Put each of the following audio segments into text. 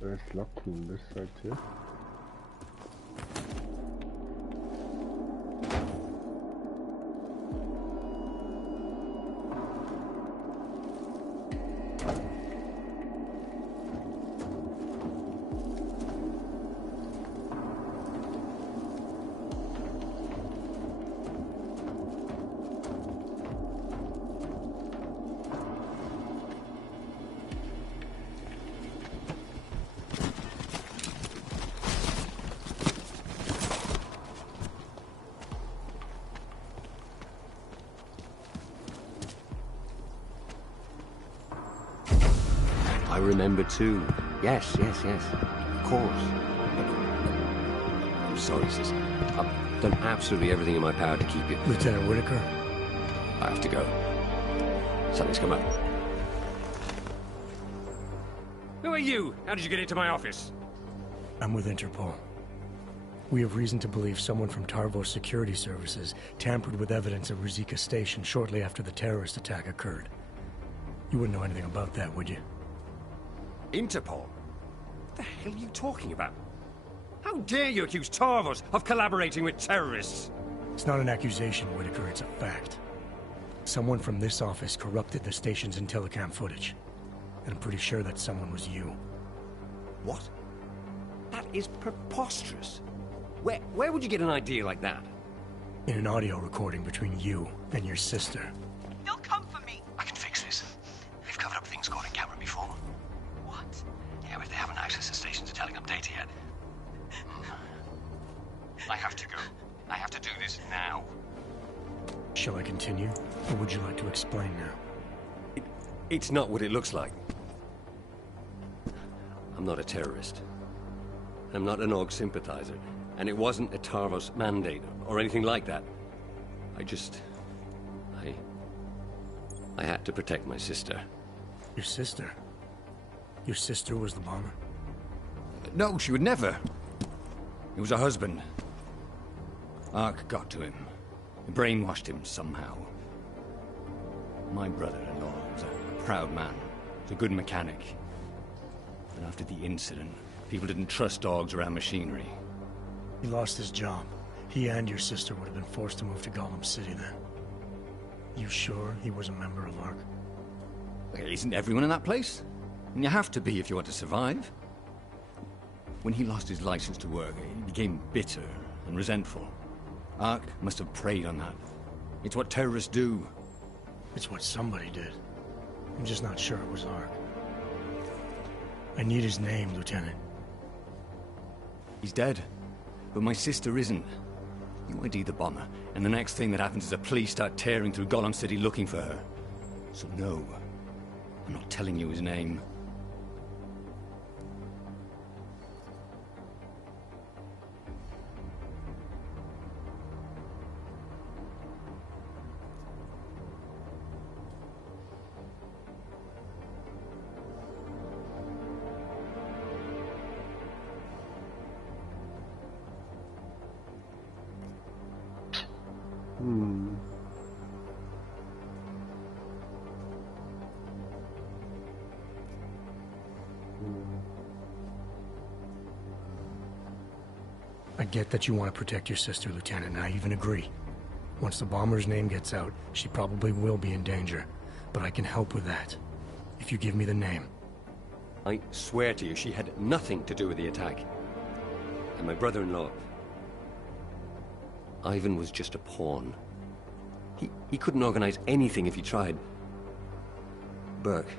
There's locked on this side too. I remember too. Yes. Of course. I'm sorry, sis. I've done absolutely everything in my power to keep you. Lieutenant Whitaker? I have to go. Something's come up. Who are you? How did you get into my office? I'm with Interpol. We have reason to believe someone from Tarvos Security Services tampered with evidence at Ruzicka Station shortly after the terrorist attack occurred. You wouldn't know anything about that, would you? Interpol? What the hell are you talking about? How dare you accuse Tarvos of collaborating with terrorists? It's not an accusation, Whitaker, it's a fact. Someone from this office corrupted the station's Intellicam footage. And I'm pretty sure that someone was you. What? That is preposterous. Where would you get an idea like that? In an audio recording between you and your sister. They'll come for me. I can fix this. They've covered up things caught on camera before. What? Yeah, but they haven't accessed the station's Intellicam data yet. I have to go. I have to do this now. Shall I continue, or would you like to explain now? It's not what it looks like. I'm not a terrorist. I'm not an AUG sympathizer. And it wasn't a Tarvos mandate or anything like that. I had to protect my sister. Your sister? Your sister was the bomber? No, she would never. It was her husband. Ark got to him. Brainwashed him somehow. My brother-in-law was a proud man. Was a good mechanic. But after the incident, people didn't trust dogs around machinery. He lost his job. He and your sister would have been forced to move to Gollum City then. You sure he was a member of ARC? Isn't everyone in that place? And you have to be if you want to survive. When he lost his license to work, he became bitter and resentful. ARC must have preyed on that. It's what terrorists do. It's what somebody did. I'm just not sure it was ARC. I need his name, Lieutenant. He's dead. But my sister isn't. You ID the bomber, and the next thing that happens is the police start tearing through Gollum City looking for her. So no, I'm not telling you his name. I get that you want to protect your sister, Lieutenant, and I even agree. Once the bomber's name gets out, she probably will be in danger. But I can help with that, if you give me the name. I swear to you, she had nothing to do with the attack. And my brother-in-law... Ivan was just a pawn. He couldn't organize anything if he tried. Burke.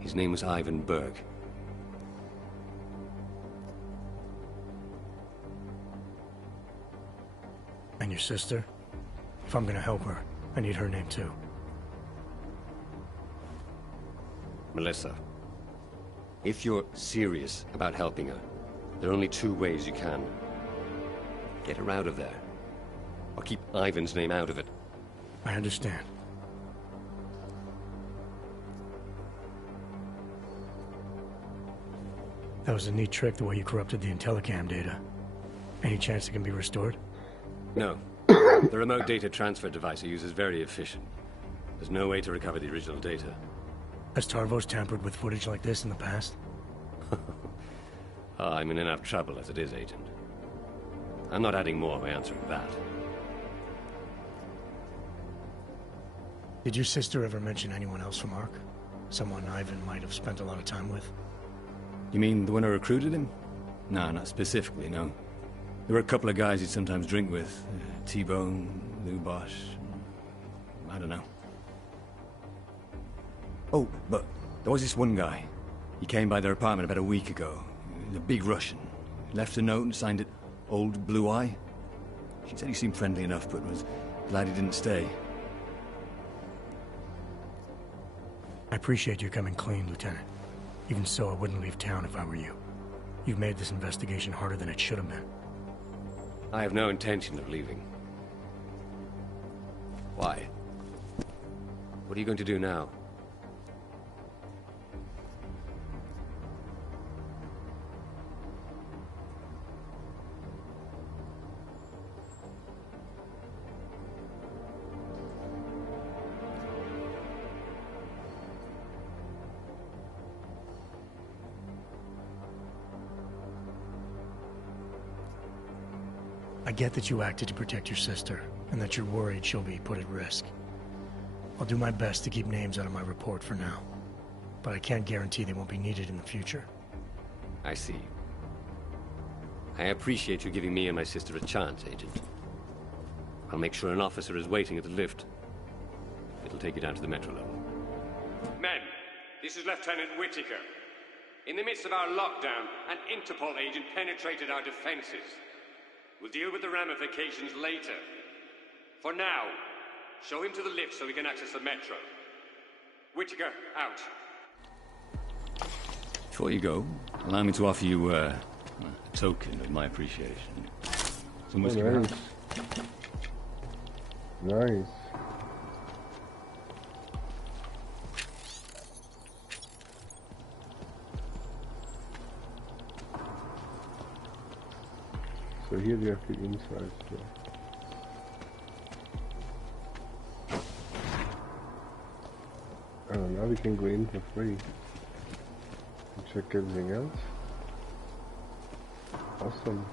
His name was Ivan Burke. And your sister? If I'm gonna help her, I need her name too. Melissa. If you're serious about helping her, there are only two ways you can. Get her out of there. Or keep Ivan's name out of it. I understand. That was a neat trick, the way you corrupted the Intellicam data. Any chance it can be restored? No. The remote data transfer device I use is very efficient. There's no way to recover the original data. Has Tarvos tampered with footage like this in the past? I'm in enough trouble as it is, Agent. I'm not adding more by answering that. Did your sister ever mention anyone else from ARC? Someone Ivan might have spent a lot of time with? You mean the one who recruited him? No, not specifically, no. There were a couple of guys he'd sometimes drink with. T-Bone, Lou Bosch. I don't know. Oh, but there was this one guy. He came by their apartment about a week ago. A big Russian. Left a note and signed it Old Blue Eye. She said he seemed friendly enough, but was glad he didn't stay. I appreciate you coming clean, Lieutenant. Even so, I wouldn't leave town if I were you. You've made this investigation harder than it should have been. I have no intention of leaving. Why? What are you going to do now? I get that you acted to protect your sister, and that you're worried she'll be put at risk. I'll do my best to keep names out of my report for now, but I can't guarantee they won't be needed in the future. I see. I appreciate you giving me and my sister a chance, Agent. I'll make sure an officer is waiting at the lift. It'll take you down to the metro level. Men, this is Lieutenant Whitaker. In the midst of our lockdown, an Interpol agent penetrated our defenses. We'll deal with the ramifications later. For now, show him to the lift so we can access the metro. Whitaker, out. Before you go, allow me to offer you a token of my appreciation. Some whiskey. Nice. Nice. So here we have the inside here. Oh, now we can go in for free and check everything else. Awesome.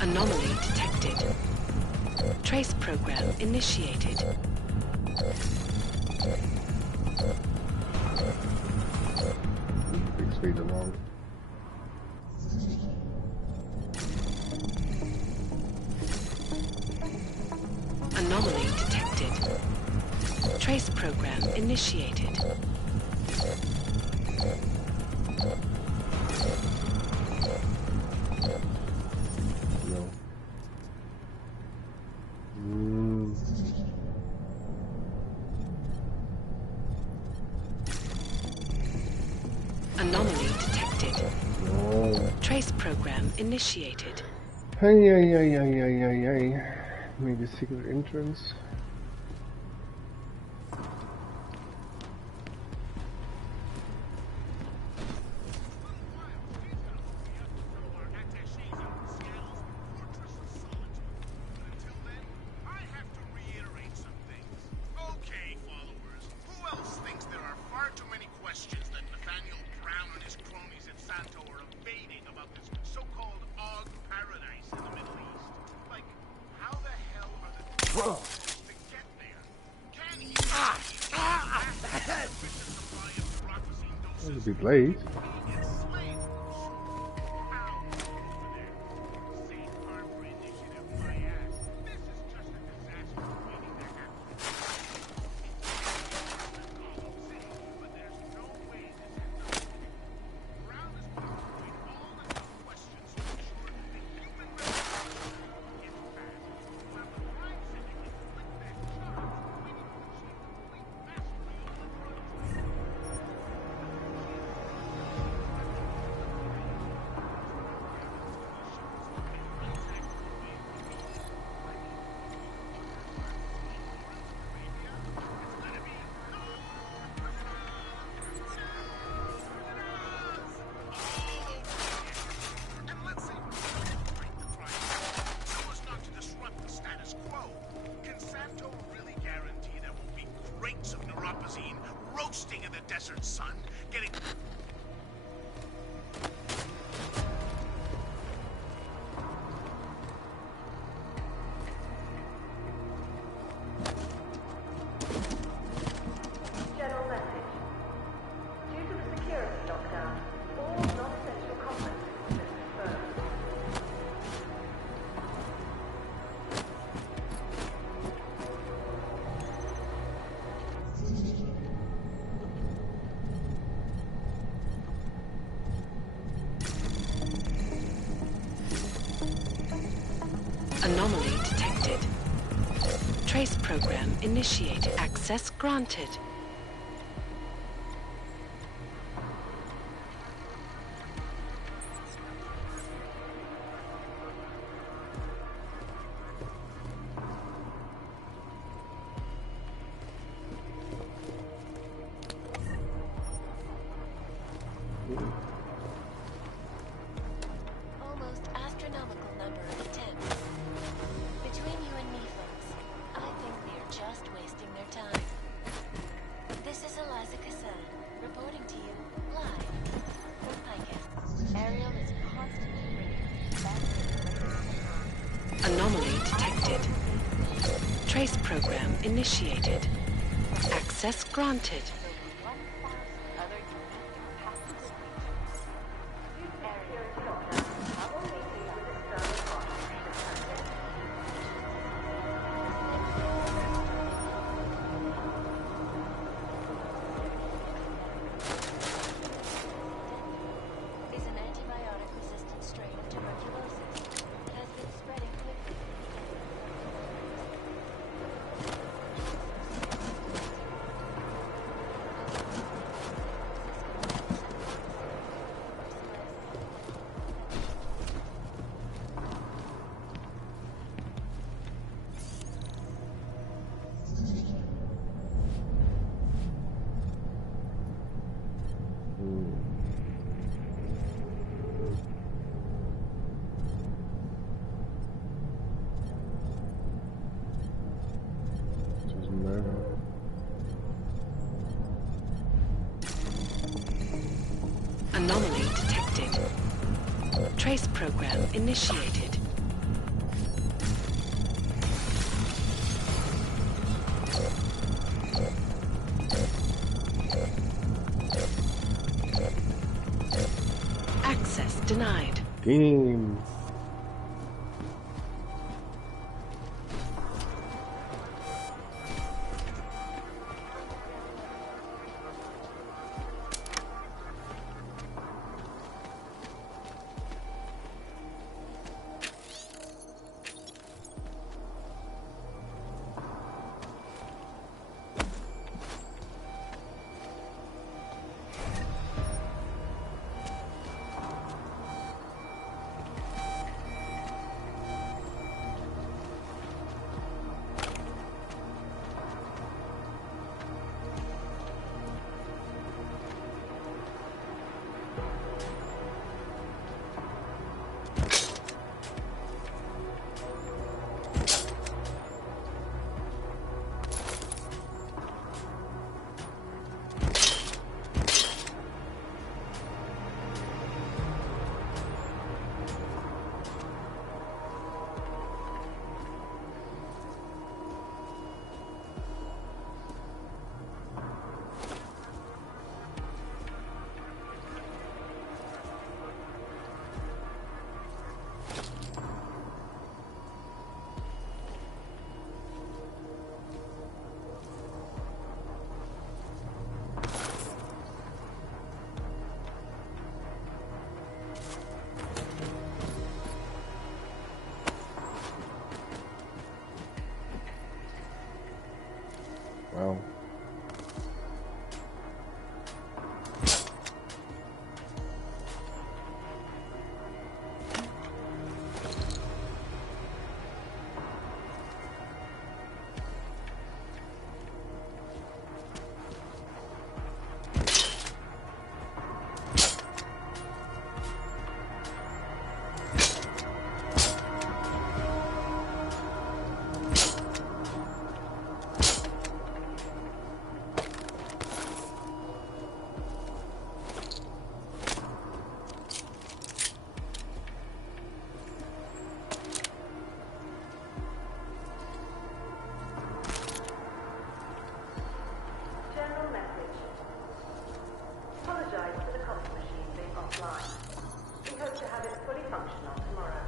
Anomaly detected. Trace program initiated. 6 feet along. Anomaly detected. Trace program initiated. No. Anomaly detected. No. Trace program initiated. Hey. Maybe secret entrance. It'll be late. Roasting in the desert sun, getting... General message. Due to the security lockdown, all non-essential conferences have been deferred. Anomaly detected. Trace program initiated. Access granted. Almost astronomical number of attempts. Between you and me, folks, I think we are just wasting their time. This is Eliza Kassan, reporting to you live from Picus. Ariel is constantly ready. Anomaly detected. Trace program initiated. Access granted. Is an antibiotic-resistant strain of tuberculosis. It has been spreading quickly. Doesn't matter. Anomaly detected. Trace program initiated. Access denied. Game. Wow. General message. Apologize for the coffee machine being offline. We hope to have it fully functional tomorrow.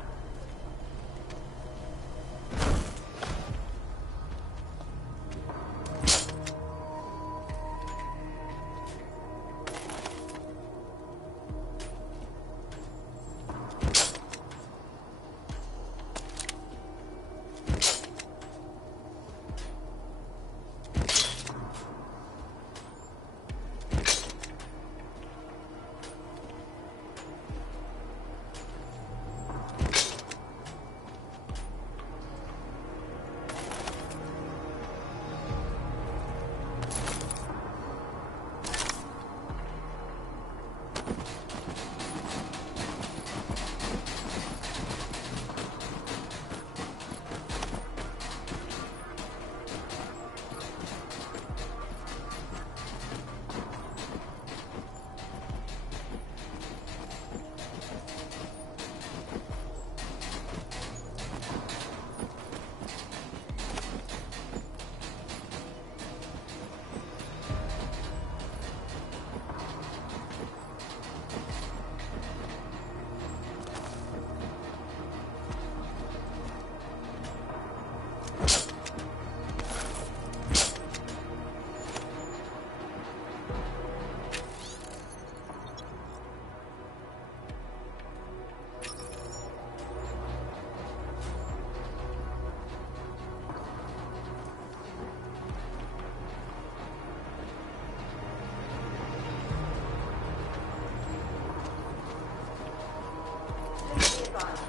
Please be advised.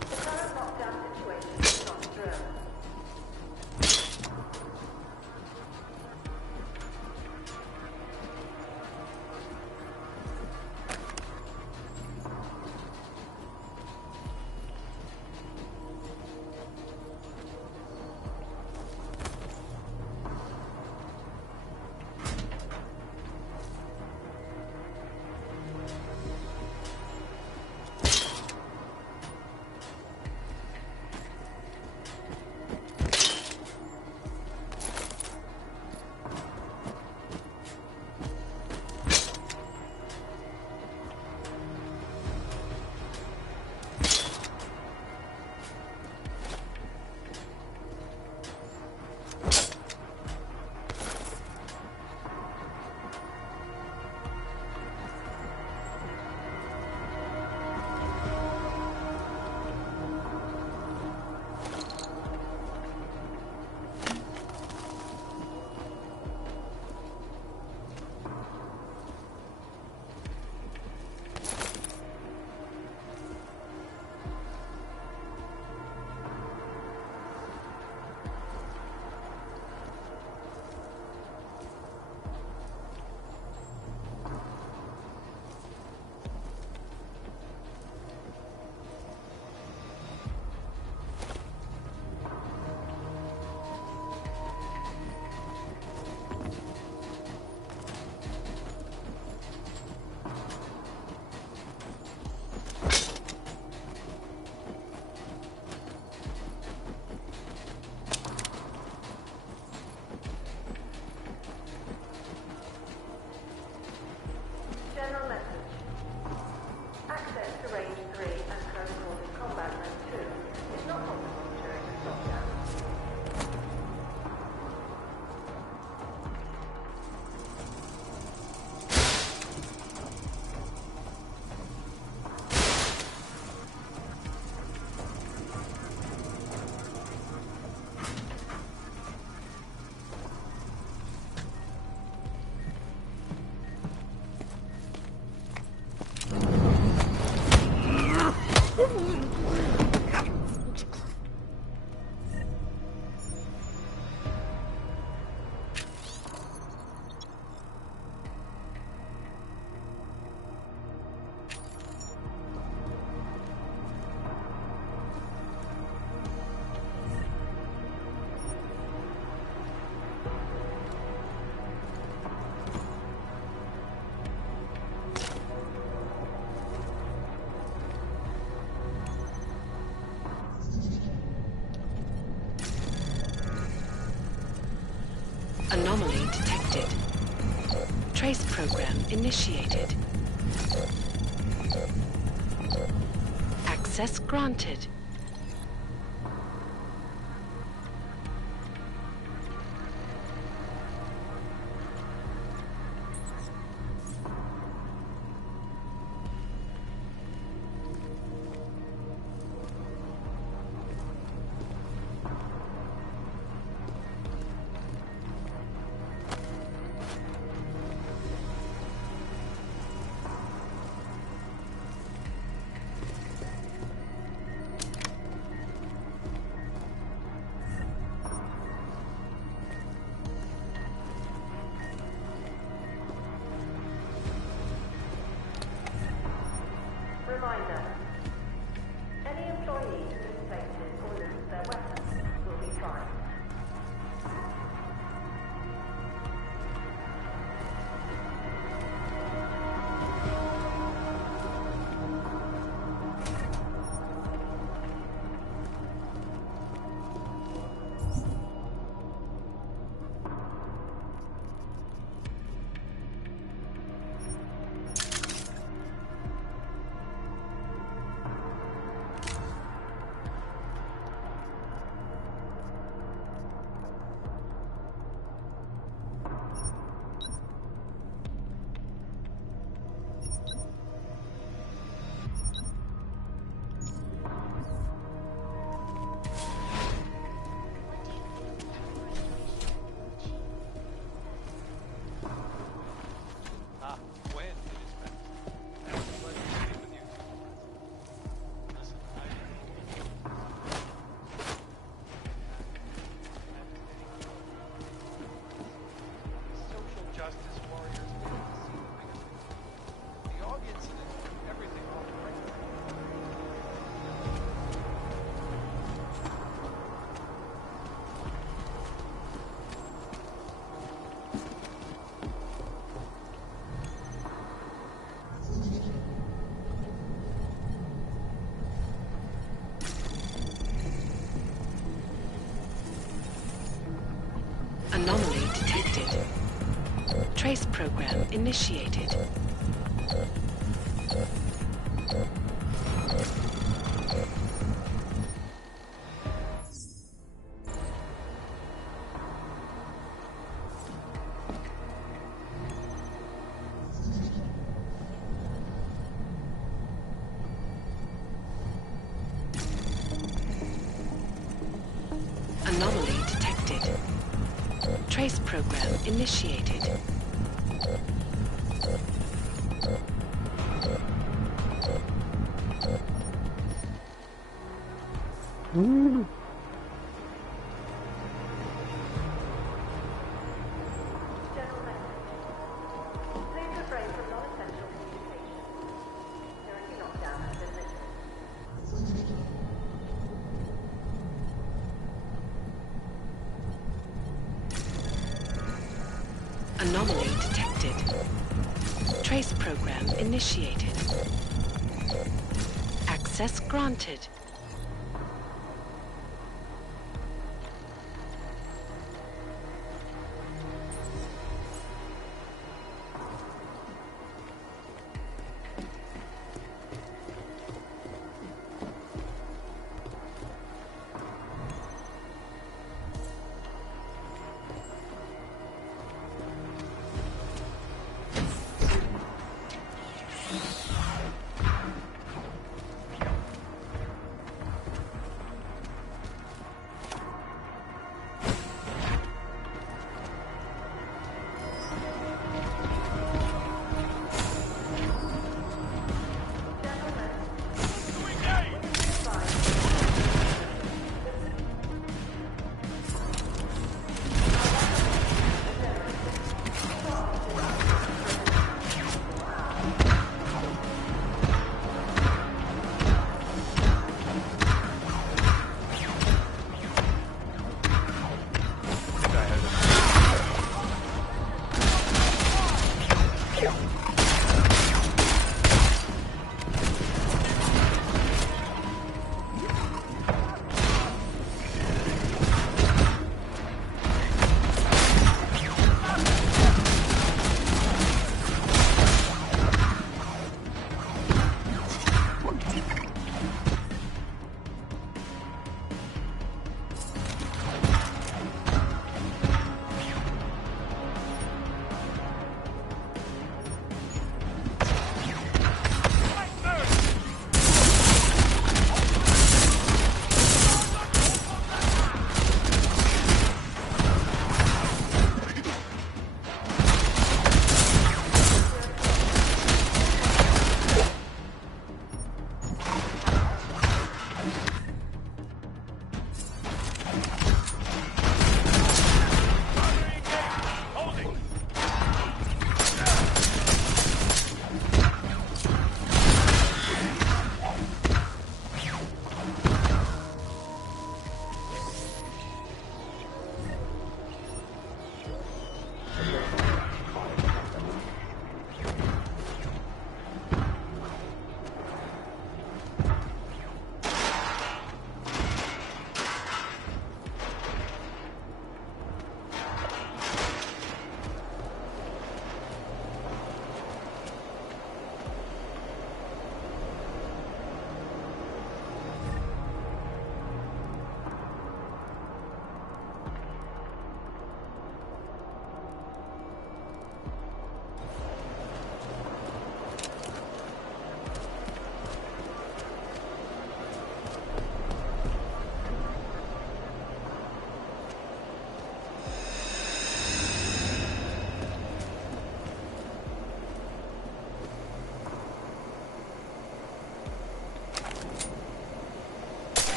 The current lockdown situation is not a drill. Anomaly detected. Trace program initiated. Access granted. Reminder. Any employee who misplaces or loses their weapons will be fined. Anomaly detected. Trace program initiated. Anomaly detected. Trace program initiated. General message. Please refrain from non-essential communication. Security lockdown has been lifted. Anomaly detected. Trace program initiated. Access granted.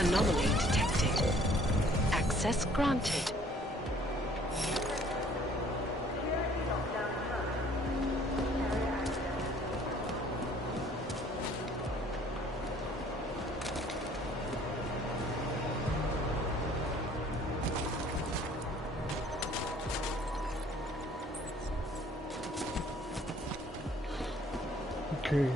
Anomaly detected. Access granted. Security lockdown terminated. Area access. Okay.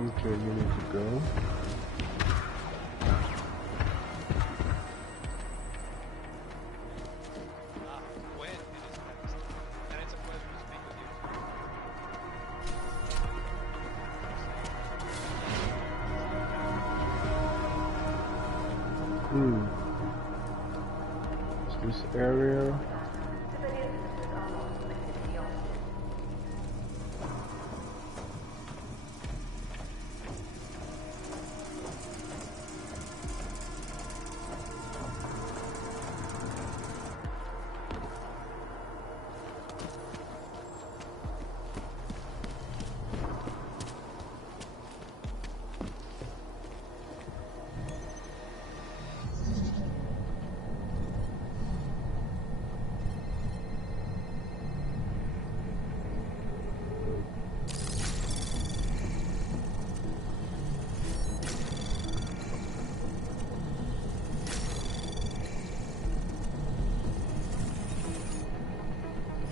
Okay, you need to go. When it is fixed. And it's a pleasure to speak with Is this area? Civilian visitors are not permitted beyond.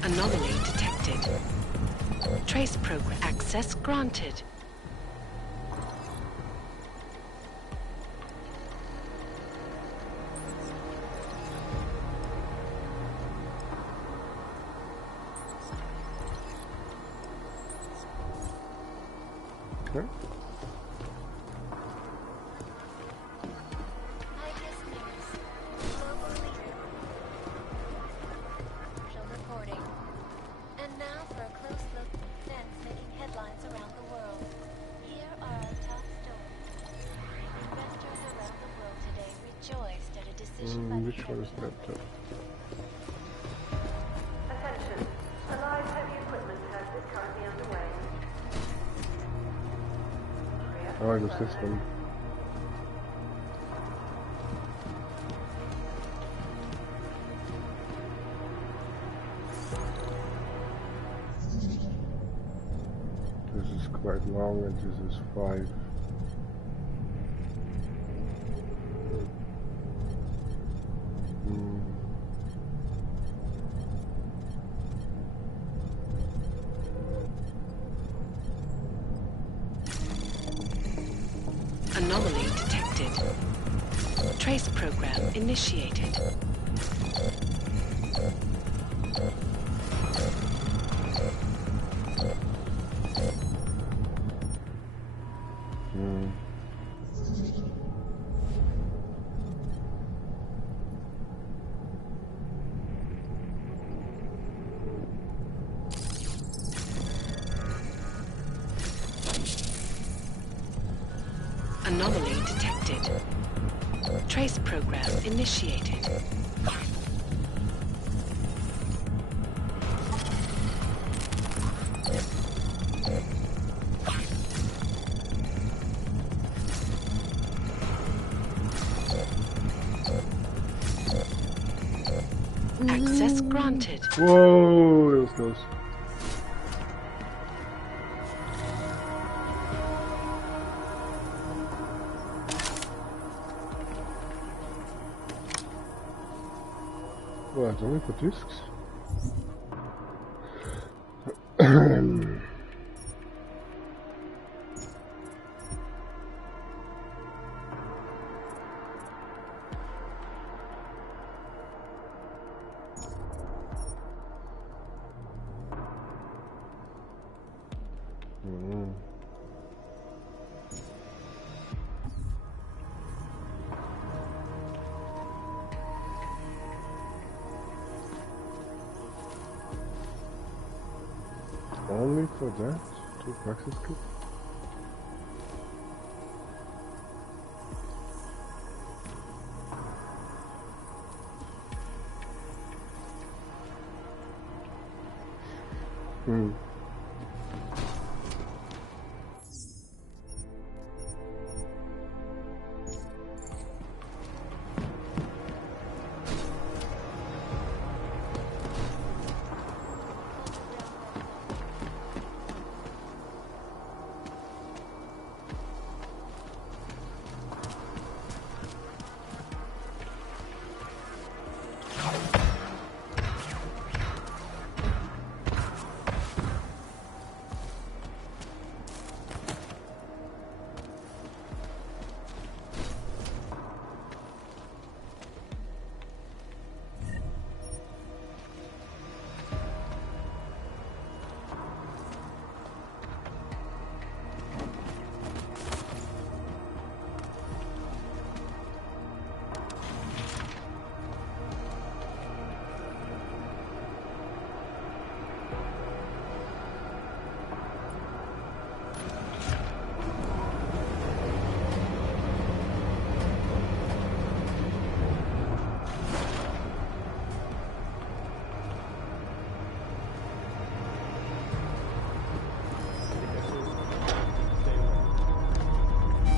Anomaly detected. Trace program access granted. Okay. IGIS News. Global leader. Commercial reporting. And now for a close look at events making headlines around the world. Here are our top stories. Investors around the world today rejoiced at a decision by the Which one is Federal that? Attention. A live heavy equipment test is currently underway. Oh, it was this one. This is quite long and this is 5. Anomaly detected. Trace program initiated. Anomaly detected. Trace program initiated. Access granted. Whoa, that was close. Well, it's only for discs. Mm. Only for that? 2 praxis kits? Hmm.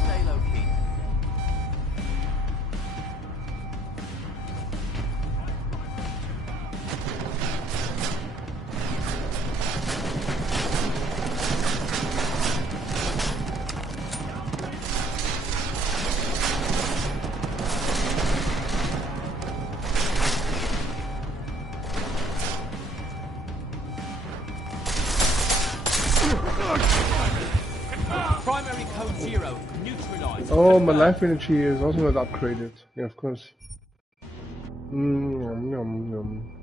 Stay low key. Primary code 0, neutralized. Oh, my life energy is also not upgraded. Yeah, of course. Yum, yum, yum.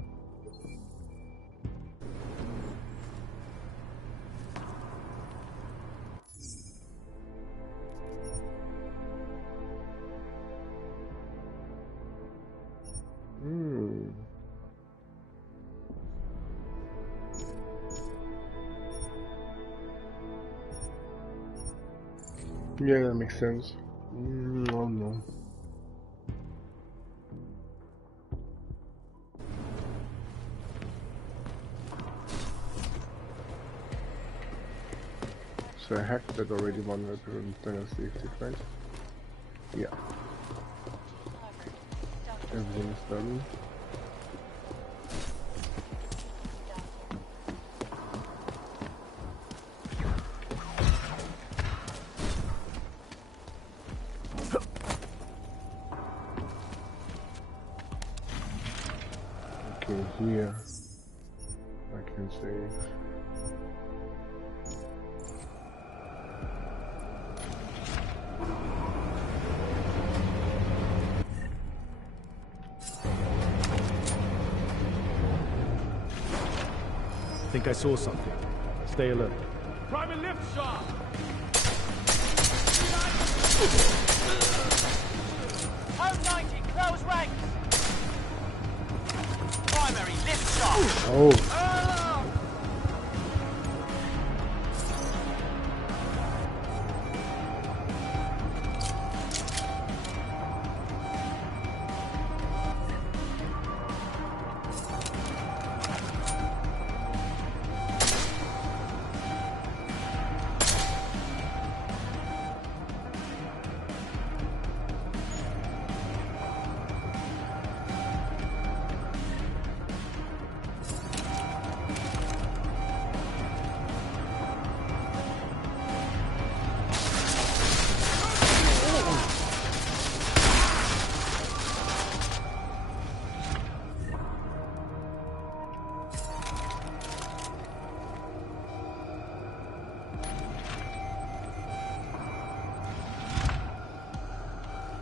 Yeah, that makes sense. Oh no. So I hacked that already one weapon dynasty, right? Yeah. Everything is done. Okay, here I can save. I think I saw something. Stay alert. Primary lift shaft! Home 90, close ranks! Primary lift shaft! Oh.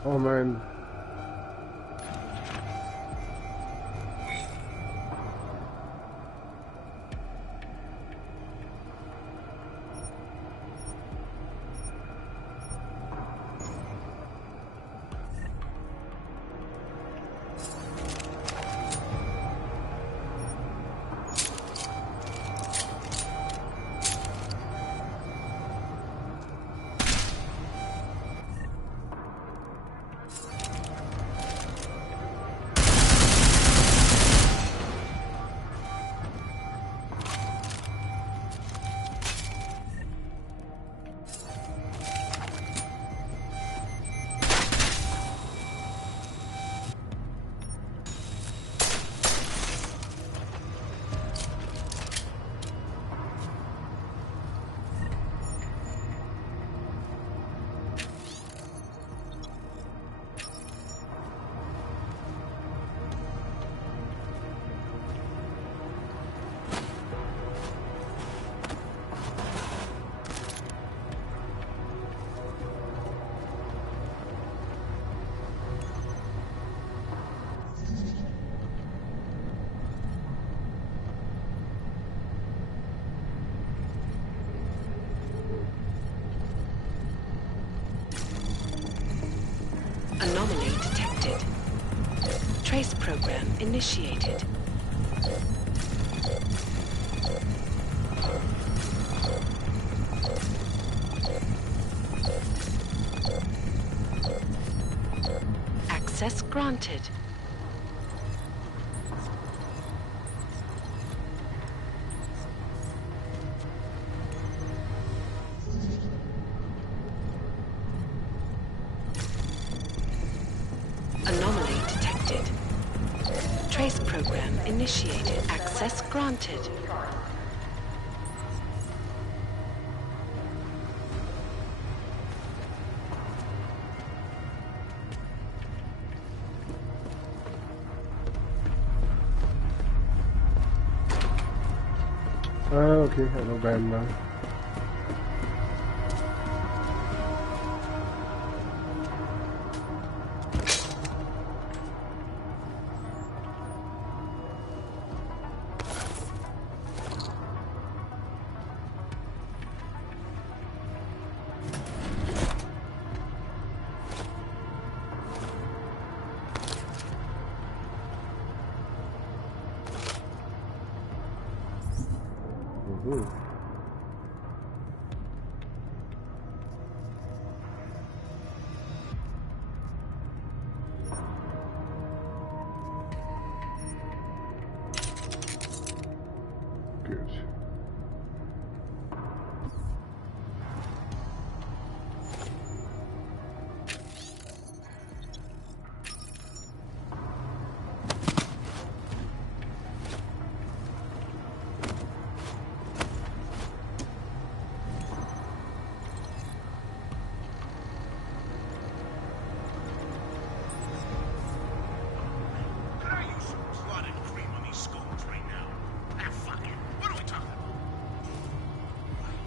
Oh man. Trace program initiated. Access granted. Anomaly detected. Trace program initiated. Access granted. Okay, I know Ben now. Good. Could I use some clotted cream on these skulls right now? Ah, fuck it. What are we talking about? Right.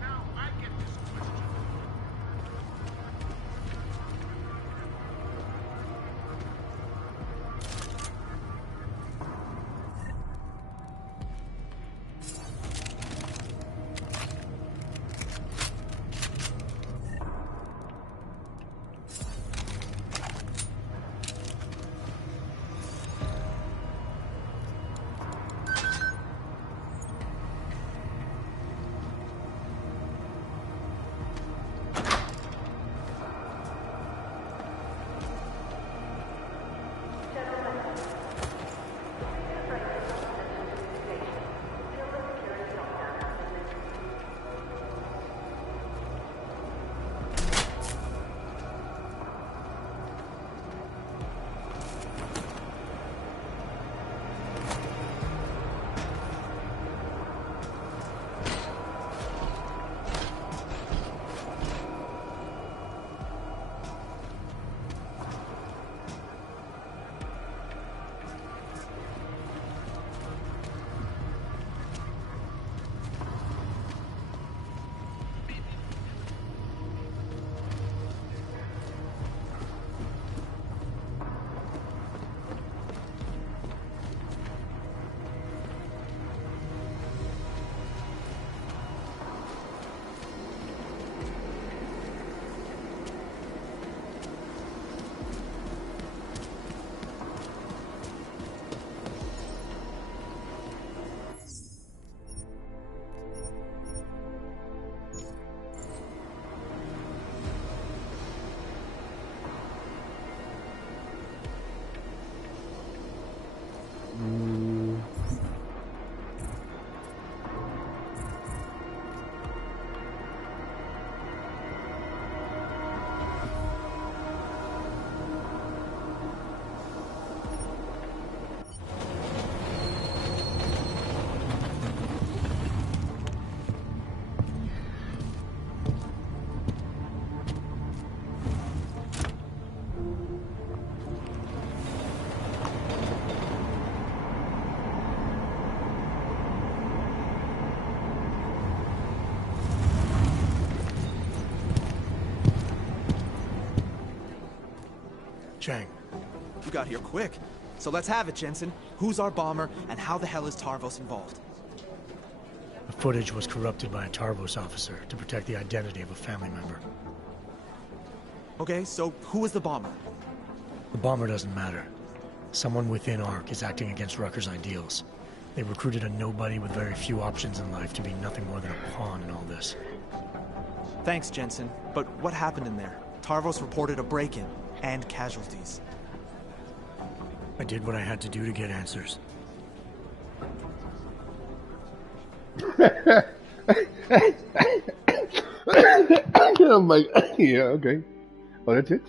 Now, I get this question. Chang. You got here quick. So let's have it, Jensen. Who's our bomber, and how the hell is Tarvos involved? The footage was corrupted by a Tarvos officer to protect the identity of a family member. Okay, so who is the bomber? The bomber doesn't matter. Someone within ARC is acting against Rucker's ideals. They recruited a nobody with very few options in life to be nothing more than a pawn in all this. Thanks, Jensen. But what happened in there? Tarvos reported a break-in and casualties. I did what I had to do to get answers. Oh my, yeah, okay. Oh, that's it?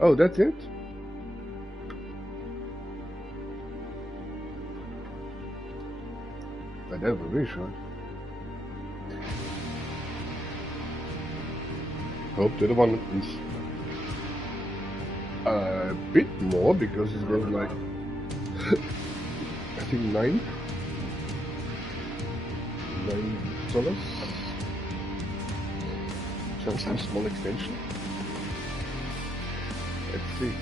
Oh, that's it? But that was very short. Hope the other one is a bit more because it was like I think $9. Just a small extension. Let's see.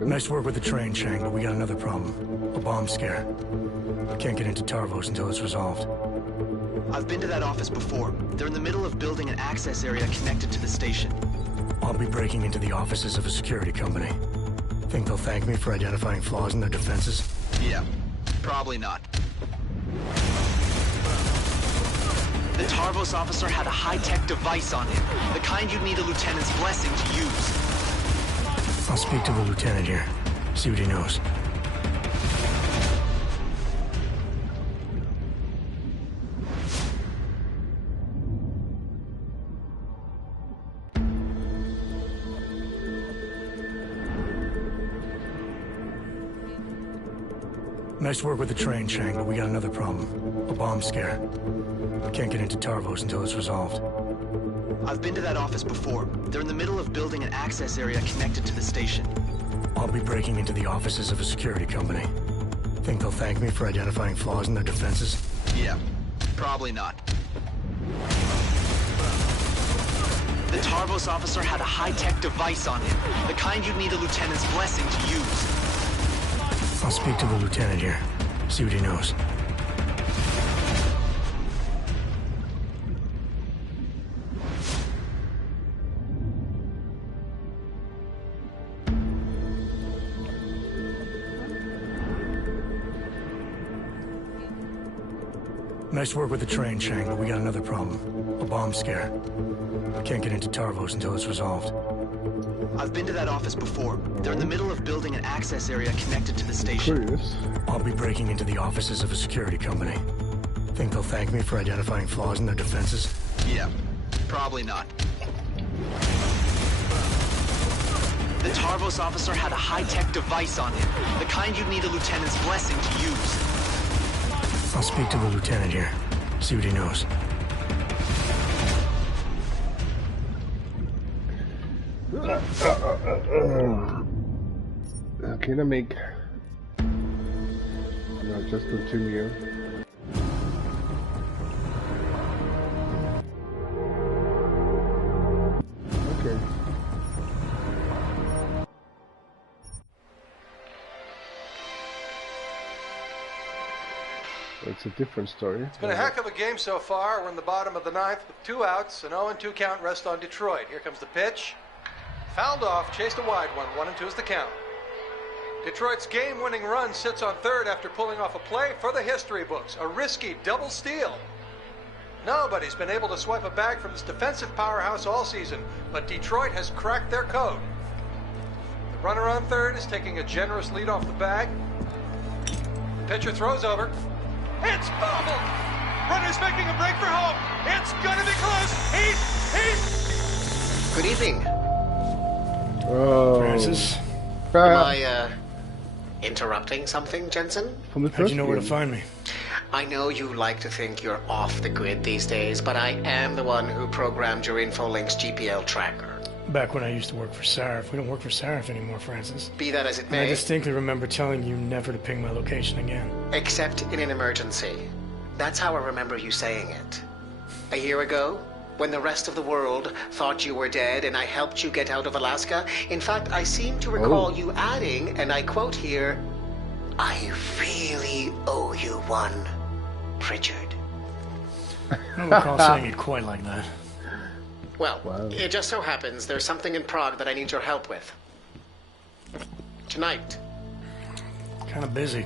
Nice work with the train, Chang, but we got another problem. A bomb scare. Can't get into Tarvos until it's resolved. I've been to that office before. They're in the middle of building an access area connected to the station. I'll be breaking into the offices of a security company. Think they'll thank me for identifying flaws in their defenses? Yeah, probably not. The Tarvos officer had a high-tech device on him, the kind you'd need a lieutenant's blessing to use. I'll speak to the lieutenant here, see what he knows. Nice work with the train, Chang, but we got another problem. A bomb scare. Can't get into Tarvos until it's resolved. I've been to that office before. They're in the middle of building an access area connected to the station. I'll be breaking into the offices of a security company. Think they'll thank me for identifying flaws in their defenses? Yeah, probably not. The Tarvos officer had a high-tech device on him, the kind you'd need a lieutenant's blessing to use. I'll speak to the lieutenant here, see what he knows. Nice work with the train, Chang, but we got another problem. A bomb scare. Can't get into Tarvos until it's resolved. I've been to that office before. They're in the middle of building an access area connected to the station. Curious. I'll be breaking into the offices of a security company. Think they'll thank me for identifying flaws in their defenses? Yeah, probably not. The Tarvos officer had a high-tech device on him, the kind you'd need a lieutenant's blessing to use. I'll speak to the lieutenant here, see what he knows. Can I make... No, just continue. Okay. It's a different story. It's been a heck of a game so far. We're in the bottom of the ninth with 2 outs. An 0-2 count rest on Detroit. Here comes the pitch. Fouled off, chased a wide one. 1-2 is the count. Detroit's game-winning run sits on third after pulling off a play for the history books. A risky double steal. Nobody's been able to swipe a bag from this defensive powerhouse all season, but Detroit has cracked their code. The runner on third is taking a generous lead off the bag. The pitcher throws over. It's bobbled! Runner's making a break for home. It's gonna be close. He's... Good evening. Oh. Francis? Am I, interrupting something, Jensen? From the How'd first you know where to game. find me? I know you like to think you're off the grid these days, but I am the one who programmed your Infolink's GPL tracker. Back when I used to work for Sarif. We don't work for Sarif anymore, Francis. Be that as it And I may, distinctly remember telling you never to ping my location again. except in an emergency. That's how I remember you saying it. A year ago, when the rest of the world thought you were dead and I helped you get out of Alaska, in fact, I seem to recall you adding, and I quote here, "I really owe you one, Pritchard." I don't recall saying it quite like that. Well, Wow. it just so happens there's something in Prague that I need your help with. Tonight. Kind of busy.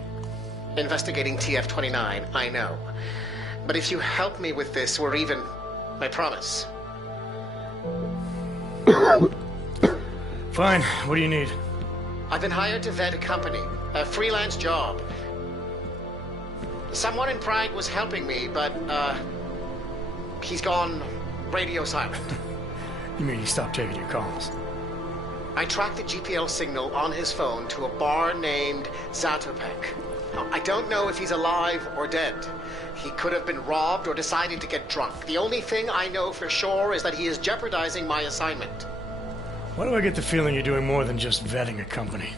Investigating TF-29, I know. But if you help me with this, we're even. I promise. Fine. What do you need? I've been hired to vet a company. A freelance job. Someone in Prague was helping me, but, he's gone radio silent. You mean he stopped taking your calls? I tracked the GPL signal on his phone to a bar named Zatopek. Now, I don't know if he's alive or dead. He could have been robbed or decided to get drunk. The only thing I know for sure is that he is jeopardizing my assignment. Why do I get the feeling you're doing more than just vetting a company?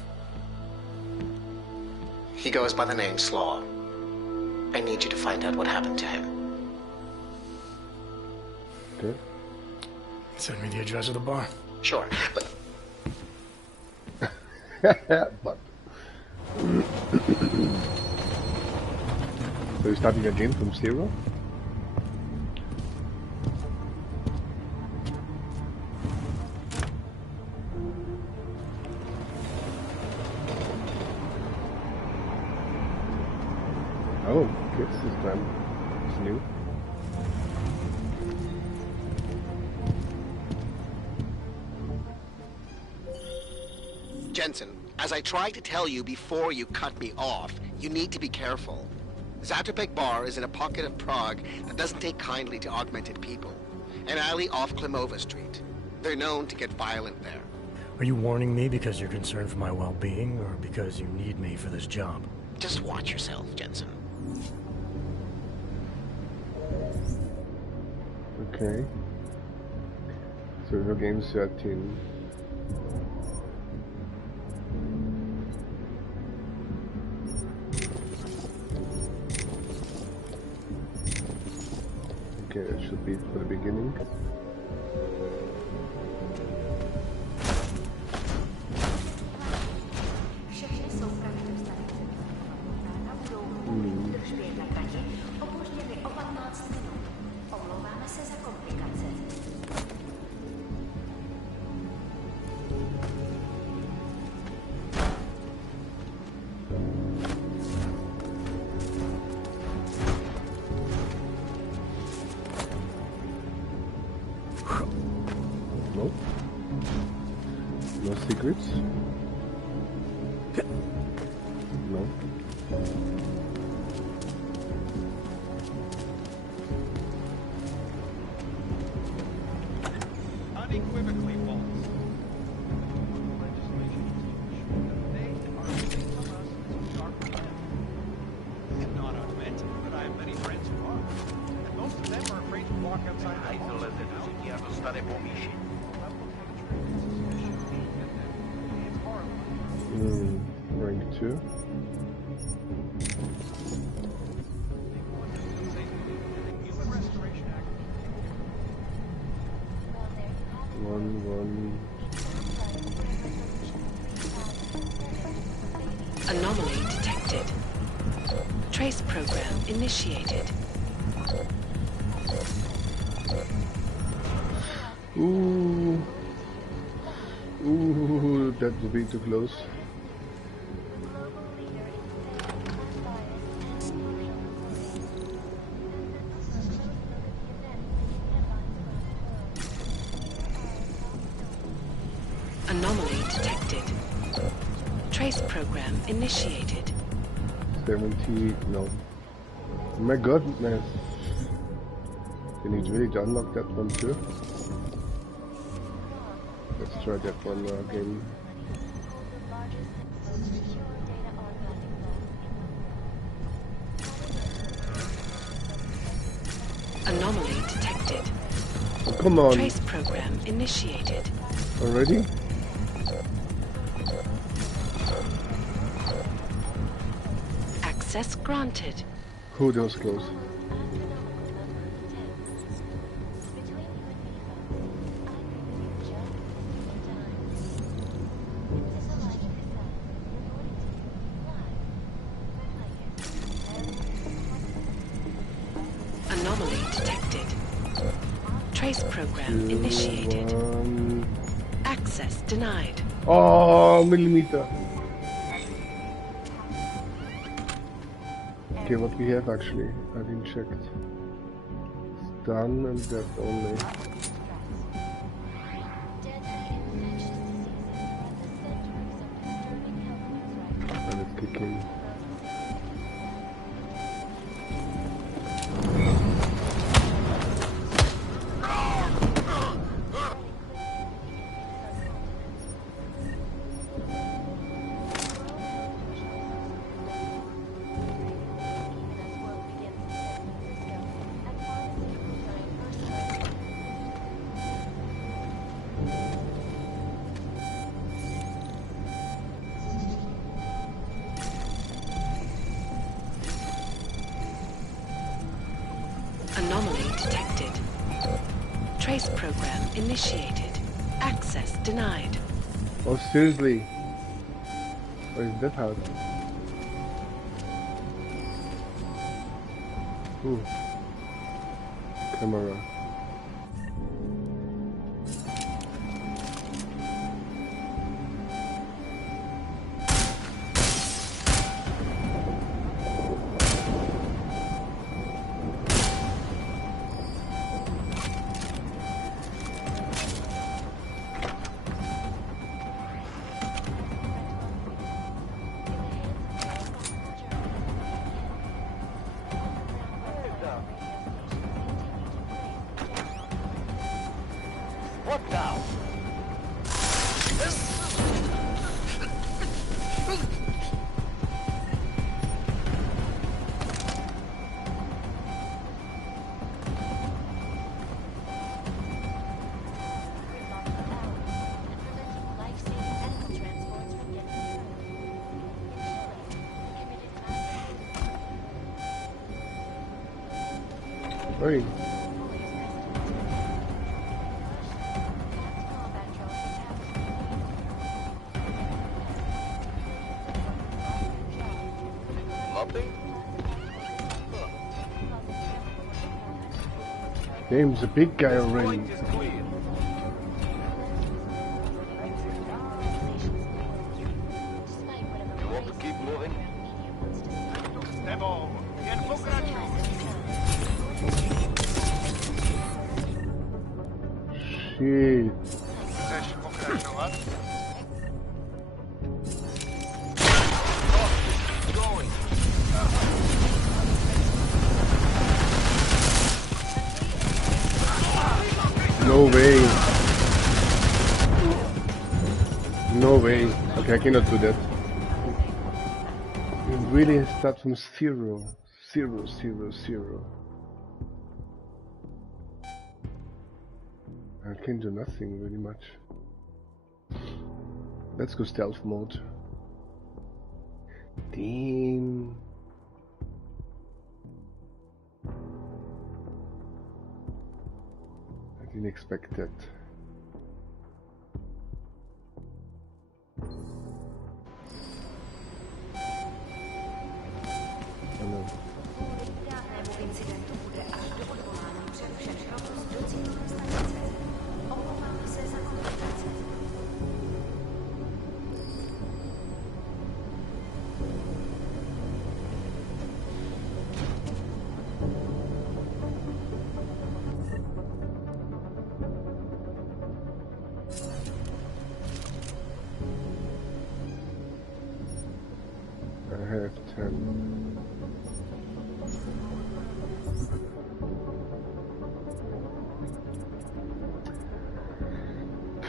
He goes by the name Slaw. I need you to find out what happened to him. Okay. Send me the address of the bar. Sure, but But. So you're starting again from zero? Oh, kids this time. It's new. Jensen, as I tried to tell you before you cut me off, you need to be careful. Zatopek Bar is in a pocket of Prague that doesn't take kindly to augmented people. An alley off Klimova Street. They're known to get violent there. Are you warning me because you're concerned for my well-being, or because you need me for this job? Just watch yourself, Jensen. Okay. Server game setting. Okay, that should be for the beginning. Všechny soupravy dostanete budou držbě na trati opožděny o 15 minut. Omlouváme se za komplikace. Nope. No secrets. No. Unequivocally false. Legislation is they are getting from us some sharp plan. I am not augmented, but I have many friends who are. And most of them are afraid to walk outside the walls. Rank 2. Human Restoration Act. One. Anomaly detected. Trace program initiated. Ooh. Ooh, that would be too close. Anomaly detected. Trace program initiated. 70, no. Oh my goodness. You need really to unlock that one too. Let's try that one again. Anomaly detected. Oh, come on. Trace program initiated. Already? Access granted. Who those close? Anomaly detected. Trace program initiated. Access denied. Oh, millimeter. Okay, what we have actually, I didn't check. Stun and that only. And it's kicking. Anomaly detected. Trace program initiated. Access denied. Oh, seriously? Why is that hard? Ooh. Camera. What now? Oi. Game's a big guy already. Shit. No way. No way. Okay, I cannot do that. It really starts from 0. 0, 0, 0. I can do nothing really much. Let's go stealth mode. Damn. I didn't expect that. Oh no.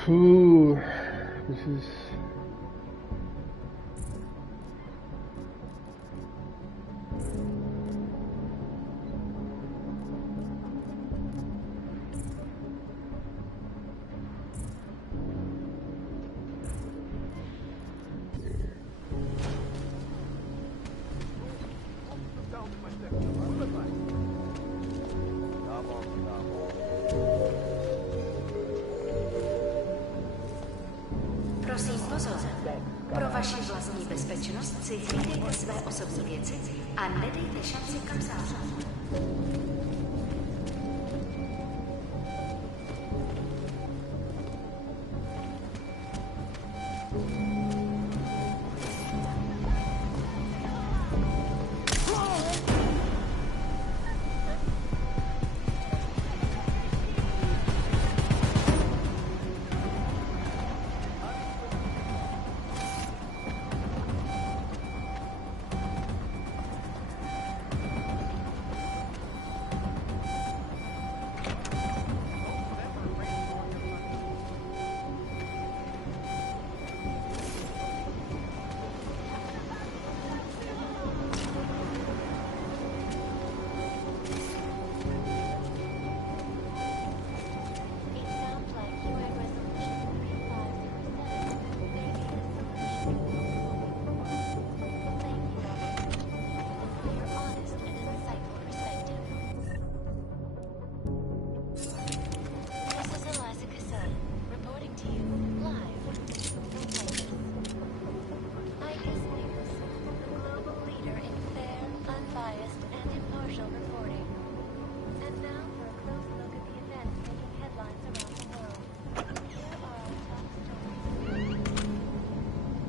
Ooh, this is... Prosím pozor. Pro vaši vlastní bezpečnost si hlídejte své osobní věci a nedejte šanci kapsářům.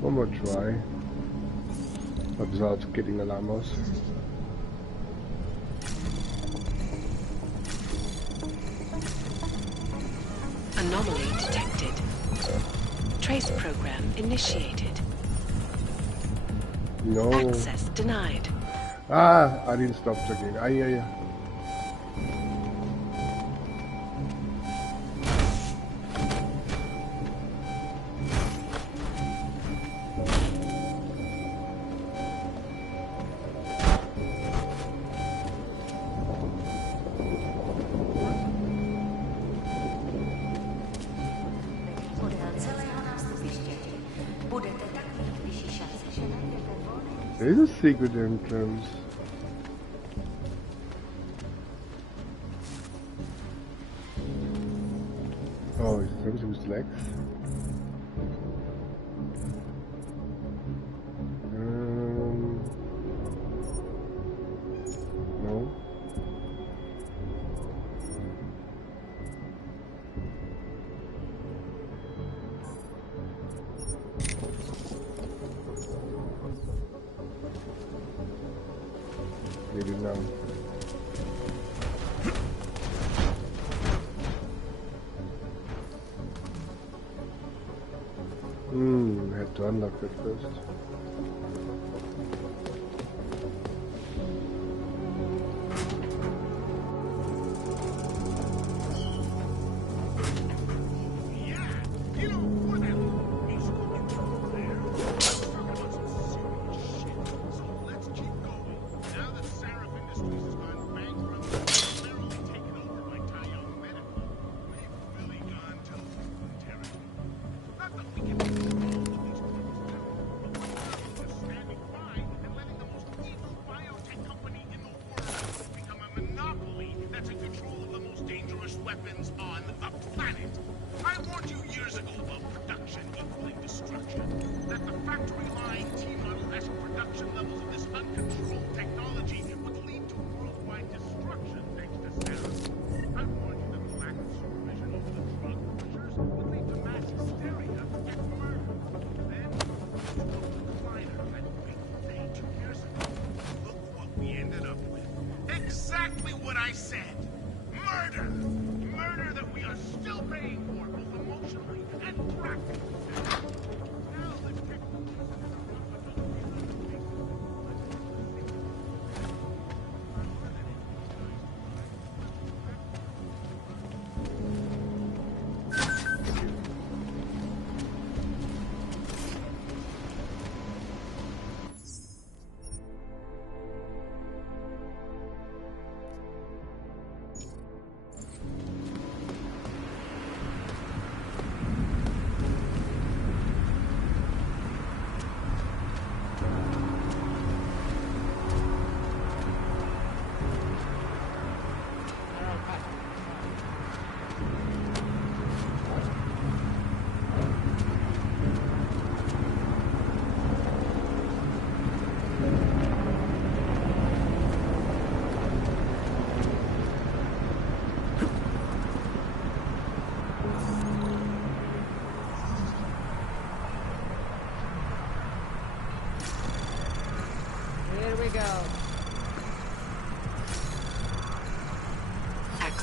One more try. Without getting alarmos. Anomaly detected. Trace program initiated. No. Access denied. Ah, I didn't stop checking. Ah, yeah. There's a secret entrance. Oh, is there some legs? No. Maybe now. I had to unlock that first. Weapons on the planet. I warned you years ago about production equaling destruction. That the factory line T-Model S production levels of this uncontrolled technology would lead to worldwide destruction thanks to Sarah. I warned you that the lack of supervision over the drug pushers would lead to mass hysteria and murder. Then, the decliner that big day 2 years ago. Look what we ended up with. Exactly what I said. Murder! Murder that we are still paying for, both emotionally and practically. Now the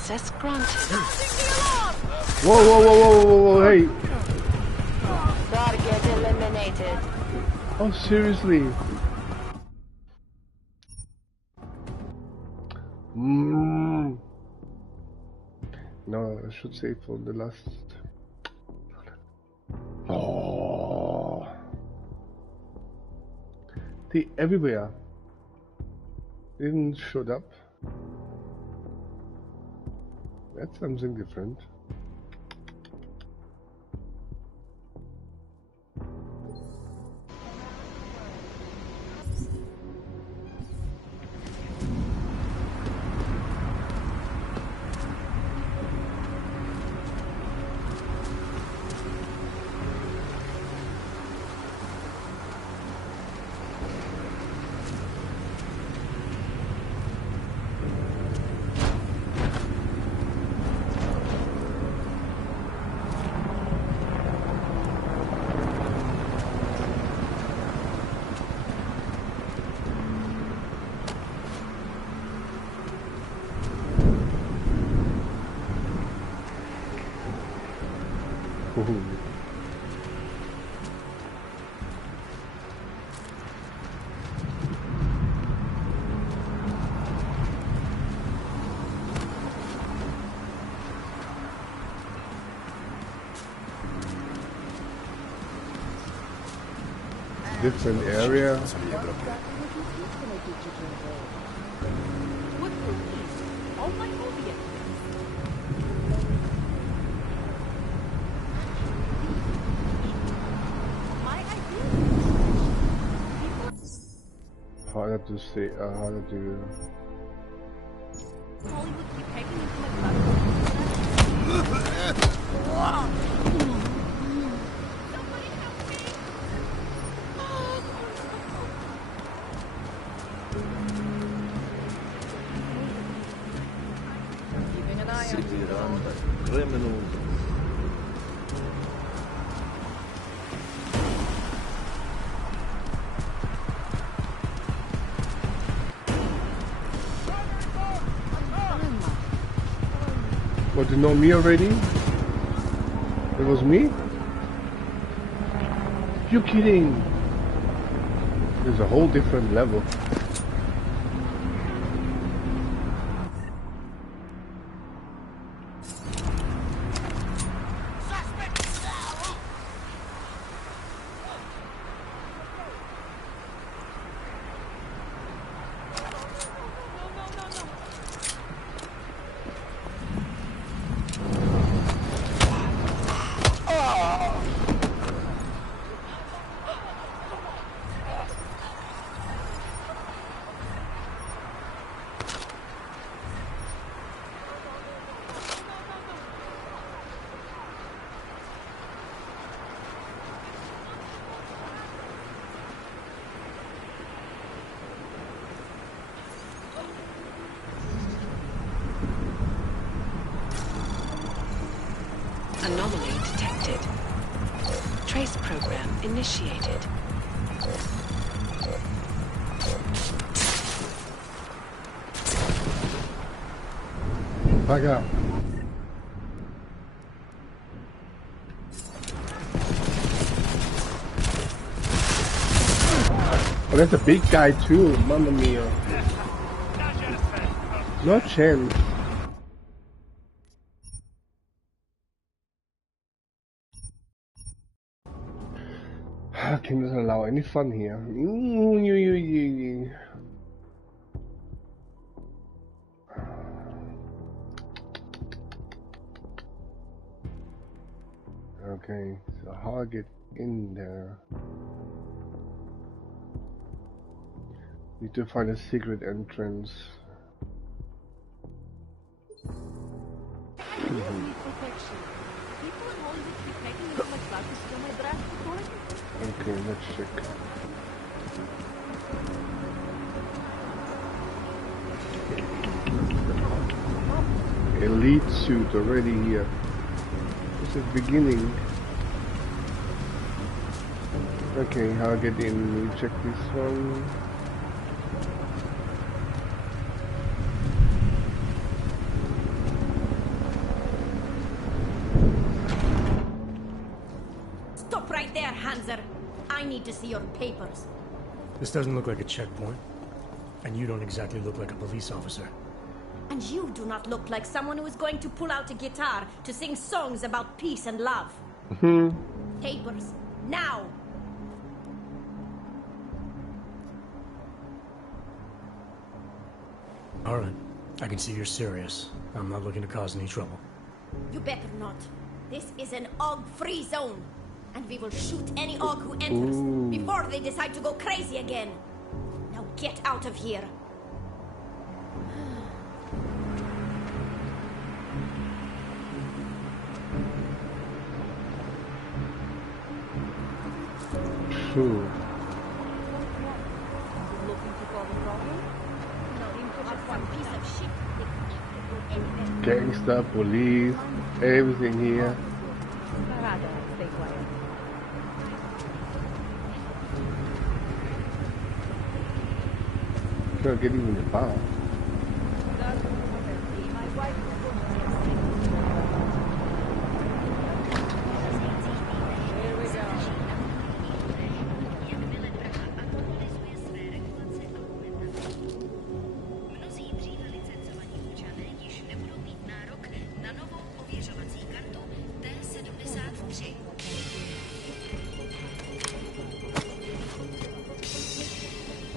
Access granted. Whoa, whoa, whoa, whoa, whoa, whoa, hey. Target eliminated. Oh, seriously? No, I should save for the last. Oh. They everywhere. Didn't show up. That's something different. Different area. Harder to say, harder to. Criminals. What, you know me already? It was me? You kidding? There's a whole different level. Anomaly detected. Trace program initiated. Back up. Oh, that's a big guy too, mamma mia. No chance. Can not allow any fun here. Okay, so how I get in there? Need to find a secret entrance. Okay, let's check. Elite suit already here. This is beginning. Okay, how I get in? We check this one. there, Hanser. I need to see your papers. This doesn't look like a checkpoint. And you don't exactly look like a police officer. And you do not look like someone who is going to pull out a guitar to sing songs about peace and love. Papers. Now! All right. I can see you're serious. I'm not looking to cause any trouble. You better not. This is an AUG-free zone. And we will shoot any AUG who enters before they decide to go crazy again. Now get out of here. Gangster, police, everything here. Can't get even the bar.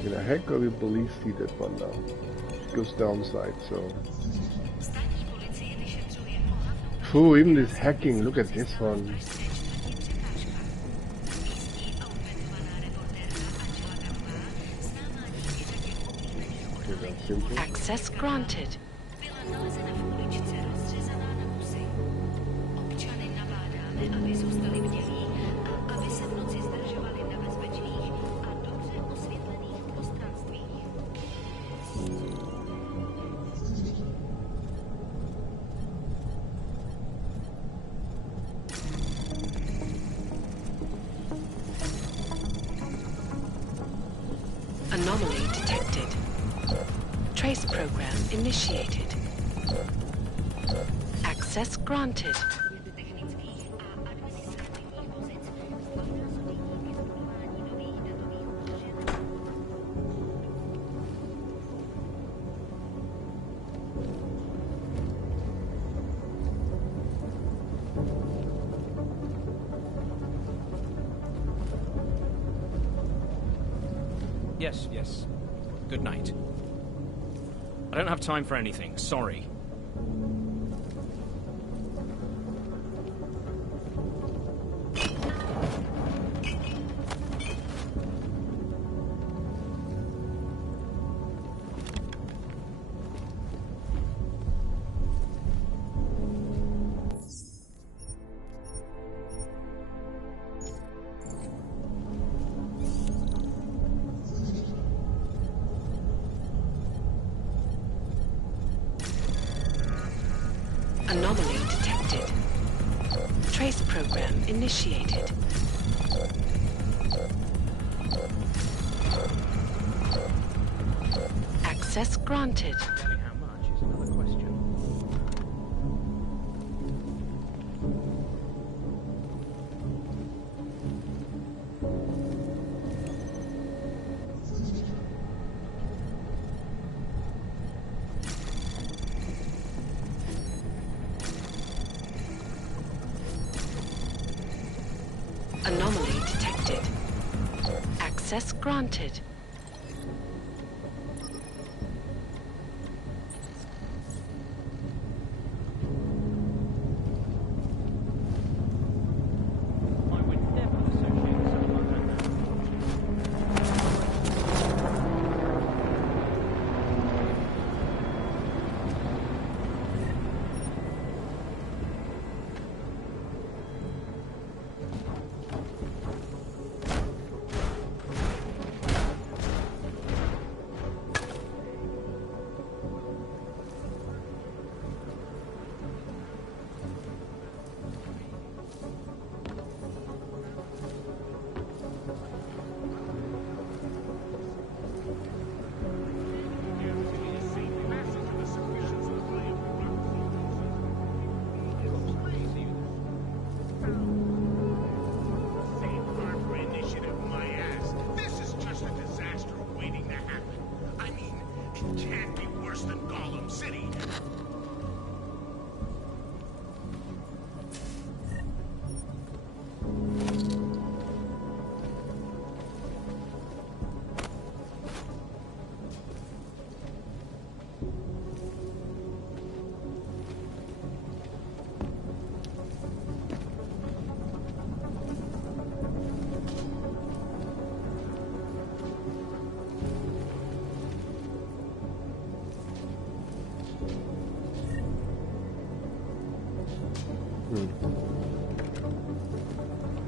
The heck of the police see that one now. It goes downside, so. Phew, even this hacking, look at this one. Okay, that's simple. Access granted. Anomaly detected. Trace program initiated. Access granted. Yes, yes. Good night. I don't have time for anything, sorry. Anomaly detected. Trace program initiated. Access granted. How much is another question. Anomaly detected. Access granted. I would never associate someone like that. worse than Gollum City.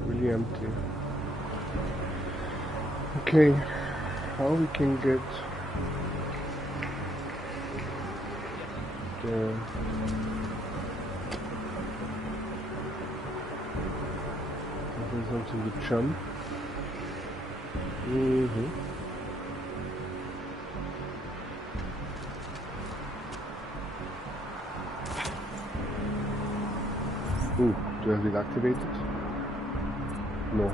Really empty. Okay, how we can get the there's something to jump. Ooh, do I have it activated? No.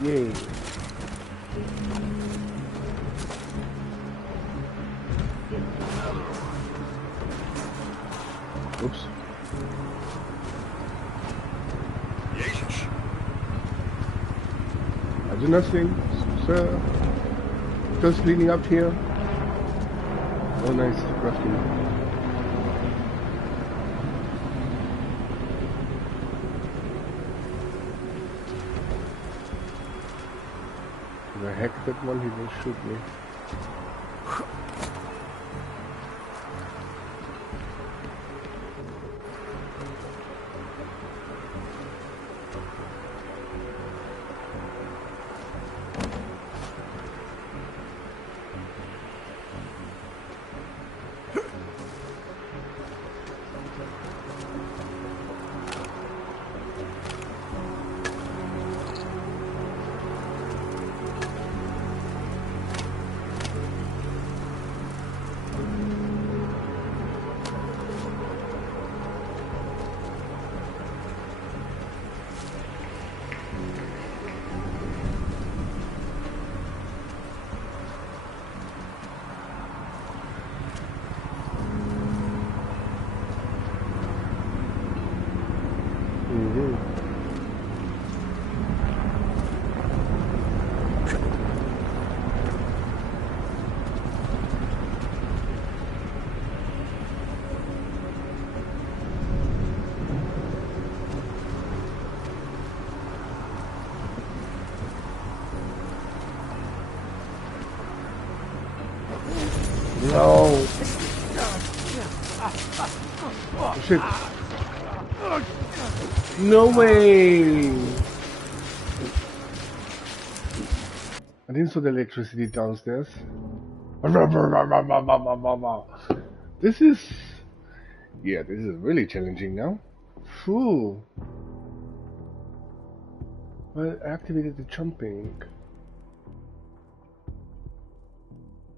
Yay. Oops. I do nothing, sir. Just cleaning up here. Oh, nice crafting. If I hack that one, he will shoot me. No. Shit. No way. I didn't saw the electricity downstairs. This is... Yeah, this is really challenging now. Phew. Well, I activated the jumping.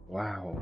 Wow.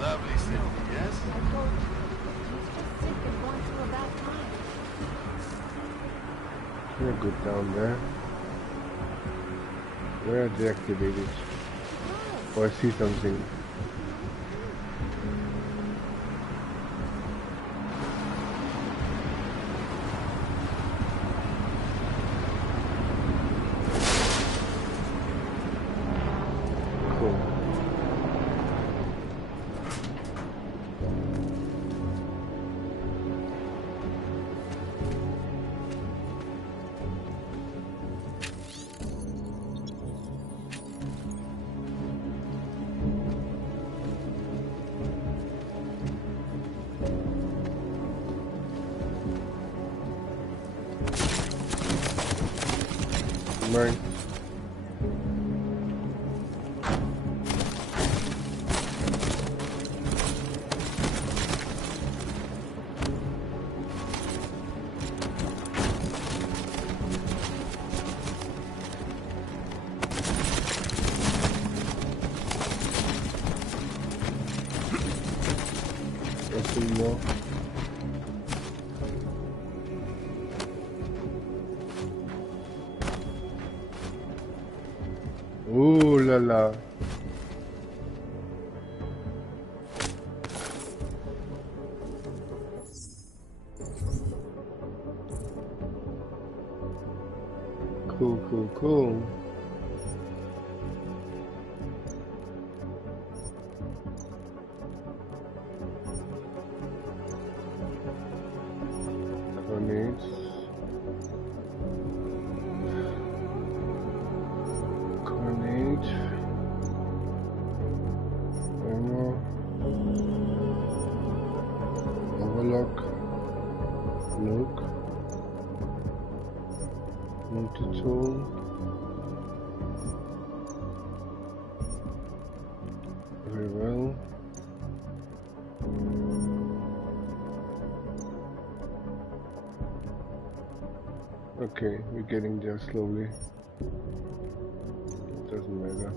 Lovely city, yes? You're good down there. Where are they activated? Oh, I see something. Right. Nothing more. Ooh la la. Cool, cool, cool. Grenades. Grenade. Ammo. Overlock. Nuke. Multi-tool. Very well. Okay, we're getting there slowly. It doesn't matter.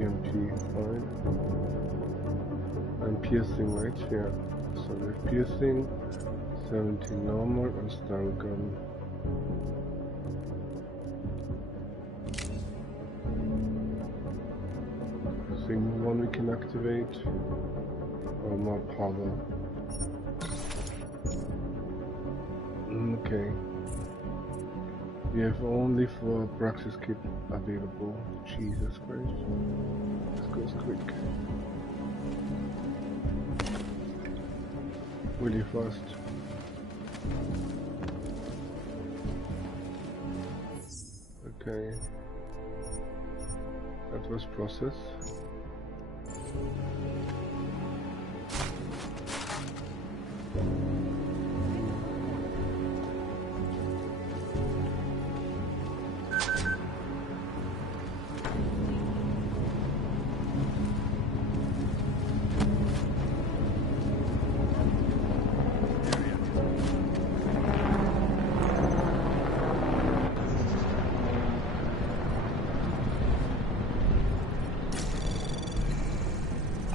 EMP, fine. And piercing, right? Yeah. So we have piercing, 17 normal, and stun gun. Single one we can activate, or more power. Okay. We have only 4 Praxis kit available. Jesus Christ. This goes quick. Really fast. Okay. That was process.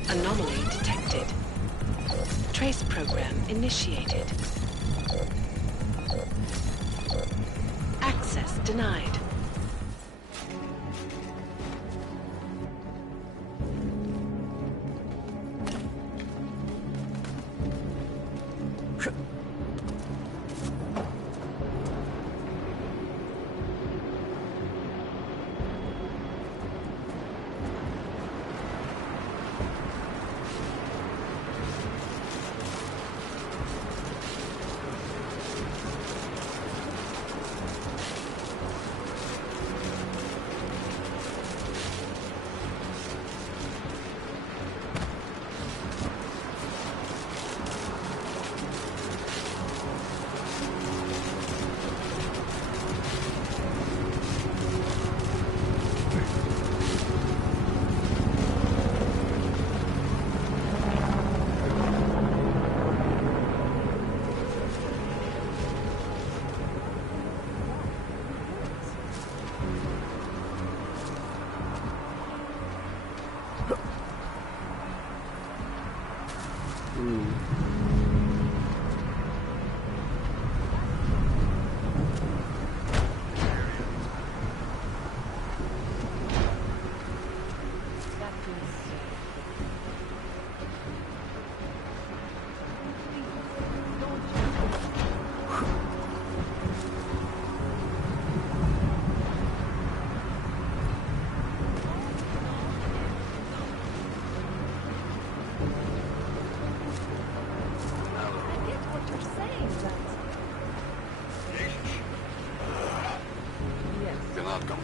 Anomaly detected. Trace program initiated. Access denied.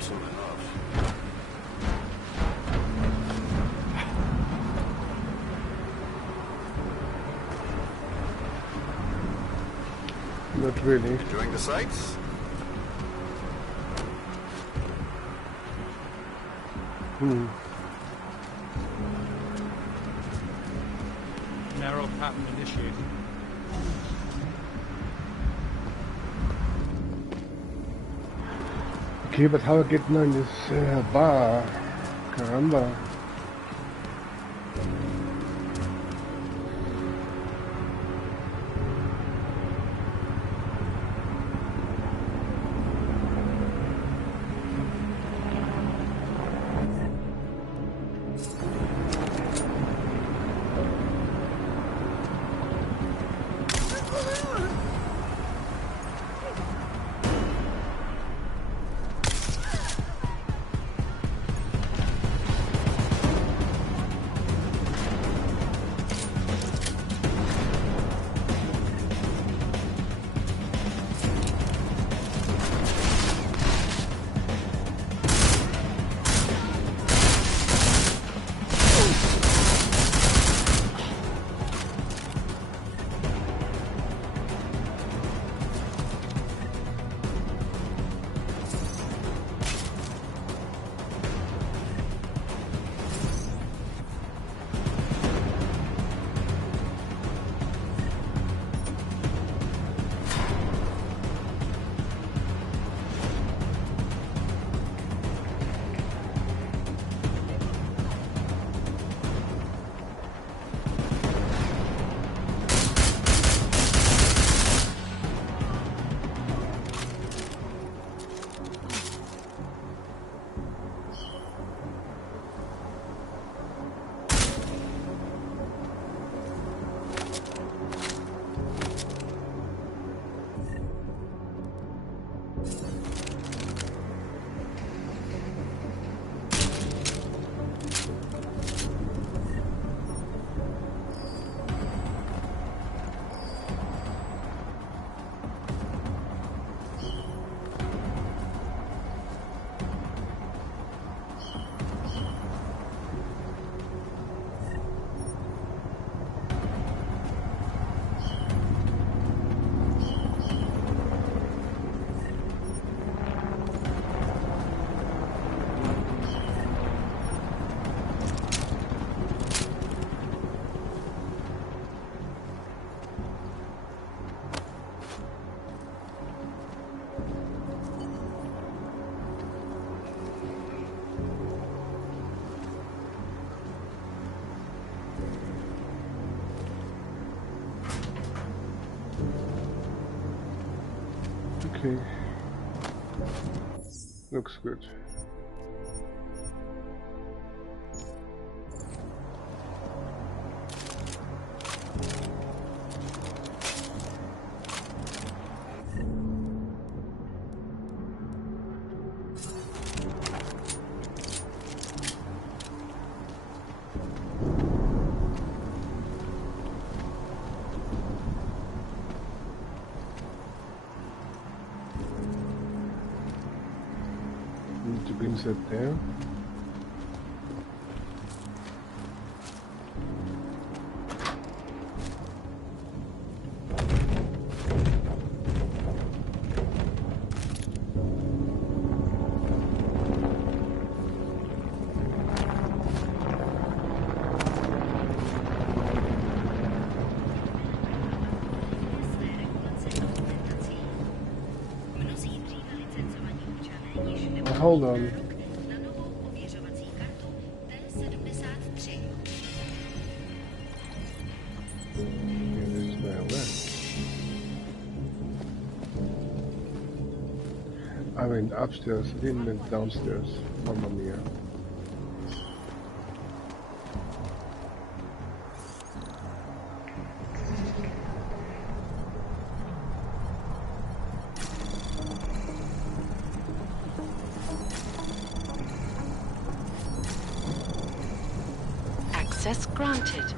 Excellent enough. Not really. Enjoying the sights? Narrow pattern initiated. Okay, but how get man this bar? Caramba. Okay. Looks good. Need to bring that there. Hold on. I went upstairs, I didn't went downstairs. Mamma mia. Access granted.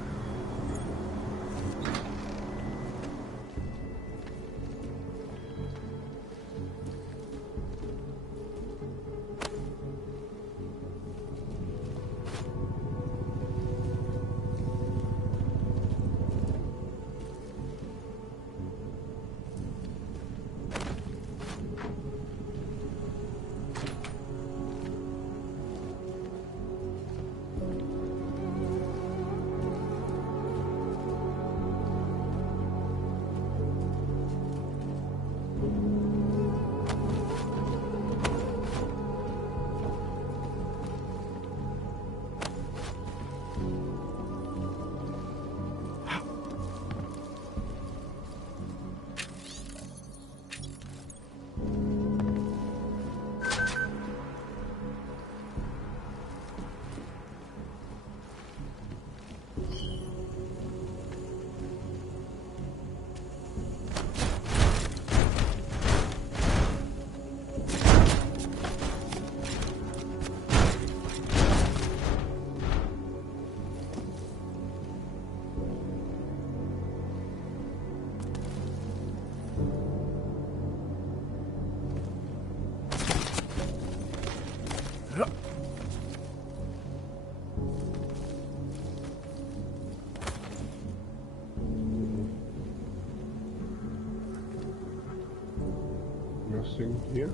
Nothing here.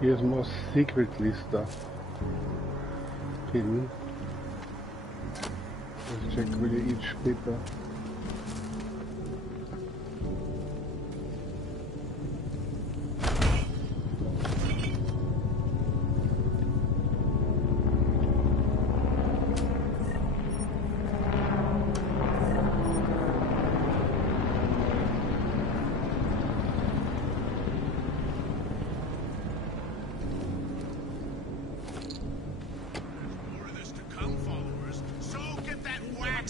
Here's more secretly stuff hidden. Let's check really each paper.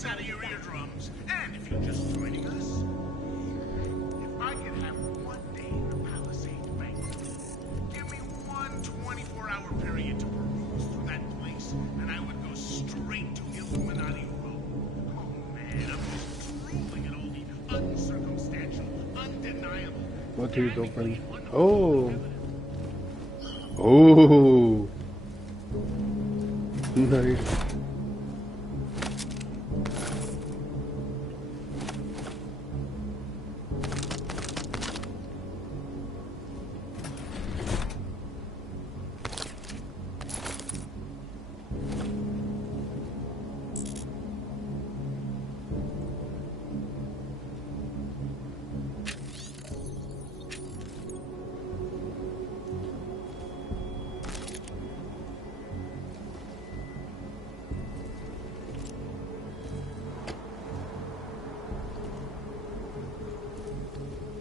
Out of your eardrums. And if you're just joining us, if I could have one day in the Palisades Bank, give me one 24-hour period to peruse through that place, and I would go straight to the Illuminati Road. Oh man, I'm just drooling at all the uncircumstantial, undeniable. What is open? Oh! Oh! Nice.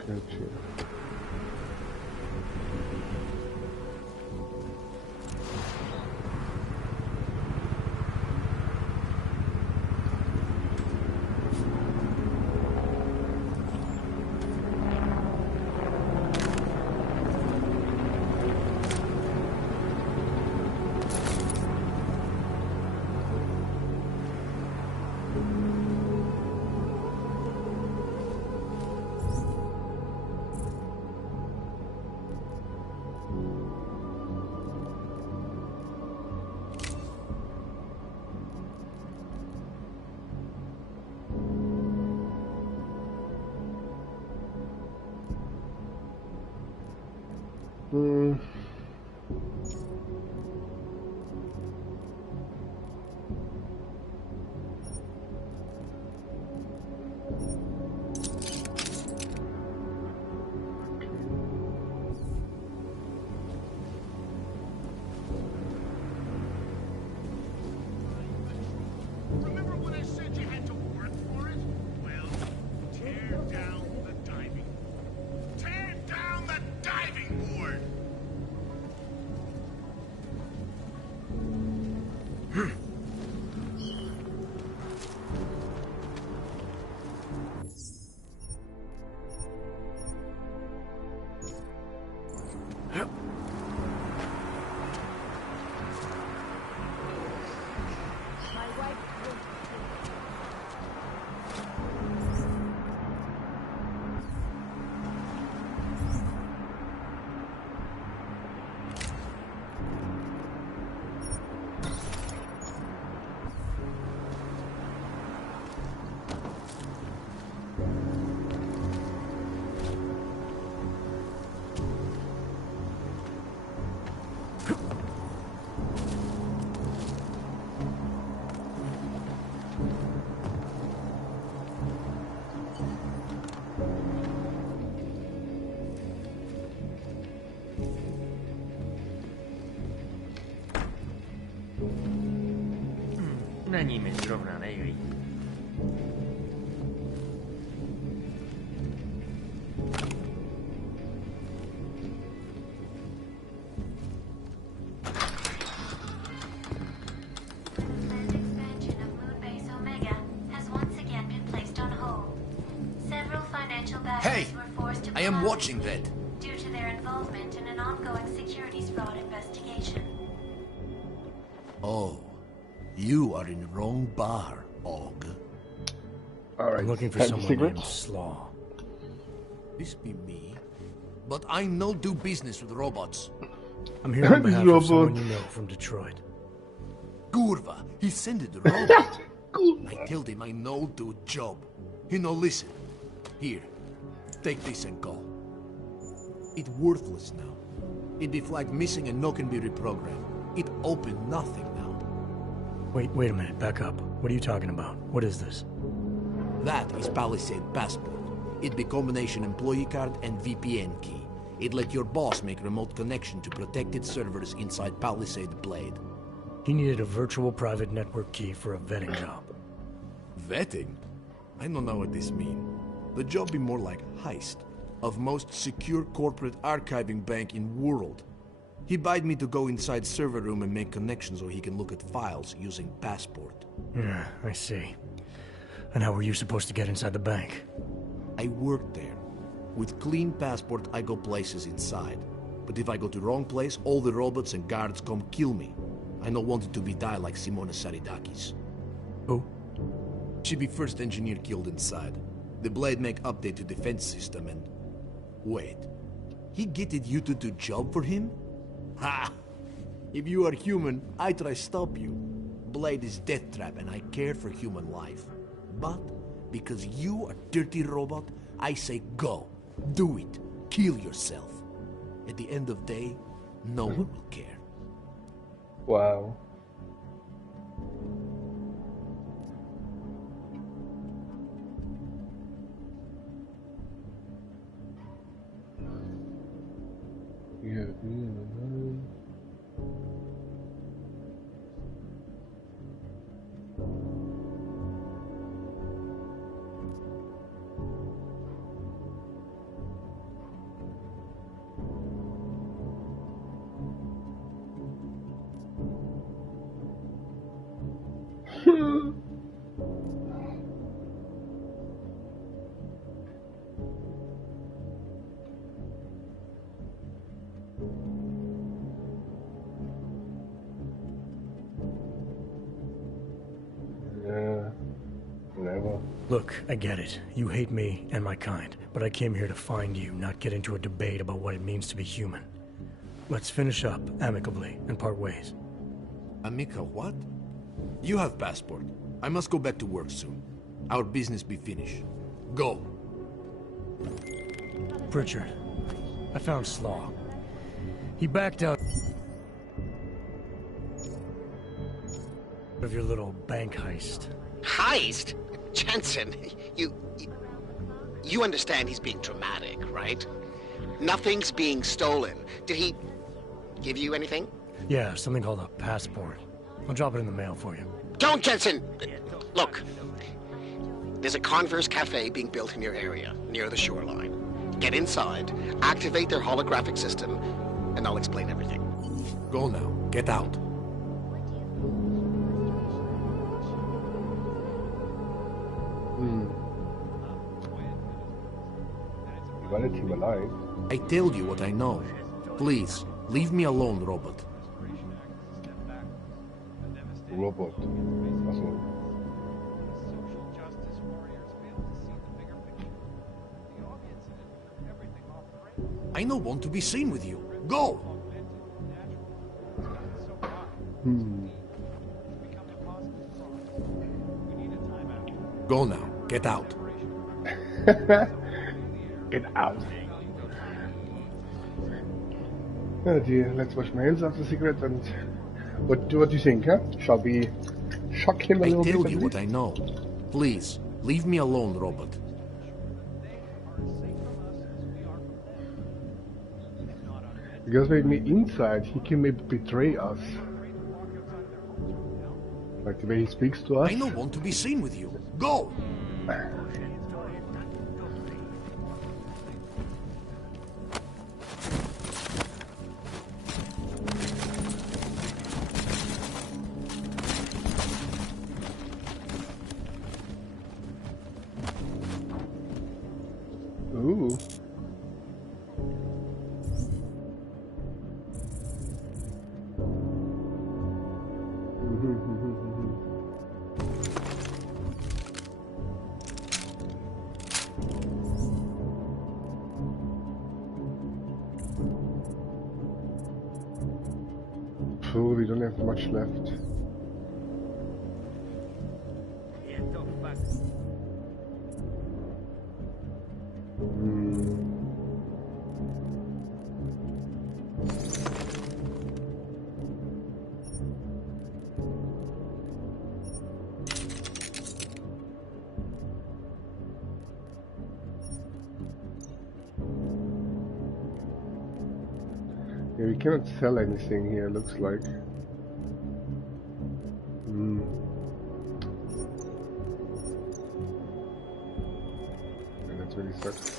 Gotcha. na nim jest zrovna nejlíp. Hey! I am watching that. Due to their involvement in an ongoing securities fraud investigation. Oh, you are in the wrong bar, Og. Alright, I'm looking for time someone secret. named Slaw. This be me, but I no do business with robots. I'm here on behalf of someone you know from Detroit. Kurva, he sent the robot. I told him I no do job. He no listen. Here, take this and go. It worthless now. It be flagged missing and no can be reprogrammed. It open nothing now. Wait a minute, back up. What are you talking about? What is this? That is Palisade Passport. It be combination employee card and VPN key. It let your boss make remote connection to protected servers inside Palisade Blade. He needed a virtual private network key for a vetting job. Vetting? I don't know what this mean. The job be more like heist of most secure corporate archiving bank in world. He bade me to go inside server room and make connections so he can look at files using Passport. Yeah, I see. And how were you supposed to get inside the bank? I worked there. With clean Passport, I go places inside. But if I go to wrong place, all the robots and guards come kill me. I don't want it to be die like Simona Saridakis. Who? She be first engineer killed inside. The Blade make update to defense system and... Wait. He getted you to do job for him? Ha! If you are human, I try stop you. Blade is death trap and I care for human life. But, because you are dirty robot, I say go. Do it. Kill yourself. At the end of day, no one will care. Wow. Yeah. Never. Look, I get it. You hate me and my kind, but I came here to find you, not get into a debate about what it means to be human. Let's finish up amicably and part ways. Amica, what? You have Passport. I must go back to work soon. Our business be finished. Go. Pritchard, I found Slaw. He backed out of your little bank heist. Heist? Jensen, you understand he's being dramatic, right? Nothing's being stolen. Did he give you anything? Yeah, something called a passport. I'll drop it in the mail for you. Don't, Jensen! Look, there's a Converse cafe being built in your area, near the shoreline. Get inside, activate their holographic system, and I'll explain everything. Go now. Get out. You wanted him alive. I tell you what I know. Please, leave me alone, robot. Robot. Also. I don't want to be seen with you. Go! Go now. Get out. Get out. Oh dear, let's watch mails after secret and what do you think, huh? Shall we shock him a I little bit? tell you what I know. Please, leave me alone, robot. Because maybe inside he can maybe betray us. Like the way he speaks to us. I don't want to be seen with you. Go! Ooh. Phew, we don't have much left. Yeah, we cannot sell anything here, looks like. Yeah, that really sucks.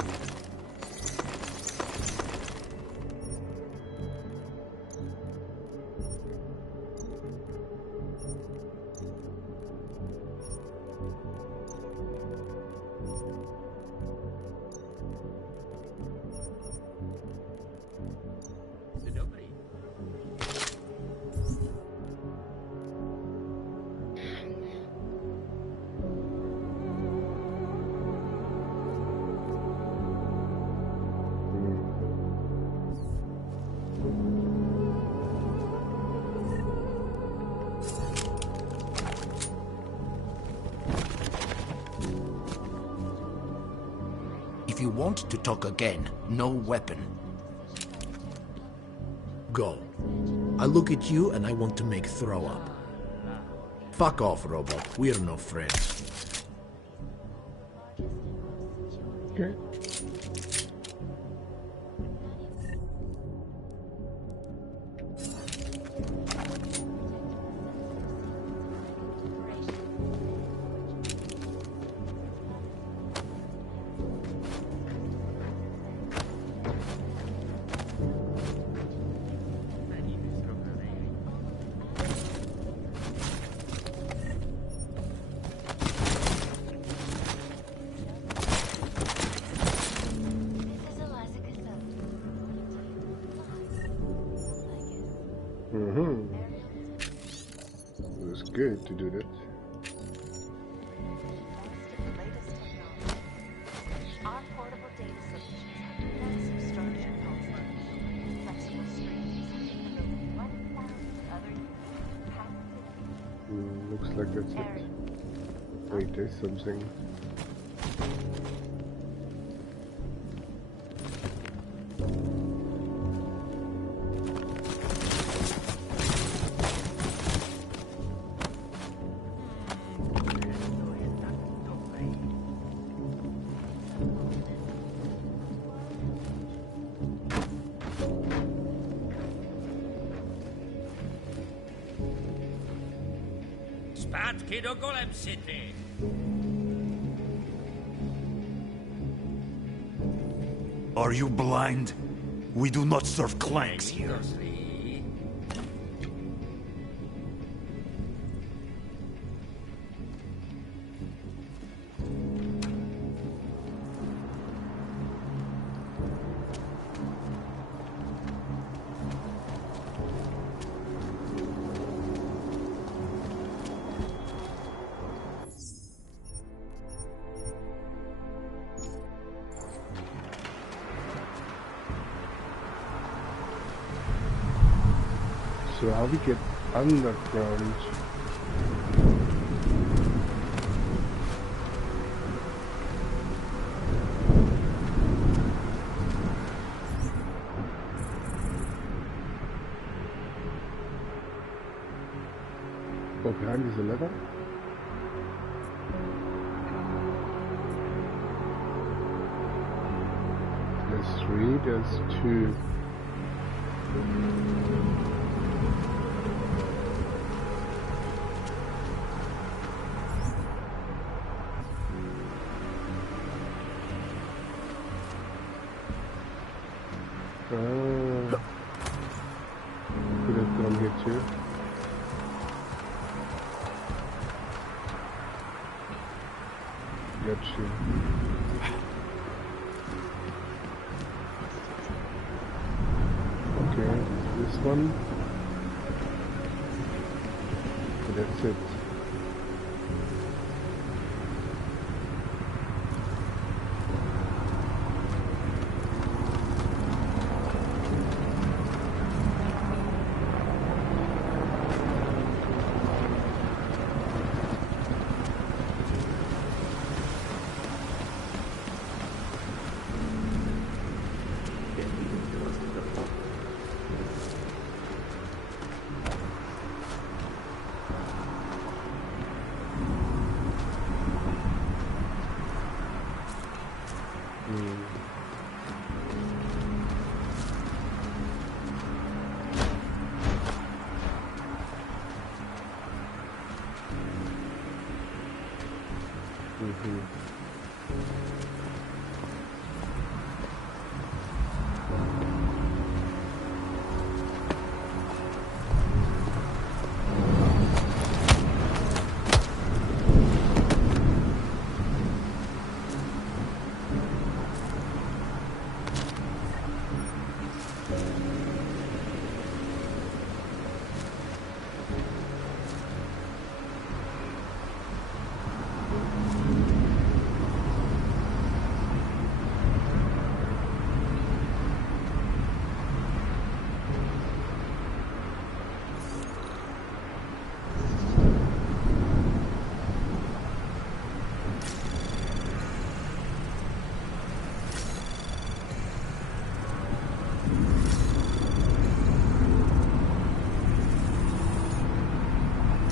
If you want to talk again, no weapon. Go. I look at you and I want to make throw up. Fuck off, robot. We're no friends. Okay. It was good to do that. Our portable data solutions have immense structure comfort, flexible streams, and 1,000 other Looks like that's it. Wait, there's something. Zpátky do Golem City. Are you blind? We do not serve clanks here. So how we get underground? Oh, behind is a lever? There's 3, there's 2. Could have come here too. Got you. Okay, this one. That's it.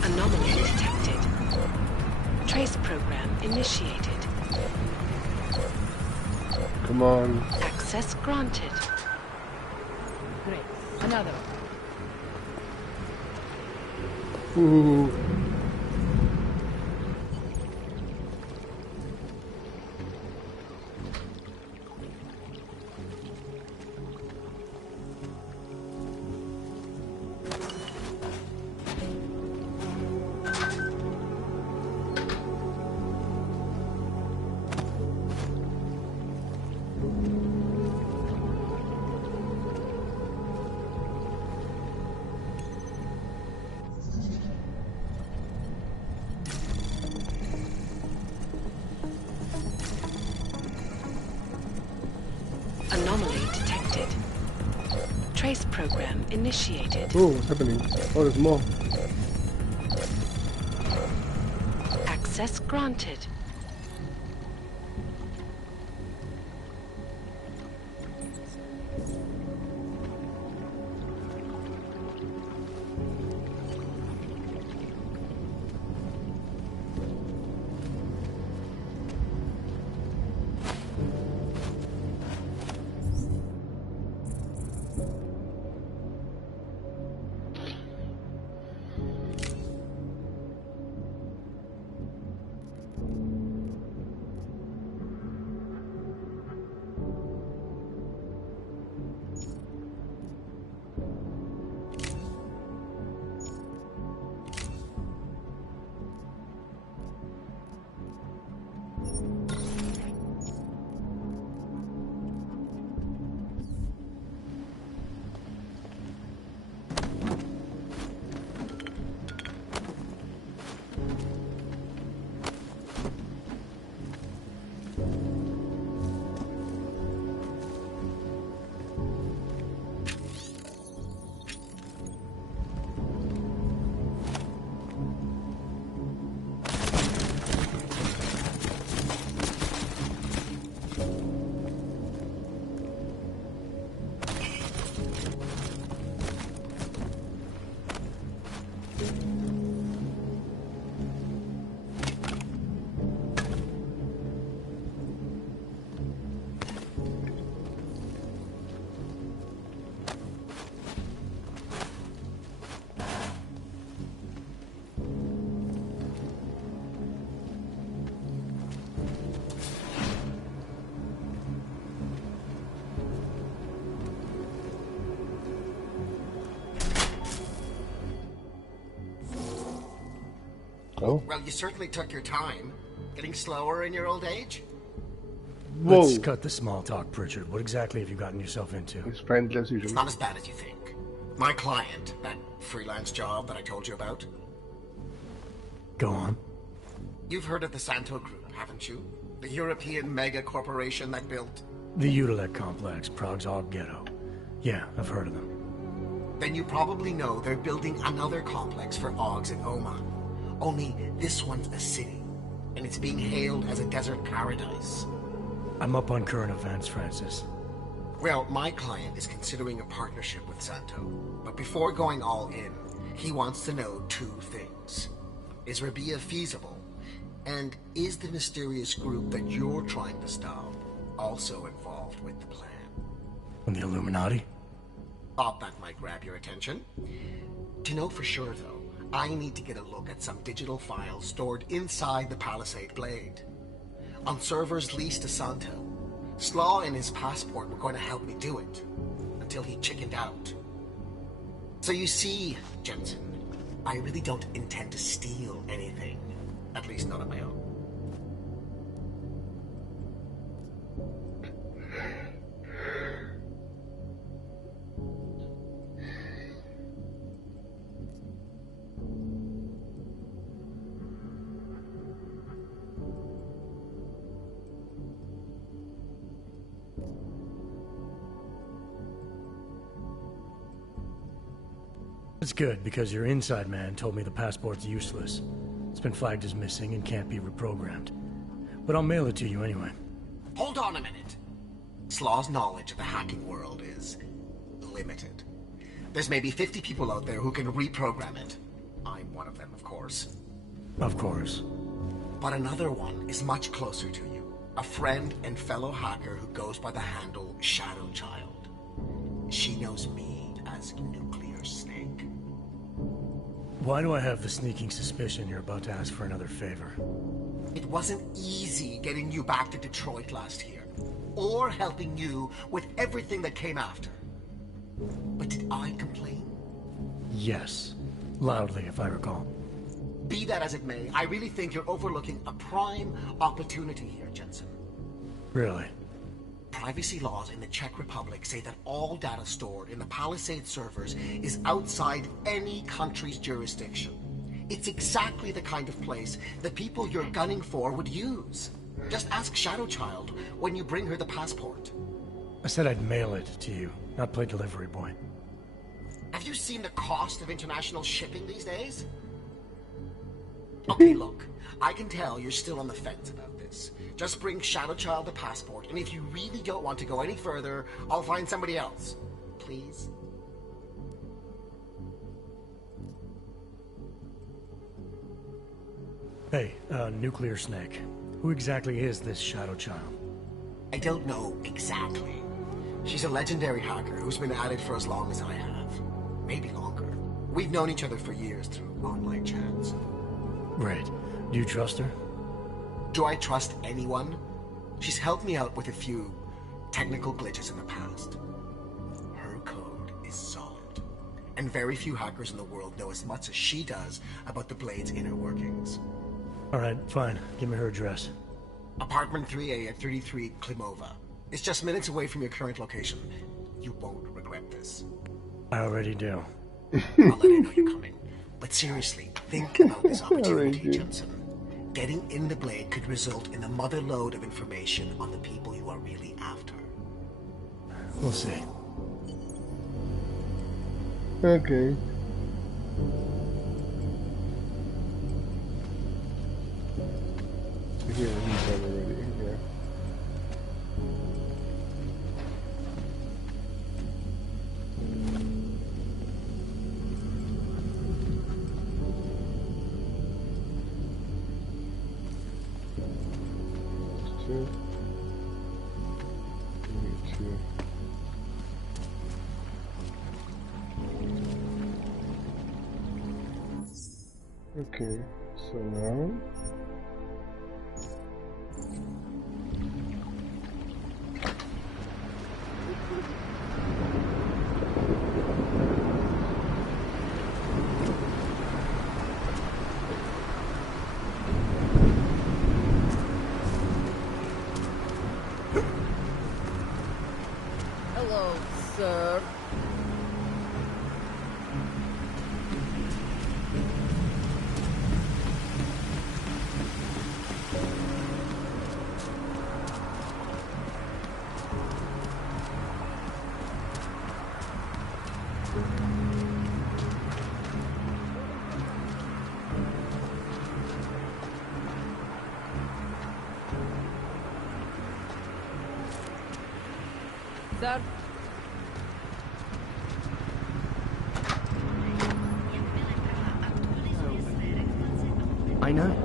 Anomaly detected. Trace program initiated. Come on. Access granted. Great. Another. Ooh. Anomaly detected. Trace program initiated. Oh, what's happening? Oh, there's more. Access granted. Oh. Well, you certainly took your time. Getting slower in your old age? Whoa. Let's cut the small talk, Pritchard. What exactly have you gotten yourself into? His friend as usual. It's not as bad as you think. My client, that freelance job that I told you about. Go on. You've heard of the Santo Group, haven't you? The European mega corporation that built... The Utilec complex, Prague's Og Ghetto. Yeah, I've heard of them. Then you probably know they're building another complex for Ogs in Oma. Only this one's a city, and it's being hailed as a desert paradise. I'm up on current events, Francis. Well, my client is considering a partnership with Santo, but before going all in, he wants to know two things. Is Rabia feasible? And is the mysterious group that you're trying to stop also involved with the plan? And the Illuminati? Thought that might grab your attention. To know for sure, though, I need to get a look at some digital files stored inside the Palisade Blade. On servers leased to Santo, Slaw and his passport were going to help me do it, until he chickened out. So you see, Jensen, I really don't intend to steal anything. At least not on my own. It's good, because your inside man told me the passport's useless. It's been flagged as missing and can't be reprogrammed. But I'll mail it to you anyway. Hold on a minute. Slaw's knowledge of the hacking world is limited. There's maybe 50 people out there who can reprogram it. I'm one of them, of course. Of course. But another one is much closer to you. A friend and fellow hacker who goes by the handle Shadow Child. She knows me as Nuclear Snake. Why do I have the sneaking suspicion you're about to ask for another favor? It wasn't easy getting you back to Detroit last year, or helping you with everything that came after. But did I complain? Yes. Loudly, if I recall. Be that as it may, I really think you're overlooking a prime opportunity here, Jensen. Really? Privacy laws in the Czech Republic say that all data stored in the Palisade servers is outside any country's jurisdiction. It's exactly the kind of place the people you're gunning for would use. Just ask Shadow Child when you bring her the passport. I said I'd mail it to you, not play delivery boy. Have you seen the cost of international shipping these days? Okay, look, I can tell you're still on the fence about this. Just bring Shadow Child the passport, and if you really don't want to go any further, I'll find somebody else. Please? Hey, Nuclear Snake. Who exactly is this Shadow Child? I don't know exactly. She's a legendary hacker who's been at it for as long as I have. Maybe longer. We've known each other for years through online chats. Great. Do you trust her? Do I trust anyone? She's helped me out with a few technical glitches in the past. Her code is solid, and very few hackers in the world know as much as she does about the Blade's inner workings. Alright, fine. Give me her address. Apartment 3A at 33 Klimova. It's just minutes away from your current location. You won't regret this. I already do. I'll let her know you're coming. But seriously, think about this opportunity, Jensen. Getting in the Blade could result in a mother lode of information on the people you are really after. We'll see. Okay. Yeah, he's already, yeah. Two. Two. Okay, so now Hello, sir. Sir? I know.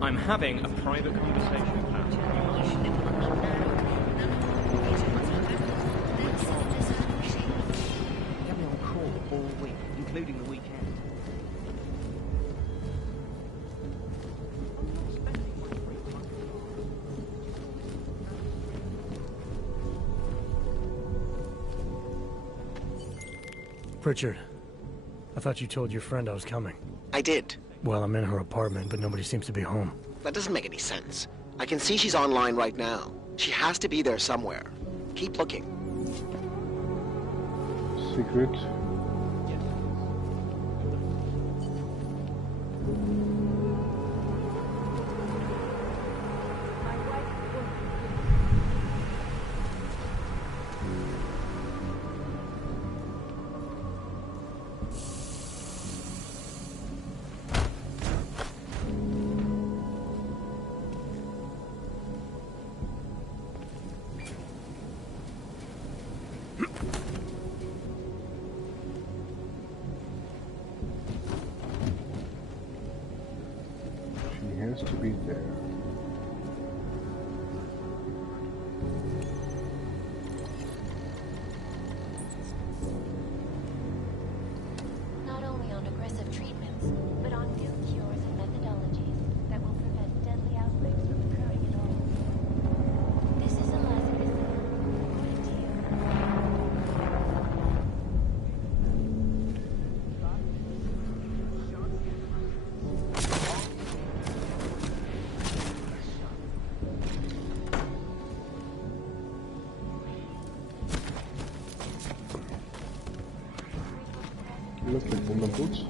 I'm having a private conversation, Pat. Kept me on call all week, including the weekend. Pritchard, I thought you told your friend I was coming. I did. Well, I'm in her apartment, but nobody seems to be home. That doesn't make any sense. I can see she's online right now. She has to be there somewhere. Keep looking. Secret. She has to be there. Not only on aggressive treatments, but on new cures and methodologies that will prevent deadly outbreaks from occurring at all. This is Eliza Cassell, according to you. Look at the boots.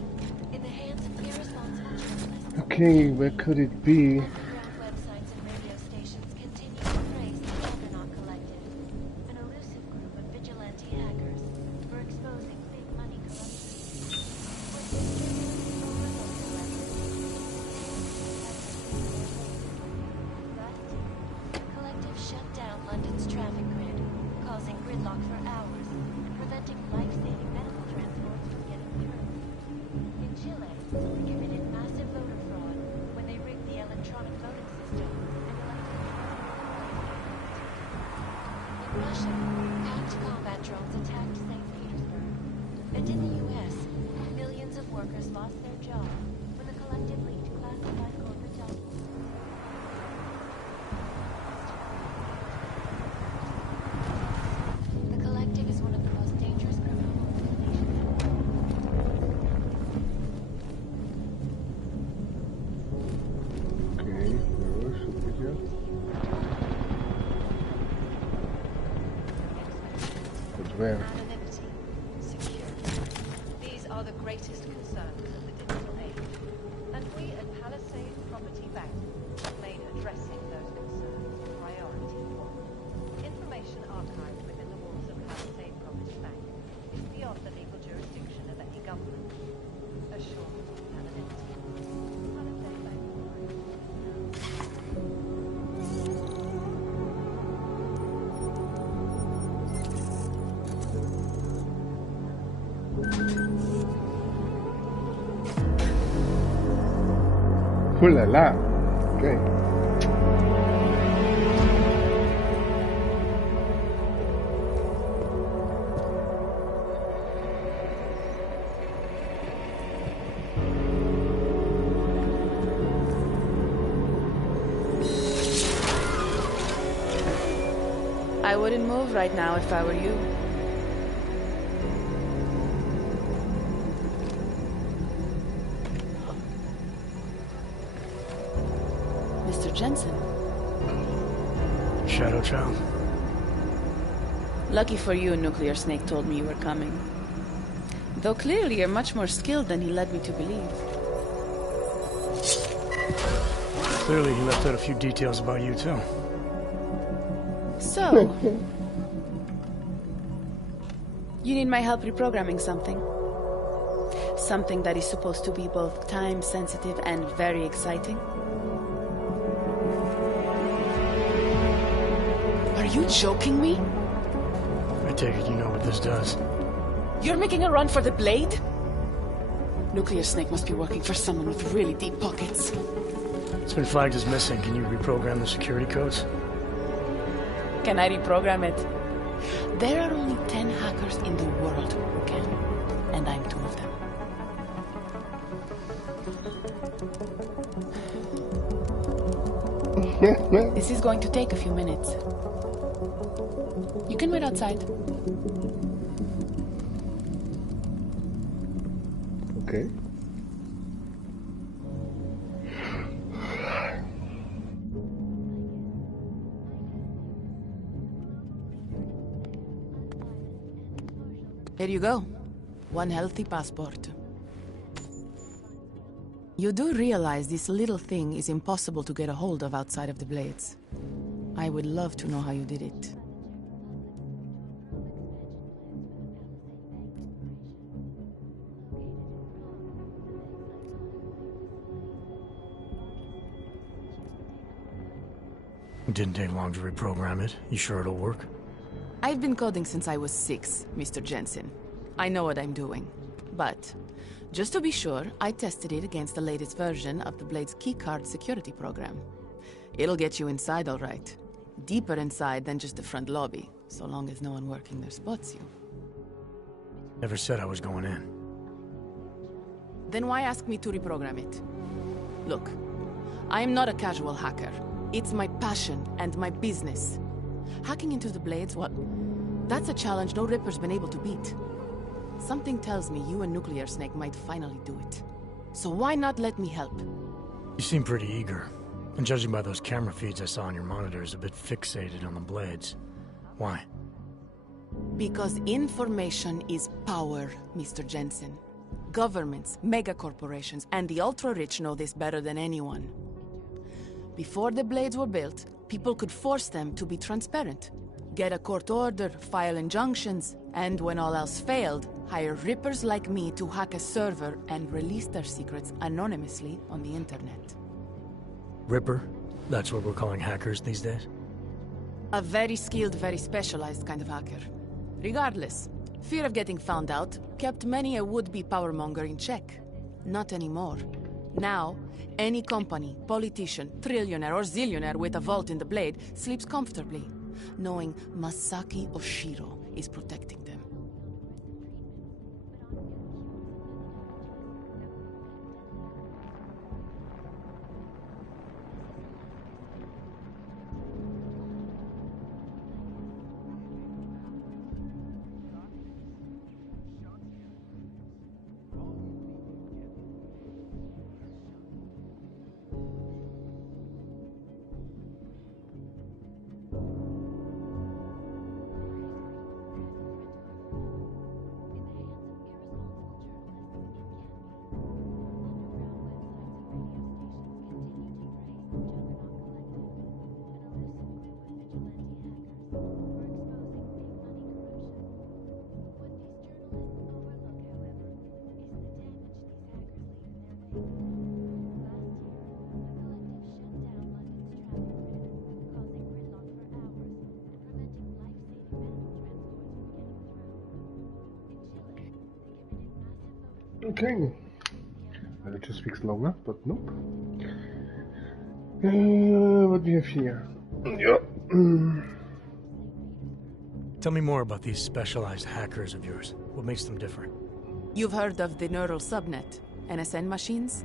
In the hands of irresponsible journalists, Okay, where could it be? underground websites and radio stations continue to praise the Juggernaut Collective, an elusive group of vigilante hackers for exposing big money corruption. With this overlooked collective, the collective shut down London's traffic grid, causing gridlock for hours, preventing life-saving medical transports from getting through. In Chile, they committed massive voter fraud when they rigged the electronic voting system and elected In Russia, packed combat drones attacked St. Petersburg. And in the U.S., millions of workers lost their jobs when the collective leaked classified corporate documents. The collective is one of the most dangerous criminal organizations in the world. Okay, where should we go? But where? Anonymity, security. These are the greatest concerns of the digital age. And we at Palisade Property Bank have made addressing those concerns priority one. Information archived within the walls of Palisade Property Bank is beyond the legal jurisdiction of any government. Assured anonymity. Palisade Bank. Ooh la la. Okay. I wouldn't move right now if I were you. Mr. Jensen. Shadow Child. Lucky for you, Nuclear Snake told me you were coming. Though clearly you're much more skilled than he led me to believe. Clearly he left out a few details about you, too. So... you need my help reprogramming something? Something that is supposed to be both time-sensitive and very exciting? Are you joking me? I take it you know what this does. You're making a run for the blade? Nuclear Snake must be working for someone with really deep pockets. It's been flagged as missing. Can you reprogram the security codes? Can I reprogram it? There are only 10 hackers in the world who can, and I'm 2 of them. This is going to take a few minutes. You can wait outside. Okay. Here you go. 1 healthy passport. You do realize this little thing is impossible to get a hold of outside of the Blades. I would love to know how you did it. It didn't take long to reprogram it. You sure it'll work? I've been coding since I was 6, Mr. Jensen. I know what I'm doing. But, just to be sure, I tested it against the latest version of the Blade's keycard security program. It'll get you inside all right. Deeper inside than just the front lobby, so long as no one working there spots you. Never said I was going in. Then why ask me to reprogram it? Look, I am not a casual hacker. It's my passion and my business. Hacking into the Blades, well, that's a challenge no Ripper's been able to beat. Something tells me you and Nuclear Snake might finally do it. So why not let me help? You seem pretty eager. And judging by those camera feeds I saw on your monitors, a bit fixated on the Blades. Why? Because information is power, Mr. Jensen. Governments, megacorporations, and the ultra-rich know this better than anyone. Before the Blades were built, people could force them to be transparent. Get a court order, file injunctions, and when all else failed, hire Rippers like me to hack a server and release their secrets anonymously on the internet. Ripper? That's what we're calling hackers these days? A very skilled, very specialized kind of hacker. Regardless, fear of getting found out kept many a would-be powermonger in check. Not anymore. Now, any company, politician, trillionaire or zillionaire with a vault in the Blade sleeps comfortably, knowing Masaki Oshiro is protecting them. Okay. It just speaks longer, but nope. What do we have here? Yeah. Tell me more about these specialized hackers of yours. What makes them different? You've heard of the neural subnet, NSN machines?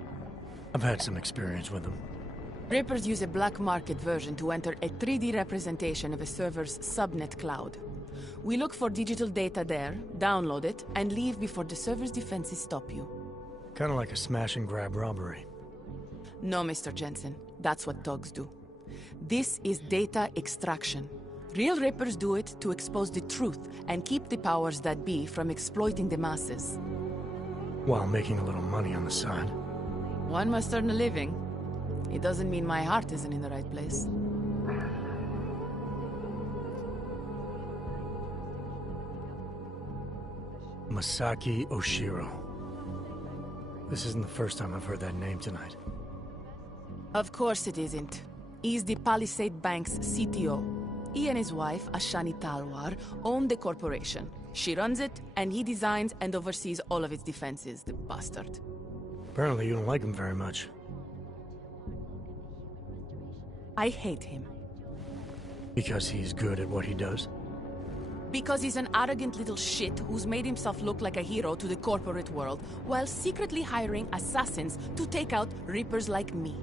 I've had some experience with them. Rippers use a black market version to enter a 3D representation of a server's subnet cloud. We look for digital data there, download it, and leave before the server's defenses stop you. Kind of like a smash and grab robbery. No, Mr. Jensen. That's what thugs do. This is data extraction. Real Rippers do it to expose the truth and keep the powers that be from exploiting the masses. While making a little money on the side. One must earn a living. It doesn't mean my heart isn't in the right place. Masaki Oshiro. This isn't the first time I've heard that name tonight. Of course it isn't. He's the Palisade Bank's CTO. He and his wife, Ashani Talwar, own the corporation. She runs it, and he designs and oversees all of its defenses, the bastard. Apparently you don't like him very much. I hate him. Because he's good at what he does? Because he's an arrogant little shit who's made himself look like a hero to the corporate world, while secretly hiring assassins to take out Rippers like me.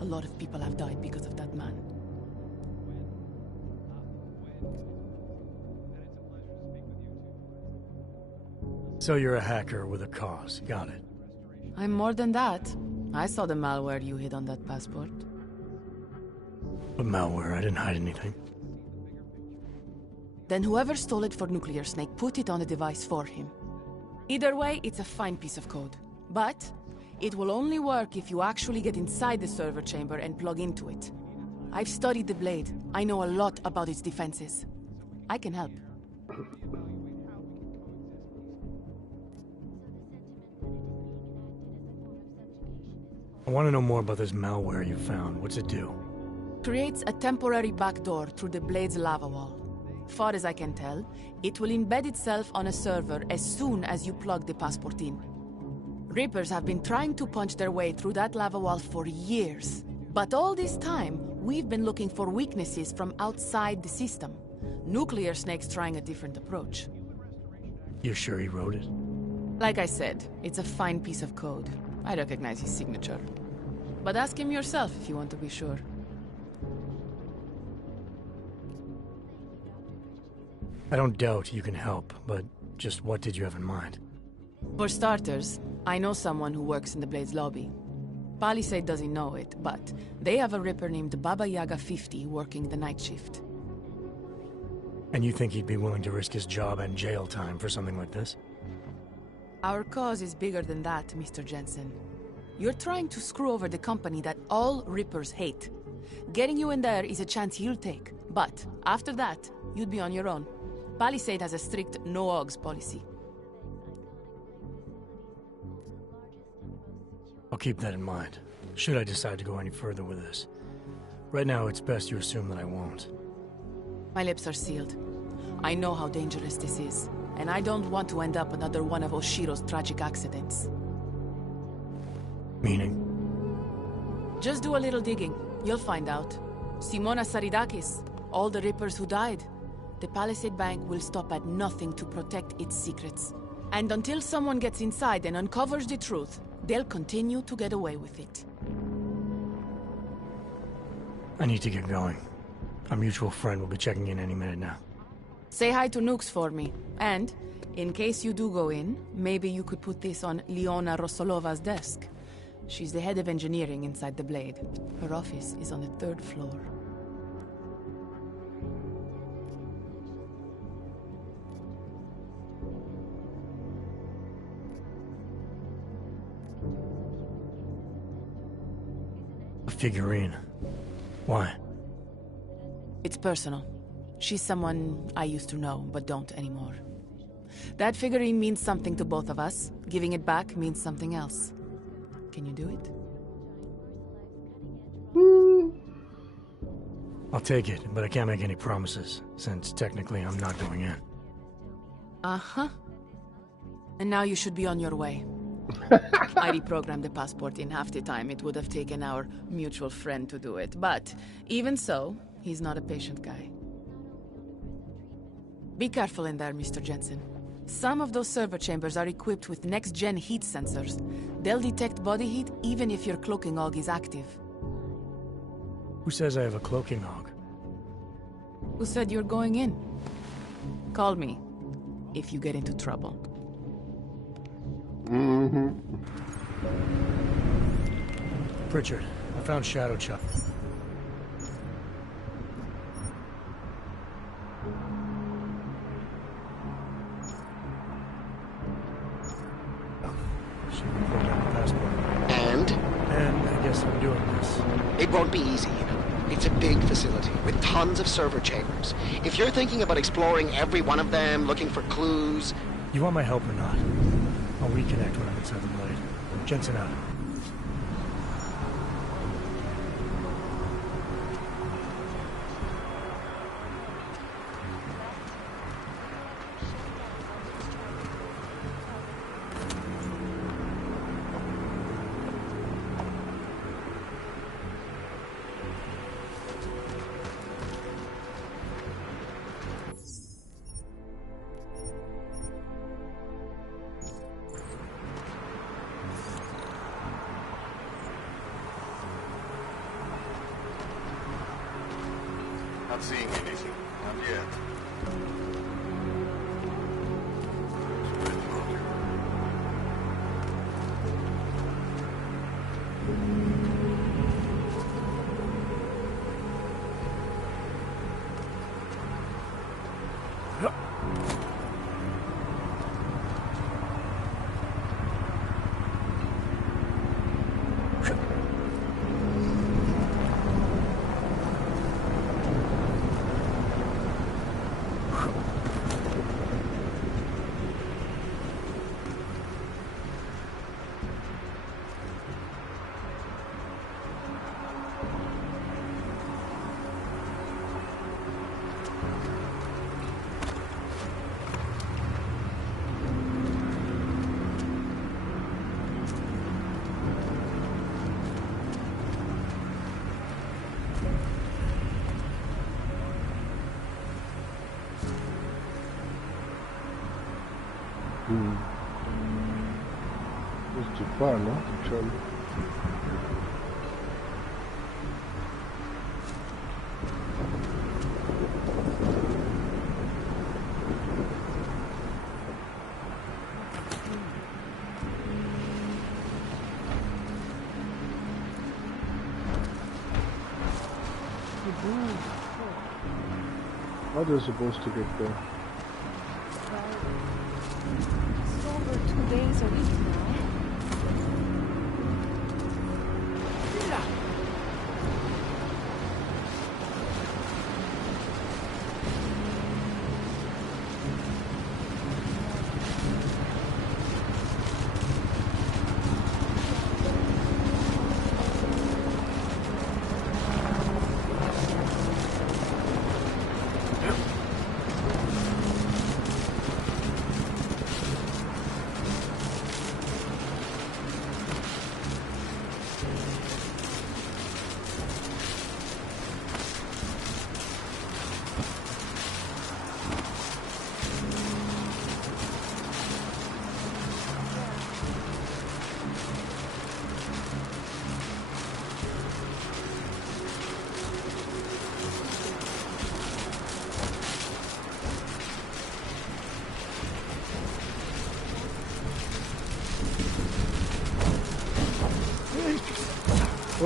A lot of people have died because of that man. So you're a hacker with a cause, got it. I'm more than that. I saw the malware you hid on that passport. But malware, I didn't hide anything. Then whoever stole it for Nuclear Snake put it on the device for him. Either way, it's a fine piece of code. But it will only work if you actually get inside the server chamber and plug into it. I've studied the Blade. I know a lot about its defenses. I can help. I want to know more about this malware you found. What's it do? Creates a temporary backdoor through the Blade's lava wall. Far as I can tell, it will embed itself on a server as soon as you plug the passport in. Rippers have been trying to punch their way through that lava wall for years. But all this time, we've been looking for weaknesses from outside the system. Nuclear Snake's trying a different approach. You're sure he wrote it? Like I said, it's a fine piece of code. I recognize his signature. But ask him yourself if you want to be sure. I don't doubt you can help, but just what did you have in mind? For starters, I know someone who works in the Blade's lobby. Palisade doesn't know it, but they have a Ripper named Baba Yaga 50 working the night shift. And you think he'd be willing to risk his job and jail time for something like this? Our cause is bigger than that, Mr. Jensen. You're trying to screw over the company that all Rippers hate. Getting you in there is a chance he'll take, but after that, you'd be on your own. Palisade has a strict no-OGs policy. I'll keep that in mind, should I decide to go any further with this. Right now, it's best you assume that I won't. My lips are sealed. I know how dangerous this is, and I don't want to end up another one of Oshiro's tragic accidents. Meaning? Just do a little digging. You'll find out. Simona Saridakis, all the Rippers who died. The Palisade Bank will stop at nothing to protect its secrets. And until someone gets inside and uncovers the truth, they'll continue to get away with it. I need to get going. Our mutual friend will be checking in any minute now. Say hi to Nukes for me. And, in case you do go in, maybe you could put this on Leona Rosolova's desk. She's the head of engineering inside the Blade. Her office is on the 3rd floor. A figurine. Why? It's personal. She's someone I used to know, but don't anymore. That figurine means something to both of us. Giving it back means something else. Can you do it? I'll take it, but I can't make any promises, since technically I'm not going in. Uh-huh. And now you should be on your way. I reprogrammed the passport in half the time it would have taken our mutual friend to do it, but even so, he's not a patient guy. Be careful in there, Mr. Jensen. Some of those server chambers are equipped with next-gen heat sensors. They'll detect body heat even if your cloaking AUG is active. Who says I have a cloaking AUG? Who said you're going in? Call me if you get into trouble. Pritchard, I found Shadow Chuck. us from doing this. It won't be easy, you know. It's a big facility with tons of server chambers. If you're thinking about exploring every one of them, looking for clues... You want my help or not? I'll reconnect when I'm inside the blade. Jensen out. Not seeing anything. Not yet. It's too far, no? To travel. How are they supposed to get there? It's over 2 days a week now.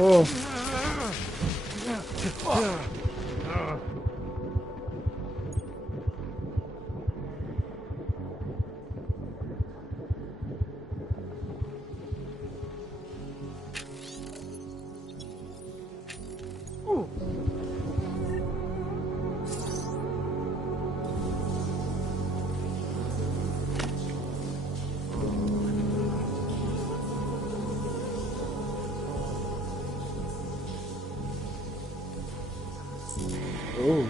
Oh. Oh.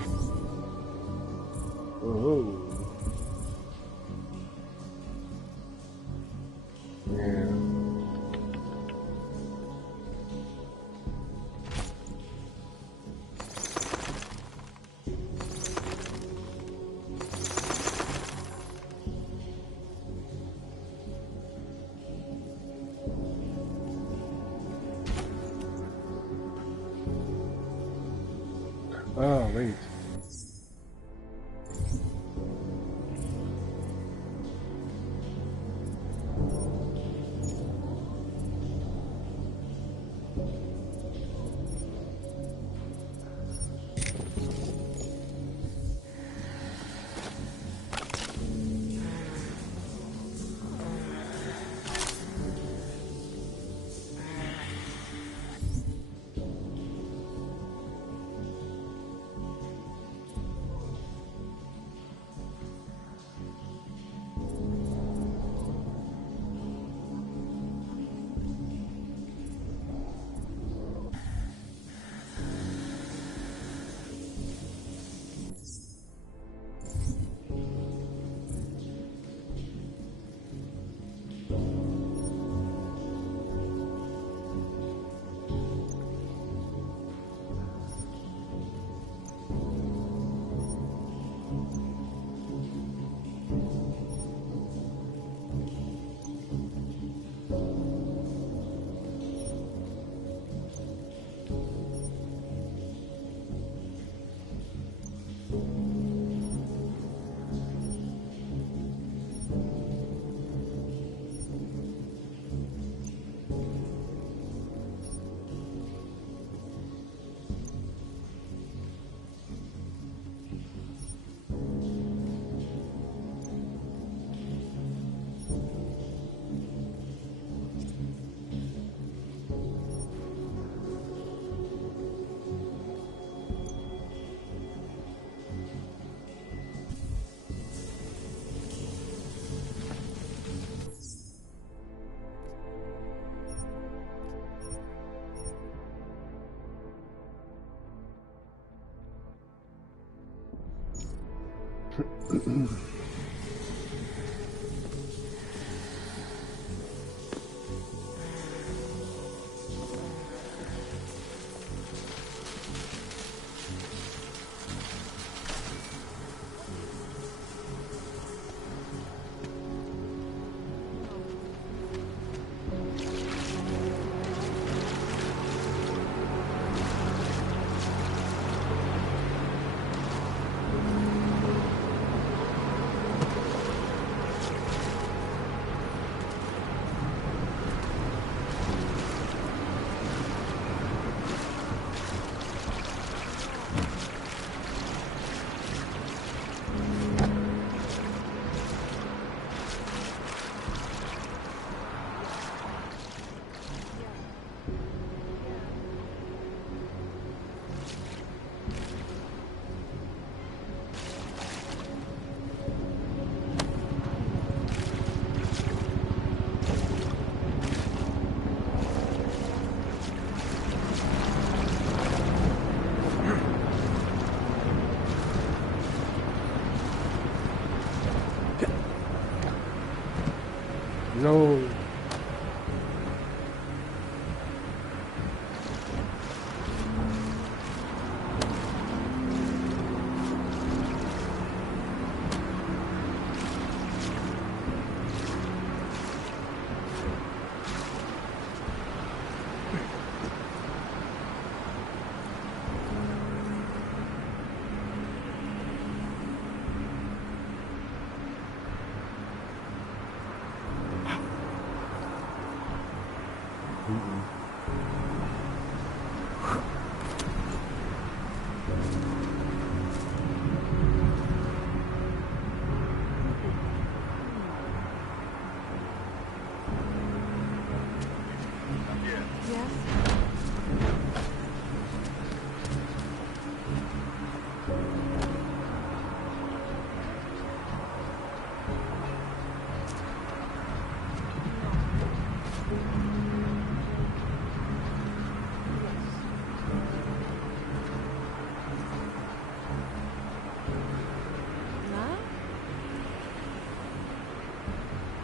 Oh. Yeah. Oh, wait. No.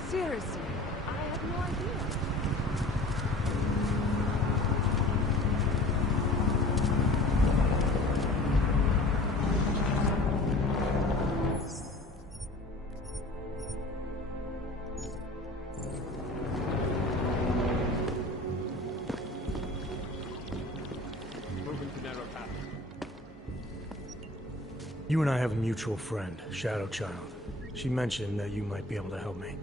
Seriously, I had no idea. Moving to narrow path. You and I have a mutual friend, Shadow Child. She mentioned that you might be able to help me.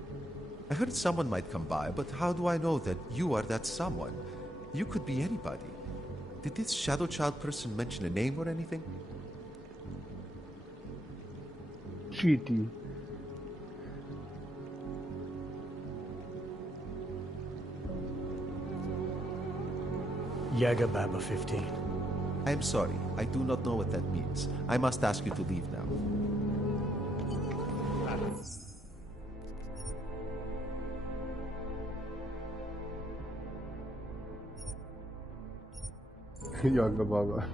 I heard someone might come by, but how do I know that you are that someone? You could be anybody. Did this Shadow Child person mention a name or anything? Cheaty. Yaga Baba 15. I am sorry. I do not know what that means. I must ask you to leave now. Yaga Baba.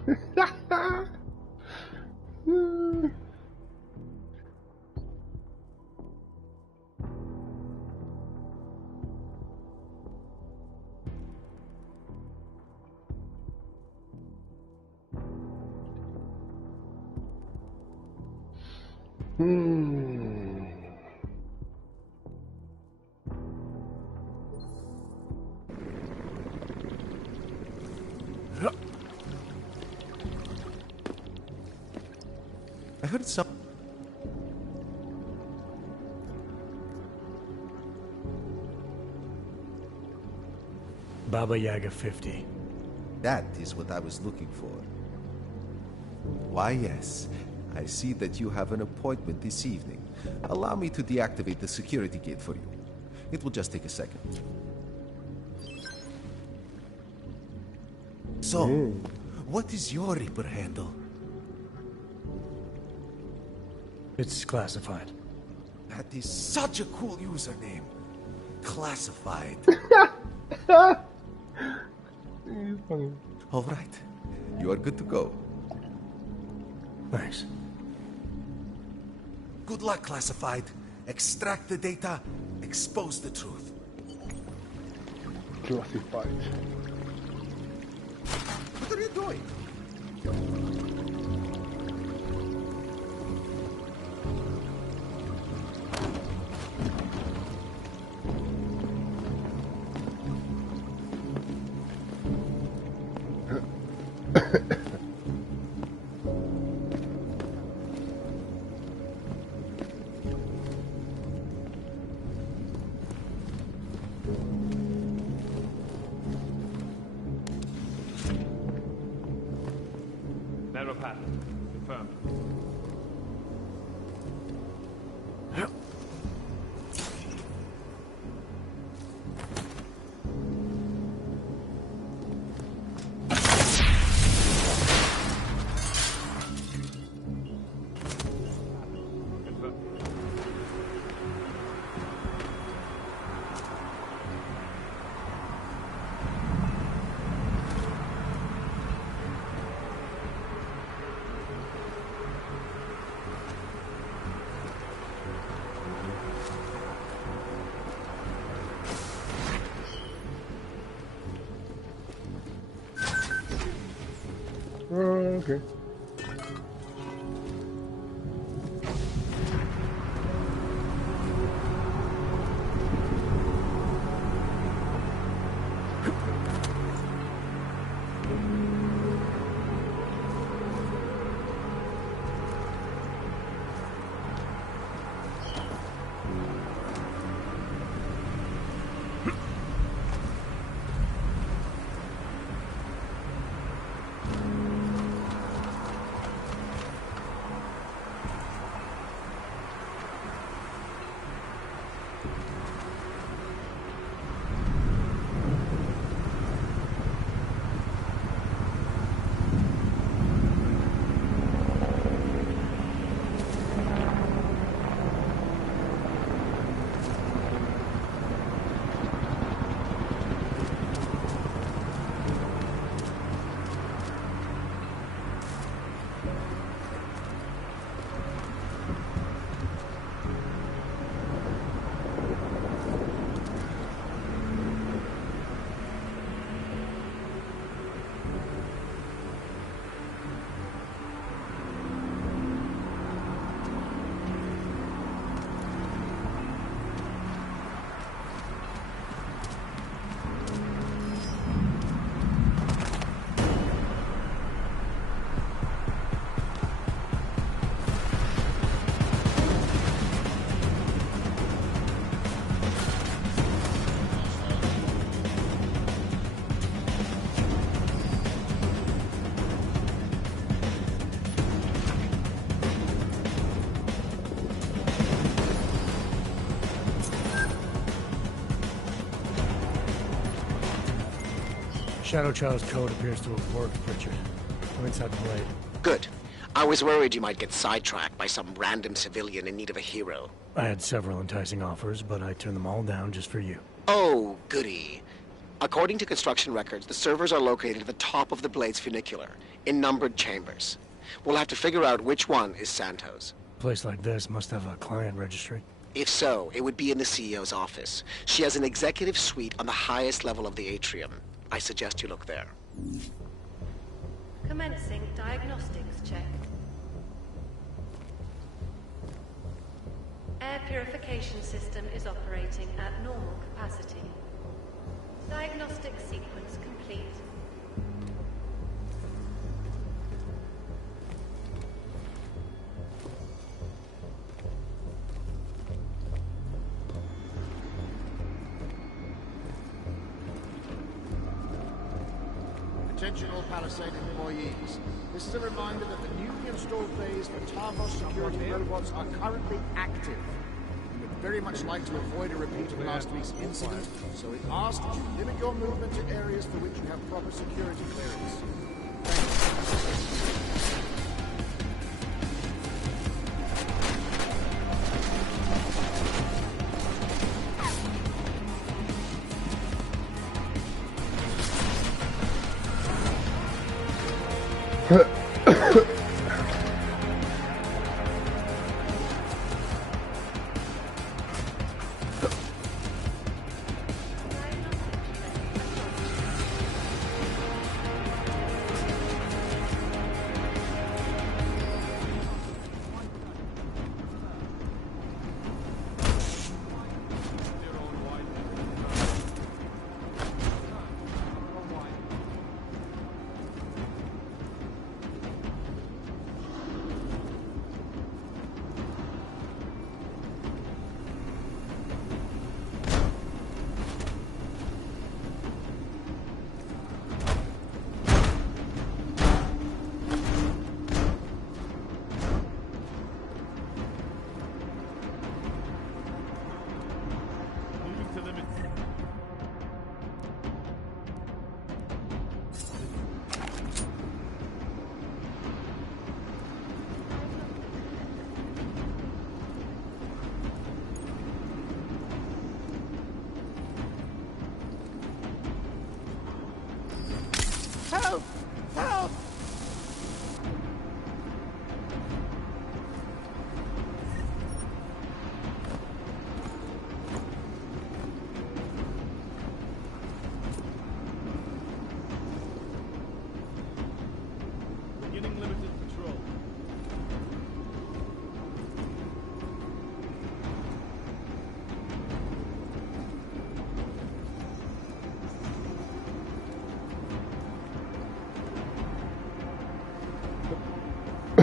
I heard some... Baba Yaga 50. That is what I was looking for. Why, yes. I see that you have an appointment this evening. Allow me to deactivate the security gate for you. It will just take a second. So, what is your Reaper handle? It's classified. That is such a cool username. Classified. All right. You are good to go. Thanks. Good luck, Classified. Extract the data, expose the truth. Classified. What are you doing? Narrow path. Confirmed. Okay. Shadow Child's code appears to have worked, Richard. I'm inside the blade. Good. I was worried you might get sidetracked by some random civilian in need of a hero. I had several enticing offers, but I turned them all down just for you. Oh, goody. According to construction records, the servers are located at the top of the Blade's funicular, in numbered chambers. We'll have to figure out which one is Santos. A place like this must have a client registry. If so, it would be in the CEO's office. She has an executive suite on the highest level of the atrium. I suggest you look there. Commencing diagnostics check. Air purification system is operating at normal capacity. Diagnostic sequence complete. Attention all Palisade employees. This is a reminder that the newly installed bays for Tarvos security robots are currently active. We would very much like to avoid a repeat of last week's incident, so we ask that you limit your movement to areas for which you have proper security clearance.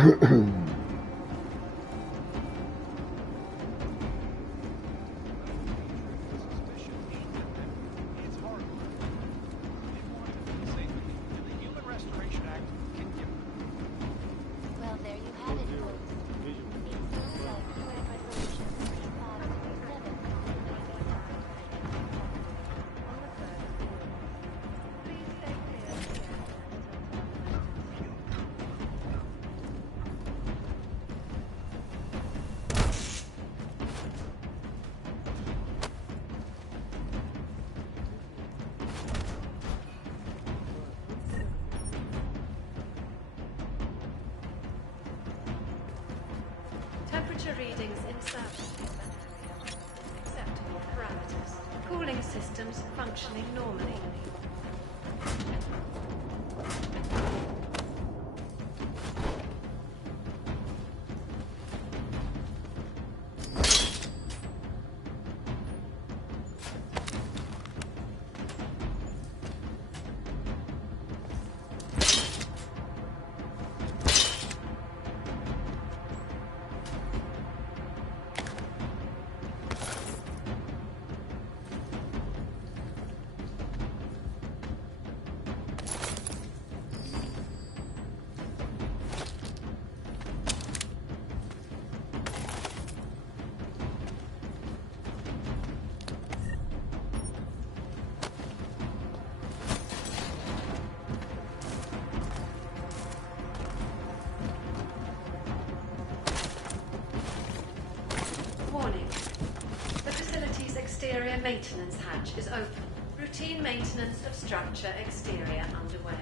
Well, there you have it, folks. It sounds like UN Resolution 3537 On the third floor. Please stay clear of the area Temperature readings in surface area. Acceptable parameters. Cooling systems functioning normally. Warning. The facility's exterior maintenance hatch is open. Routine maintenance of structure exterior underway.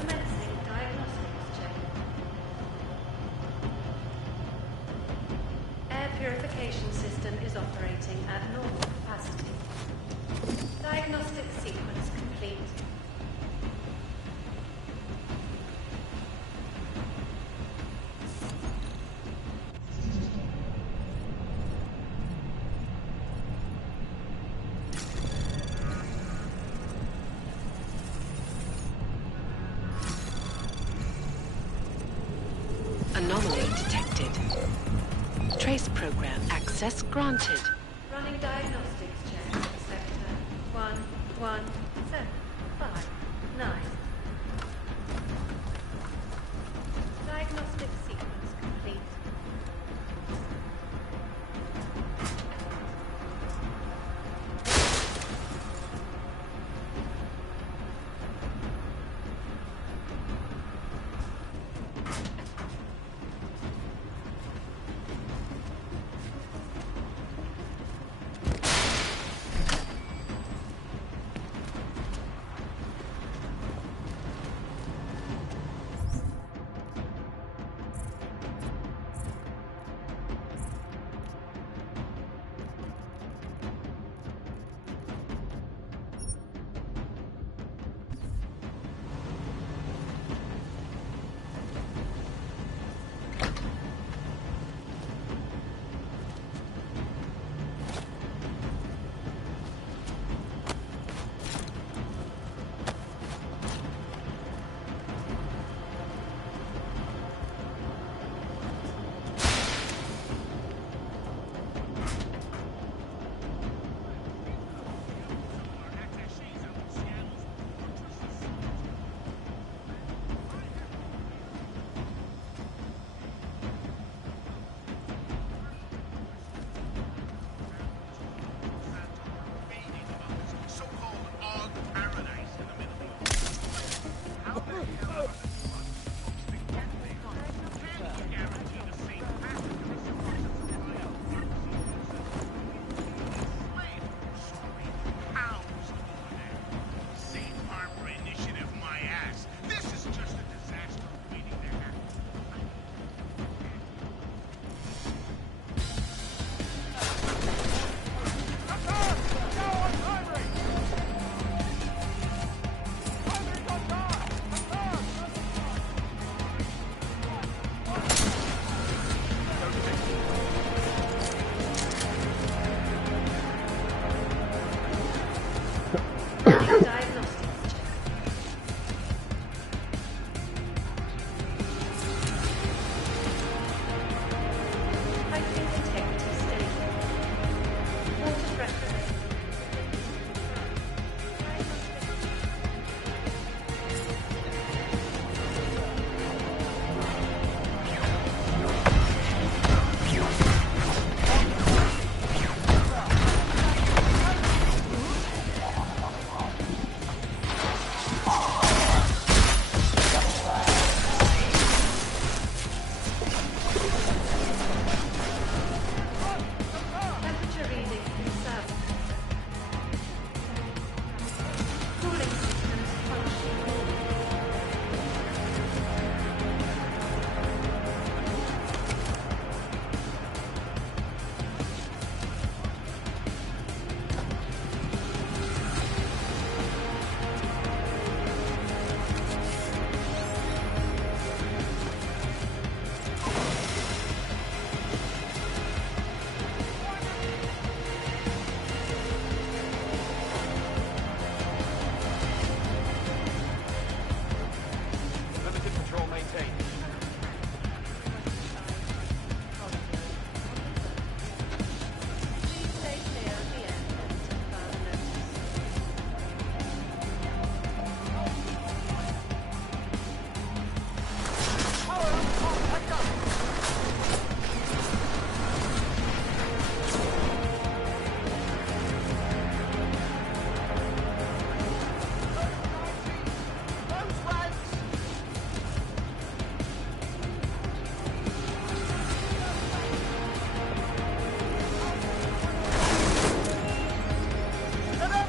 Commencing diagnostics check. Air purification system is operating at normal capacity. Diagnostic sequence complete. Anomaly detected. Trace program access granted. Running diagnostics check. Sector 1175. Diagnostic sequence complete.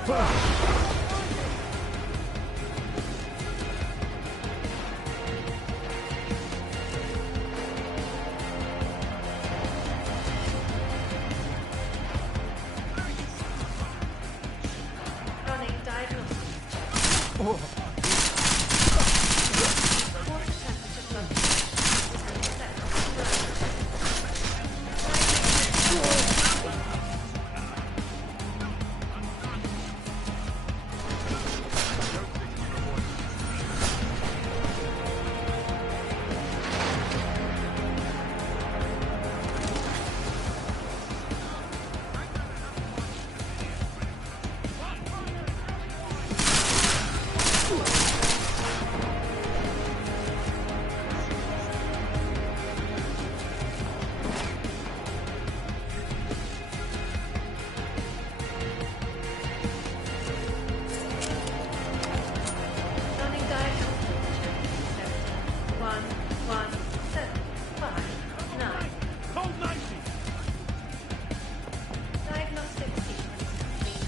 Running diagnostics. Oh. Water temperature fluctuations. Running diagnostics check. 1, 1, 7, 5, 9. Code 90! Diagnostic sequence complete.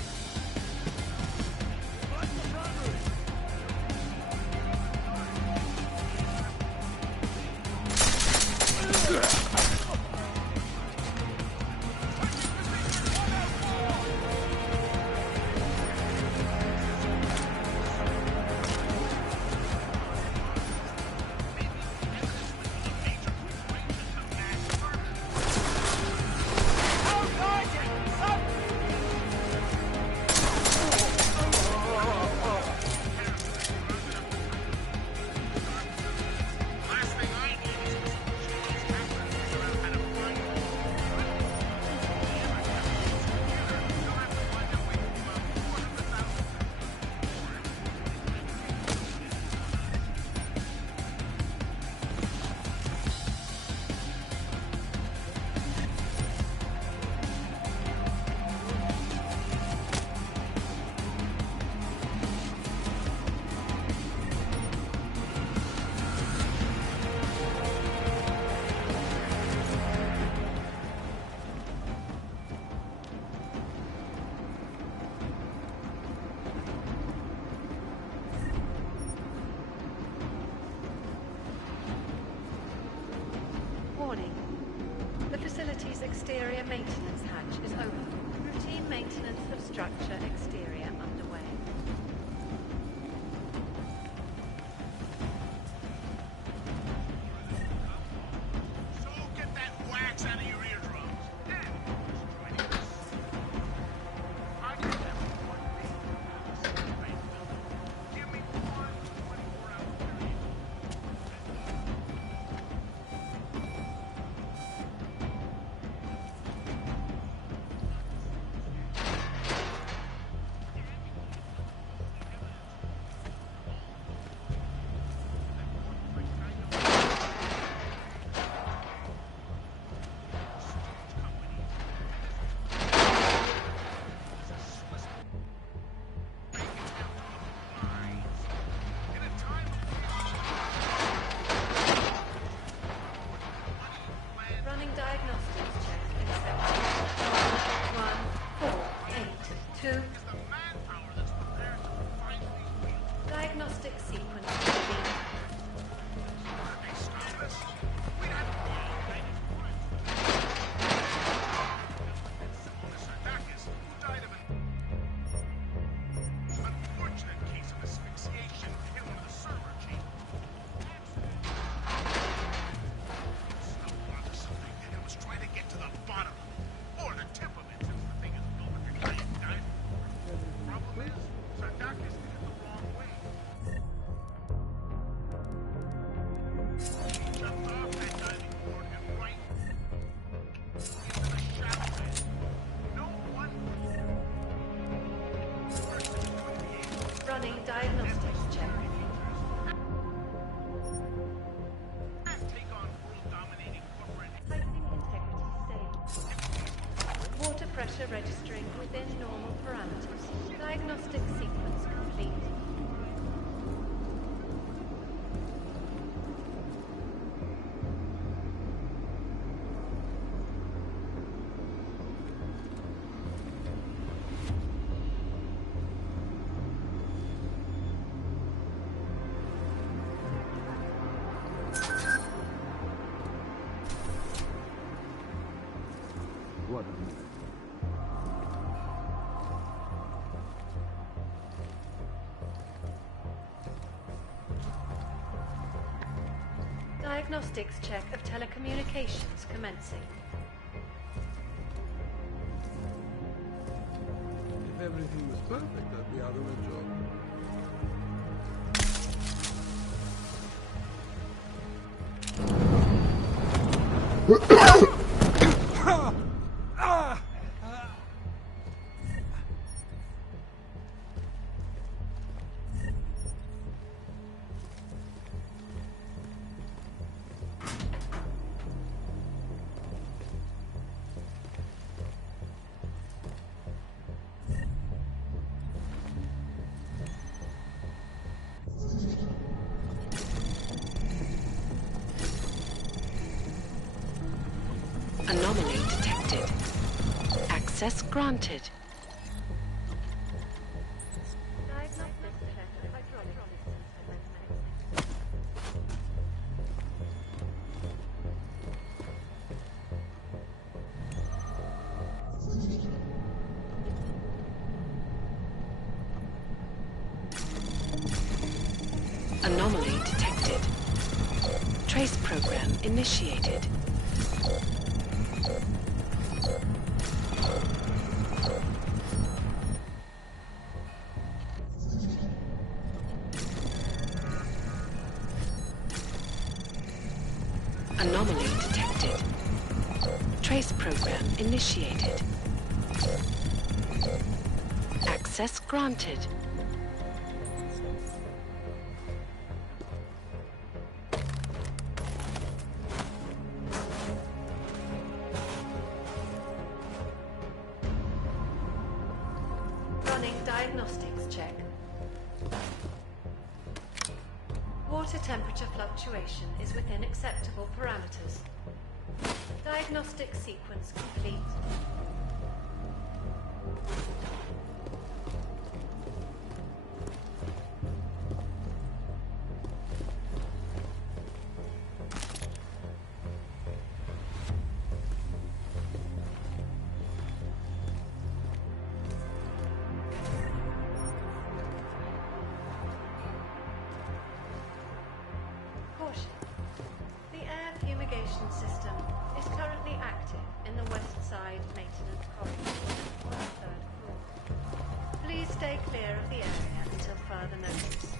Warning. The facility's exterior maintenance hatch is open. Routine maintenance of structure exterior underway. So get that wax out of your eardrums. I didn't have one thing. Give me one 24-hour period. Running diagnostics check in 7, 1, 4, 8, 2. Diagnostic sequence complete. Unfortunate case of asphyxiation in one of the server chambers. Something and was trying to get to the bottom of it, or the tip of it, since the thing is built with a giant dive. Problem is, Sardakis did it the wrong way. He jumped off that diving board and right into the shadow bed. No one Running diagnostics check. take on world-dominating corporate. Piping integrity stable. Water pressure registering within normal parameters. Diagnostic sequence complete. what? Diagnostics check of telecommunications commencing. If everything was perfect, I'd be out of a job. Anomaly detected. Access granted. Anomaly detected. Trace program initiated. Anomaly detected. Trace program initiated. Access granted. Running diagnostics check. Water temperature fluctuation is within acceptable parameters. Diagnostic sequence complete. Caution. The air fumigation system is currently active in the west side maintenance corridor on the third floor. Please stay clear of the area until further notice.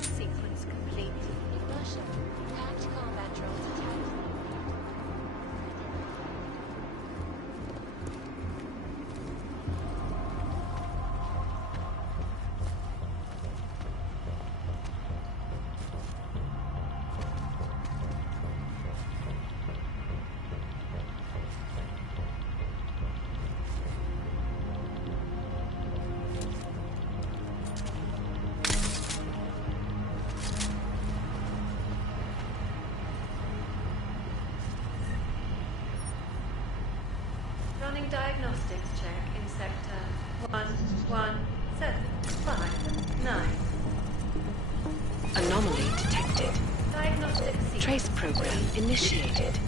Diagnostic sequence complete. Russia, hacked combat drones attacked. Running diagnostics check in sector 117559. Anomaly detected. Diagnostic sequence. Trace program initiated.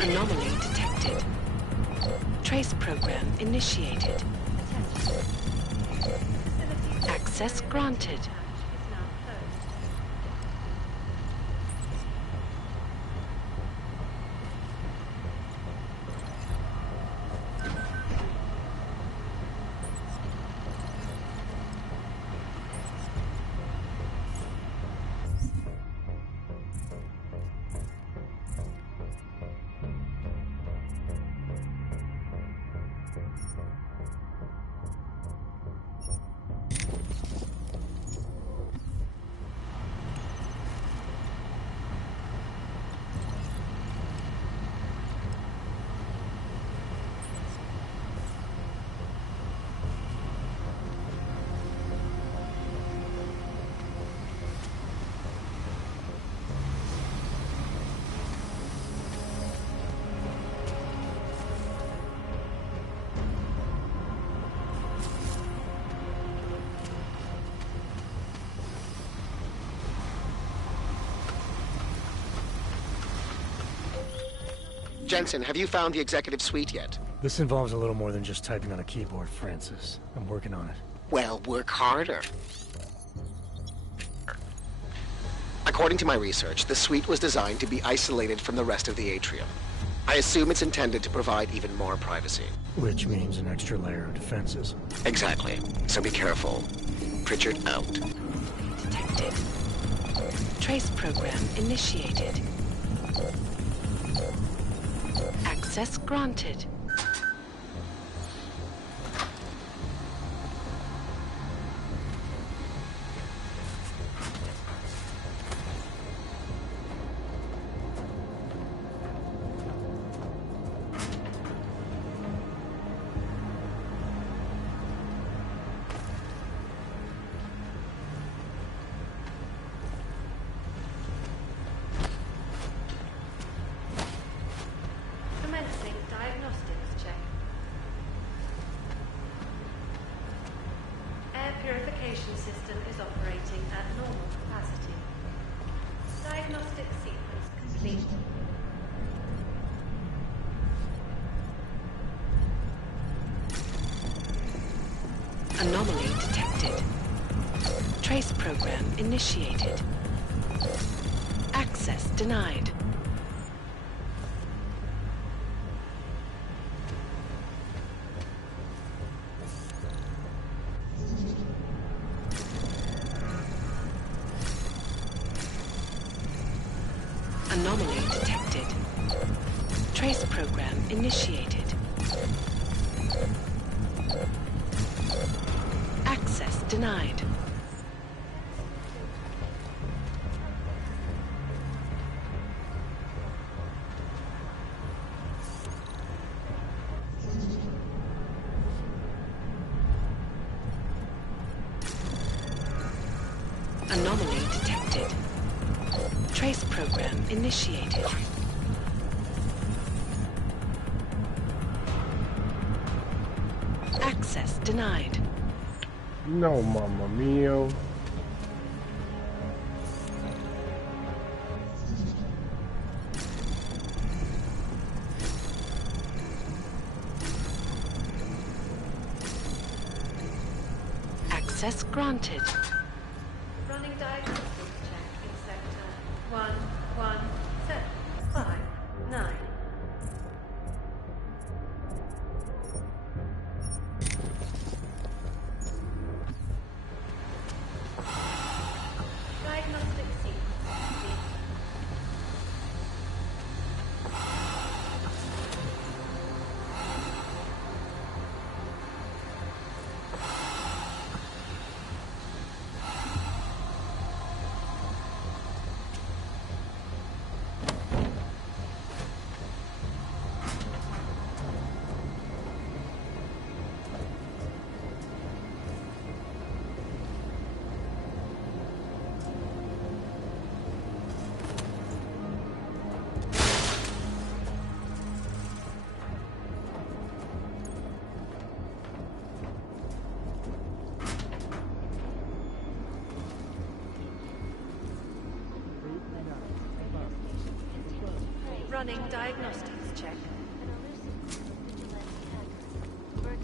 Anomaly detected. Trace program initiated. Access granted. Jensen, have you found the executive suite yet? This involves a little more than just typing on a keyboard, Francis. I'm working on it. Well, work harder. According to my research, the suite was designed to be isolated from the rest of the atrium. I assume it's intended to provide even more privacy. Which means an extra layer of defenses. Exactly. So be careful. Pritchard out. Detected. Trace program initiated. Access granted. Commencing diagnostics check. Air purification system is operating at normal capacity. Diagnostic sequence complete. Anomaly detected. Trace program initiated. Access denied. Anomaly detected. Trace program initiated. Access denied. Anomaly detected. Trace program initiated. Access denied. No, mamma mia. Access granted. Running diagnostics check.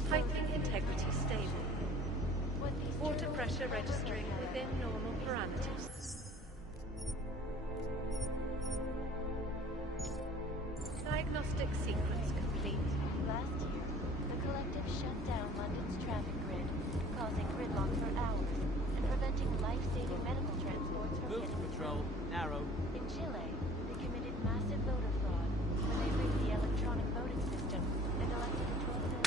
Piping integrity stable. Water pressure registering within normal parameters. Diagnostic sequence complete. Last year, the Collective shut down London's traffic grid, causing gridlock for hours and preventing life-saving medical transports from getting Patrol, narrow. In Chile, they committed massive voter fraud when they rigged the electronic voting system and elected a 12-man.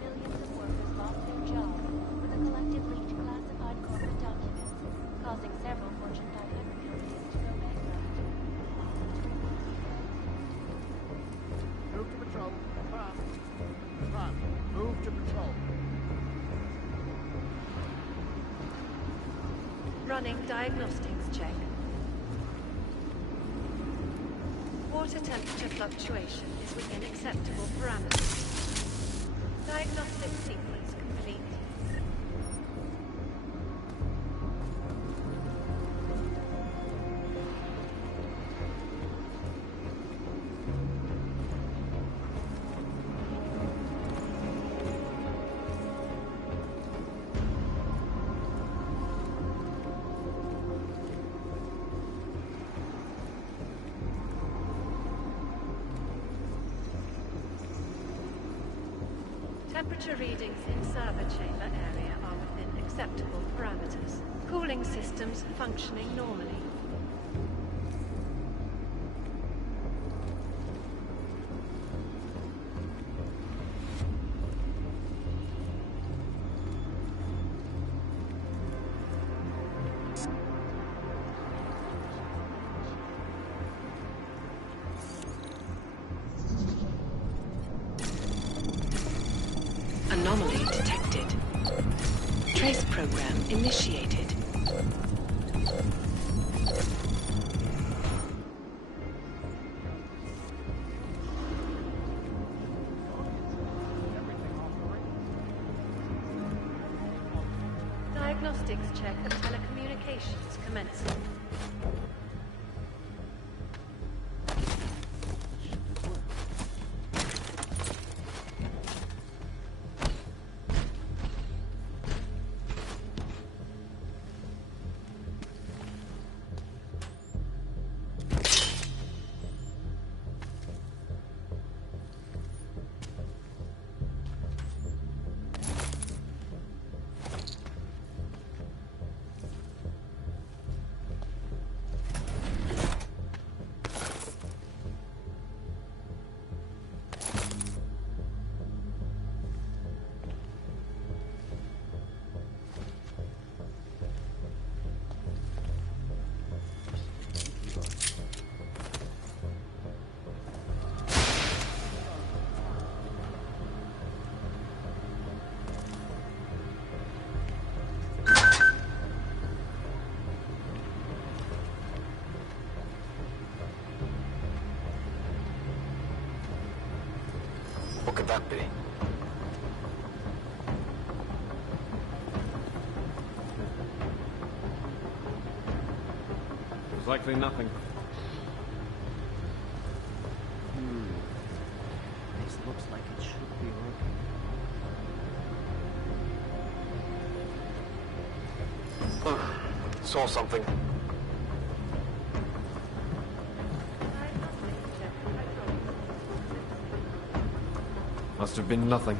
Millions of workers lost their jobs when the Collective leaked classified corporate documents, causing several Fortune 500 companies to go bankrupt. Move to patrol. Confirm. Confirm. Move to patrol. Running diagnostics check. Water temperature fluctuation is within acceptable parameters. Diagnostic sequence complete. Temperature readings in server chamber area are within acceptable parameters. Cooling systems functioning normally. Anomaly detected. Trace program initiated. Diagnostics check of telecommunications commencing. What could that be? There's likely nothing. This looks like it should be working. Saw something. Must have been nothing.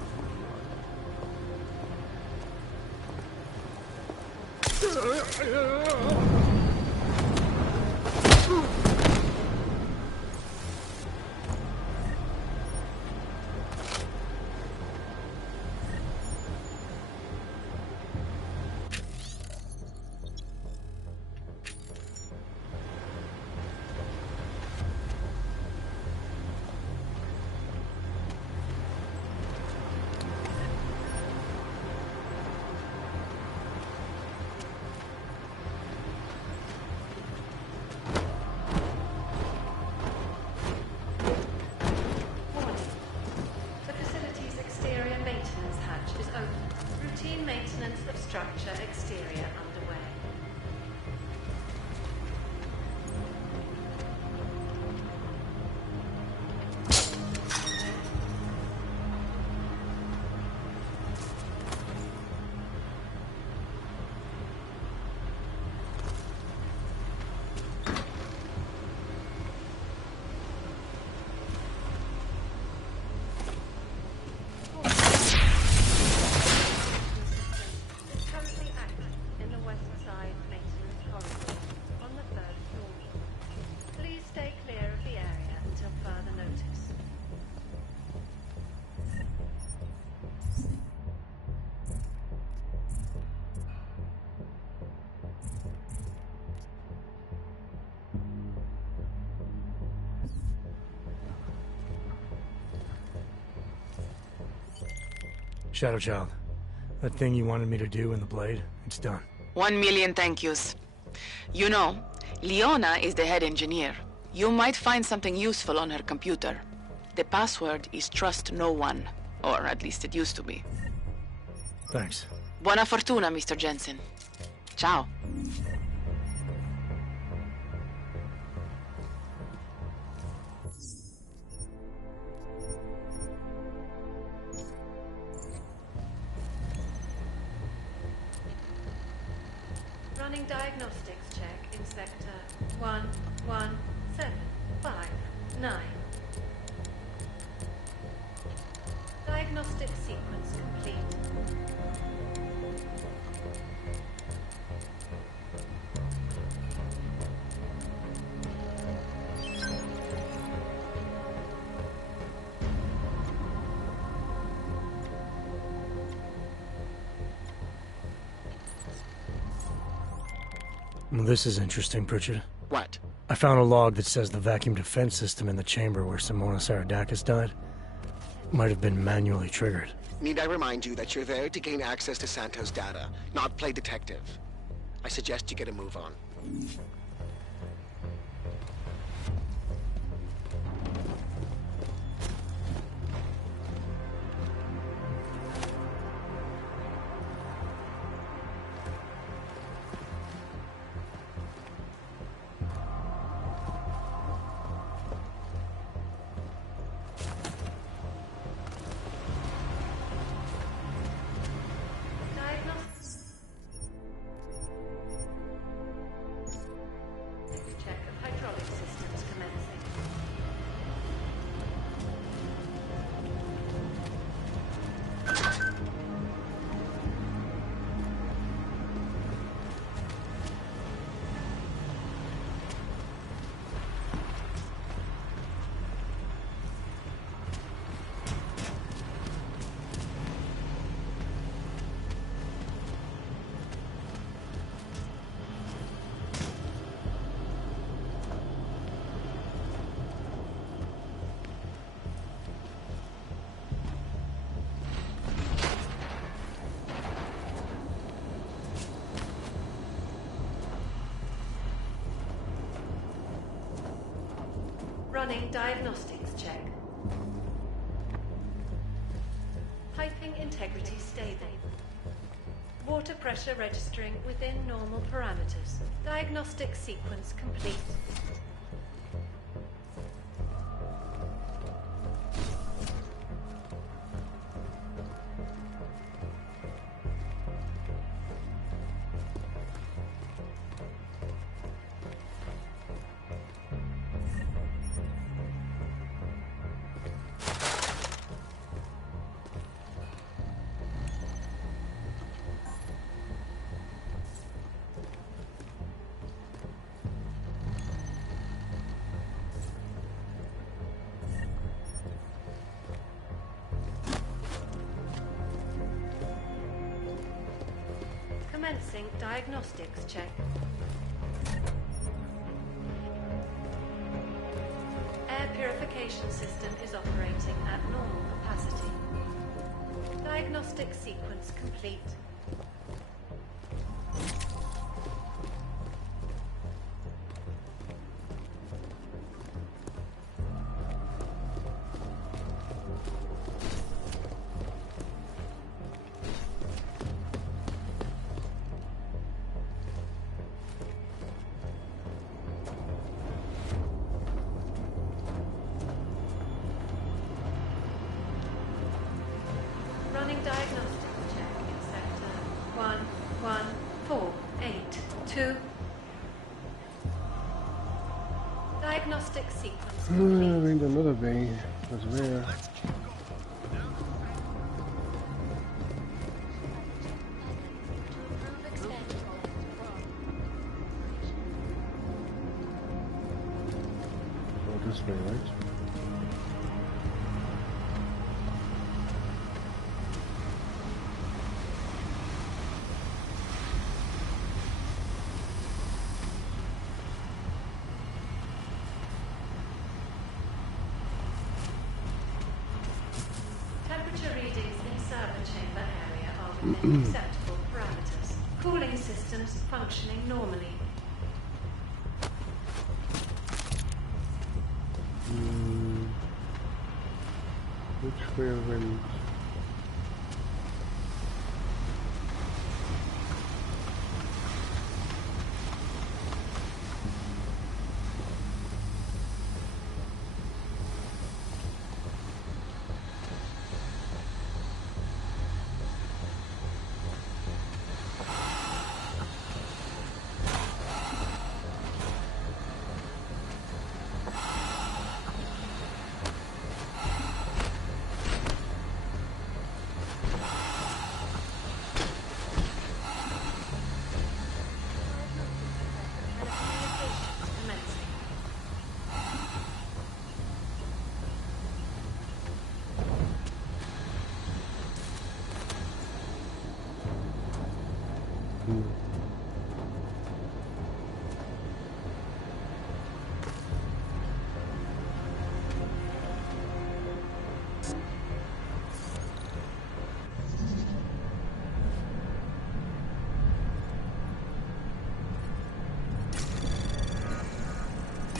Shadow Child, that thing you wanted me to do in the Blade, it's done. 1,000,000 thank yous. You know, Leona is the head engineer. You might find something useful on her computer. The password is trust no one, or at least it used to be. Thanks. Buona fortuna, Mr. Jensen. Ciao. Running diagnostics check in sector 11759. Diagnostic sequence complete. Well, this is interesting, Pritchard. What? I found a log that says the vacuum defense system in the chamber where Simona Saradakis died might have been manually triggered. Need I remind you that you're there to gain access to Santos' data, not play detective? I suggest you get a move on. Check of hydraulic systems commencing. Running diagnostics check. Piping integrity stable. Water pressure registering within normal parameters. Diagnostic sequence complete. Commencing diagnostics check. Air purification system is operating at normal capacity. Diagnostic sequence complete. Running diagnostics check in sector 11482. Diagnostic sequence We complete. need another vein. That's rare. Oh, this way, right? Temperature readings in server chamber. acceptable parameters. Cooling systems functioning normally. Which way went?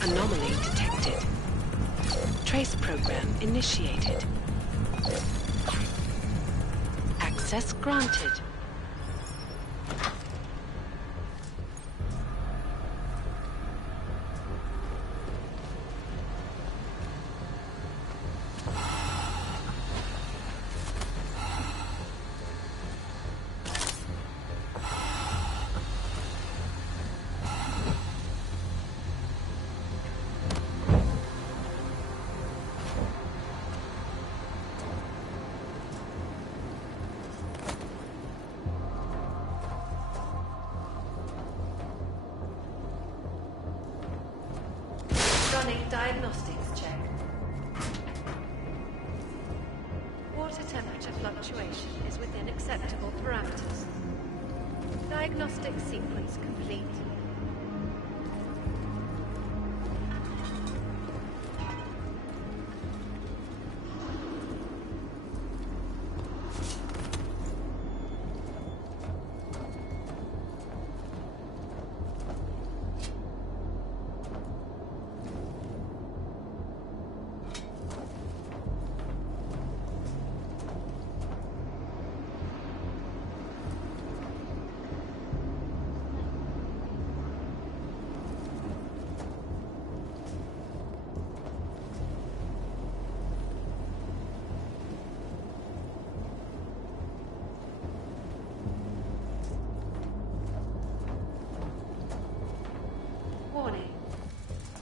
Anomaly detected. Trace program initiated. Access granted. Running diagnostics check. Water temperature fluctuation is within acceptable parameters. Diagnostic sequence complete. Warning.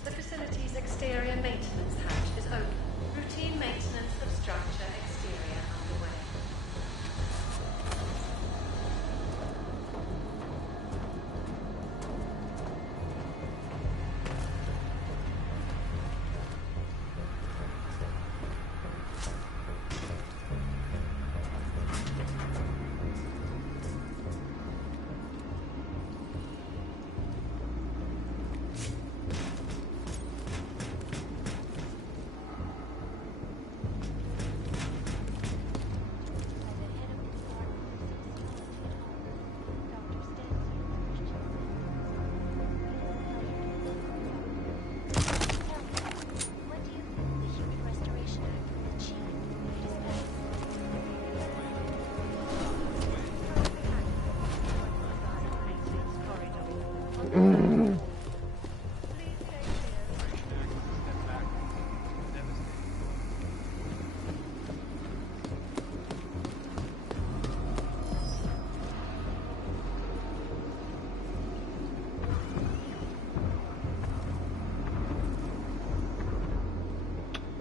The facility's exterior maintenance hatch is open. Routine maintenance of structure exterior underway.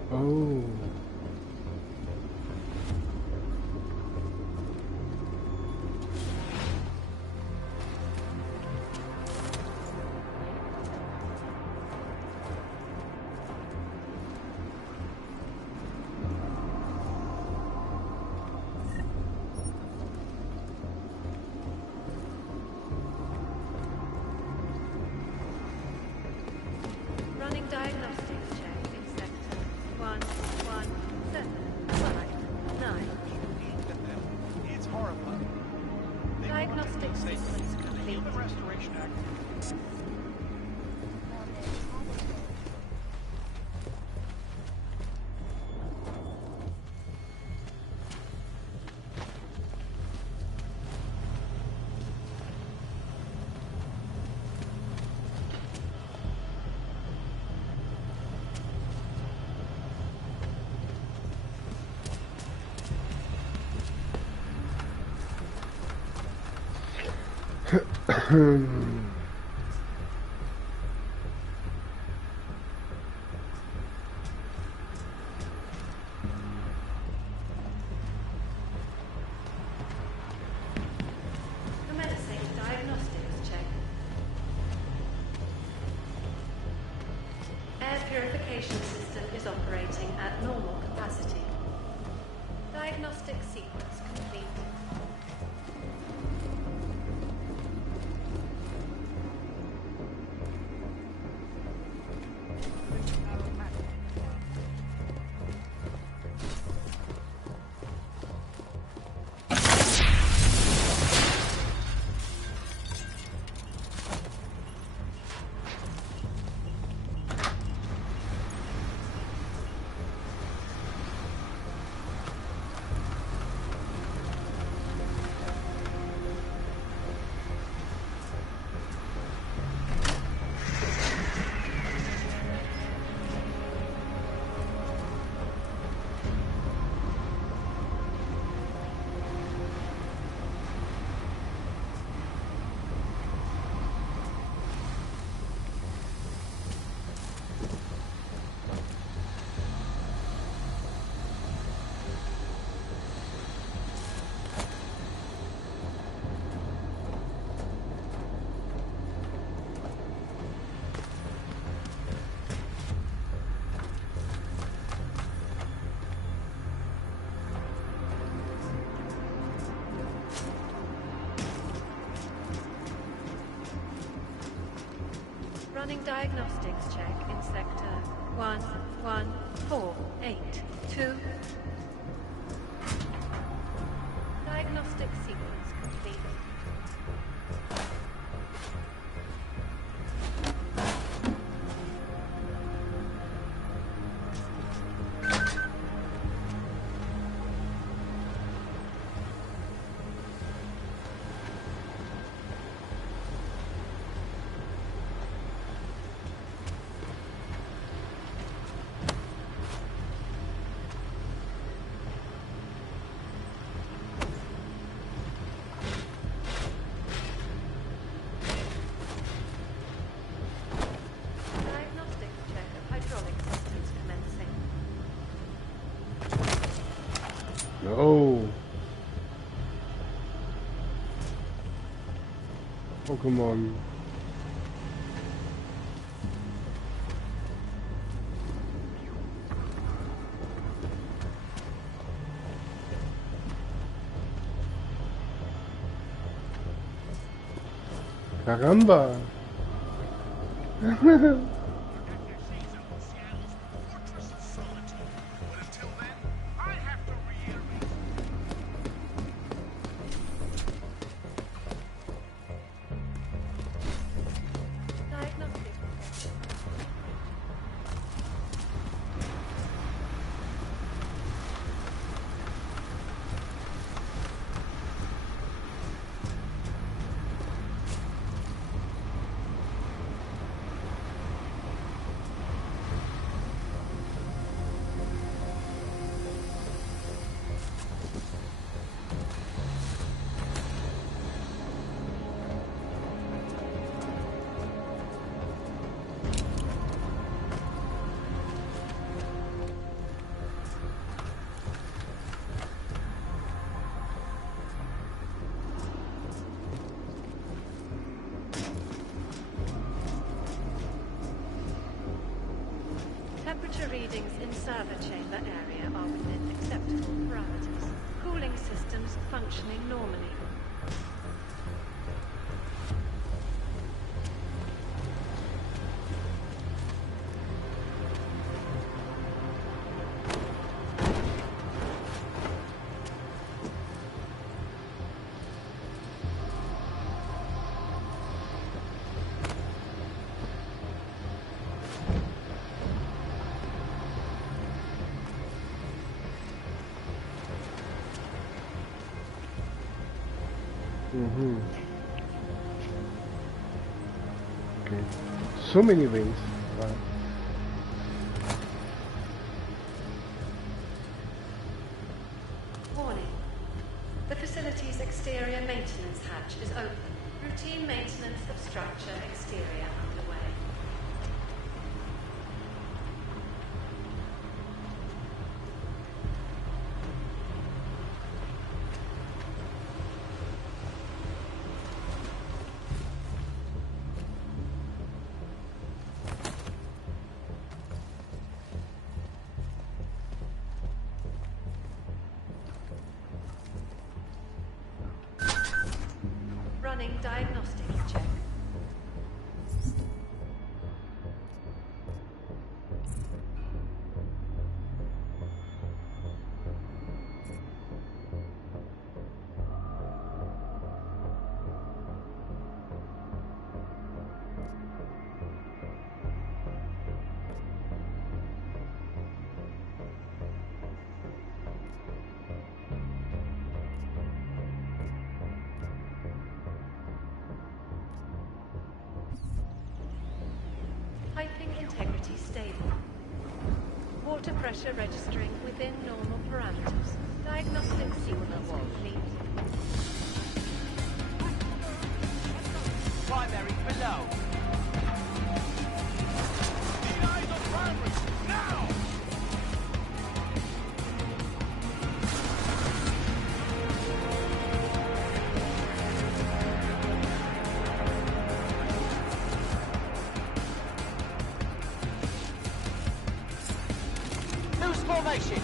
Oh. Running diagnostics check in sector 1. Commencing diagnostics check. Air purification system is operating at normal capacity. Diagnostic sequence complete. Running diagnostics check in sector 11482. Diagnostic sequence complete. No. Oh, come on. Caramba. Temperature readings in server chamber area are within acceptable parameters. Cooling systems functioning normally. Okay. So many wings. Wow. Warning. The facility's exterior maintenance hatch is open. Routine maintenance of structure exterior underway. Running diagnostics check. Piping integrity stable. Water pressure registering within normal parameters. Diagnostic sequence complete. Primary below. The eyes on primary, now! Loose formation.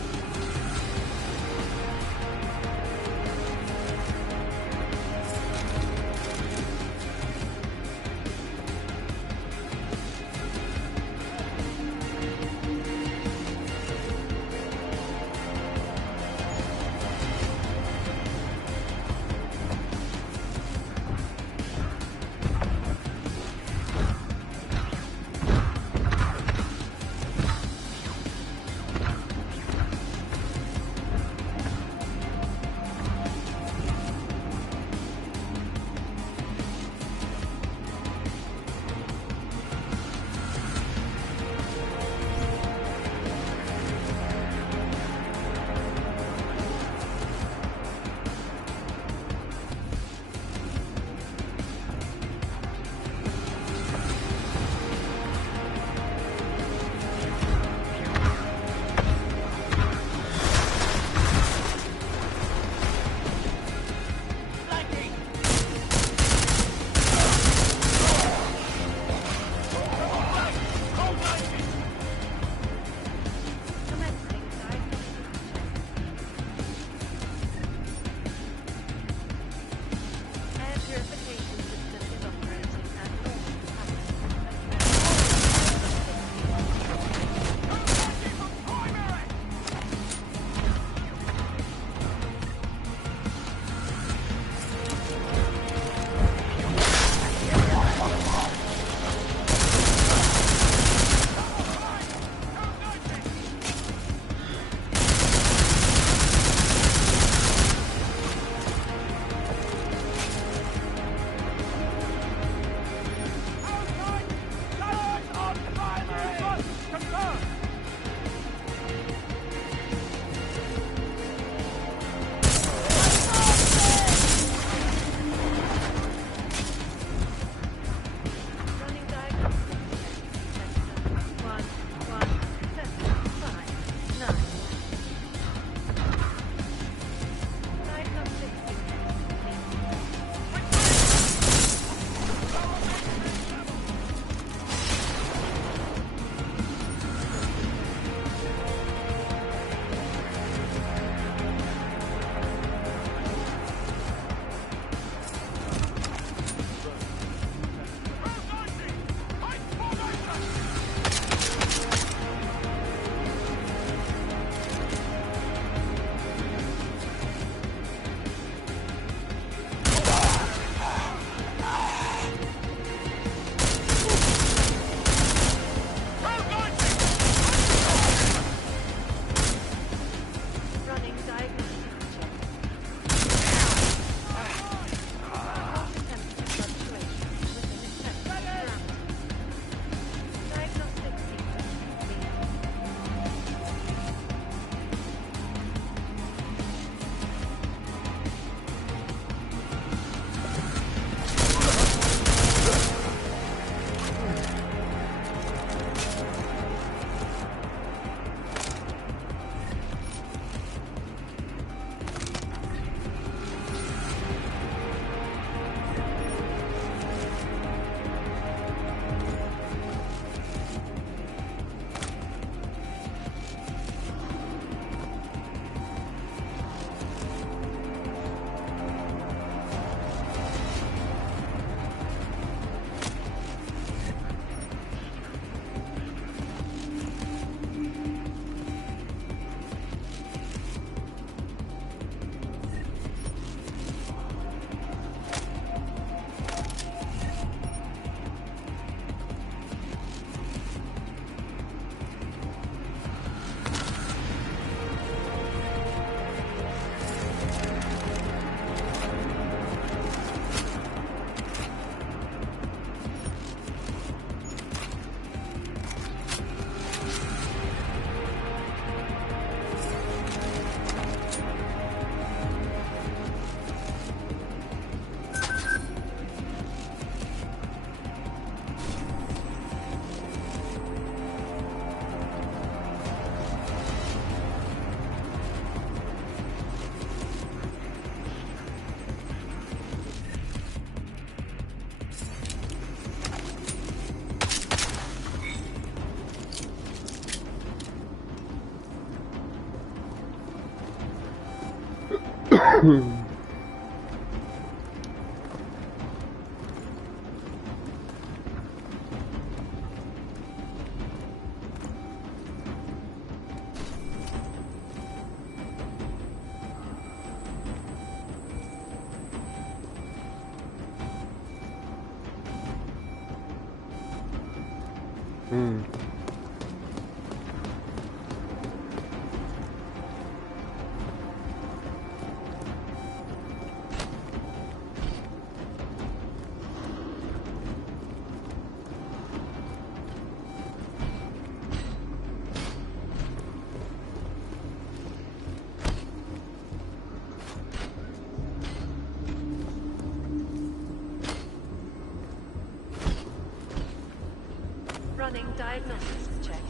Running diagnostics check.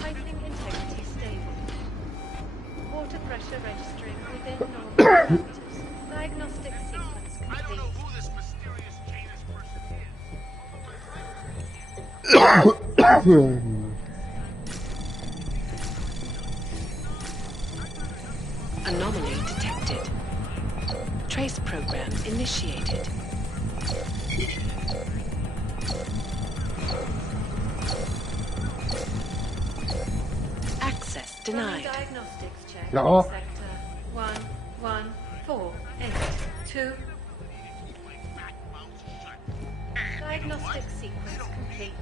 Piping integrity stable. Water pressure registering within normal parameters. Diagnostic sequence complete. I don't know who this mysterious Janus person is. Anomaly detected. Trace program initiated. Access denied. Diagnostics check. No. Sector 114822. Diagnostic sequence complete.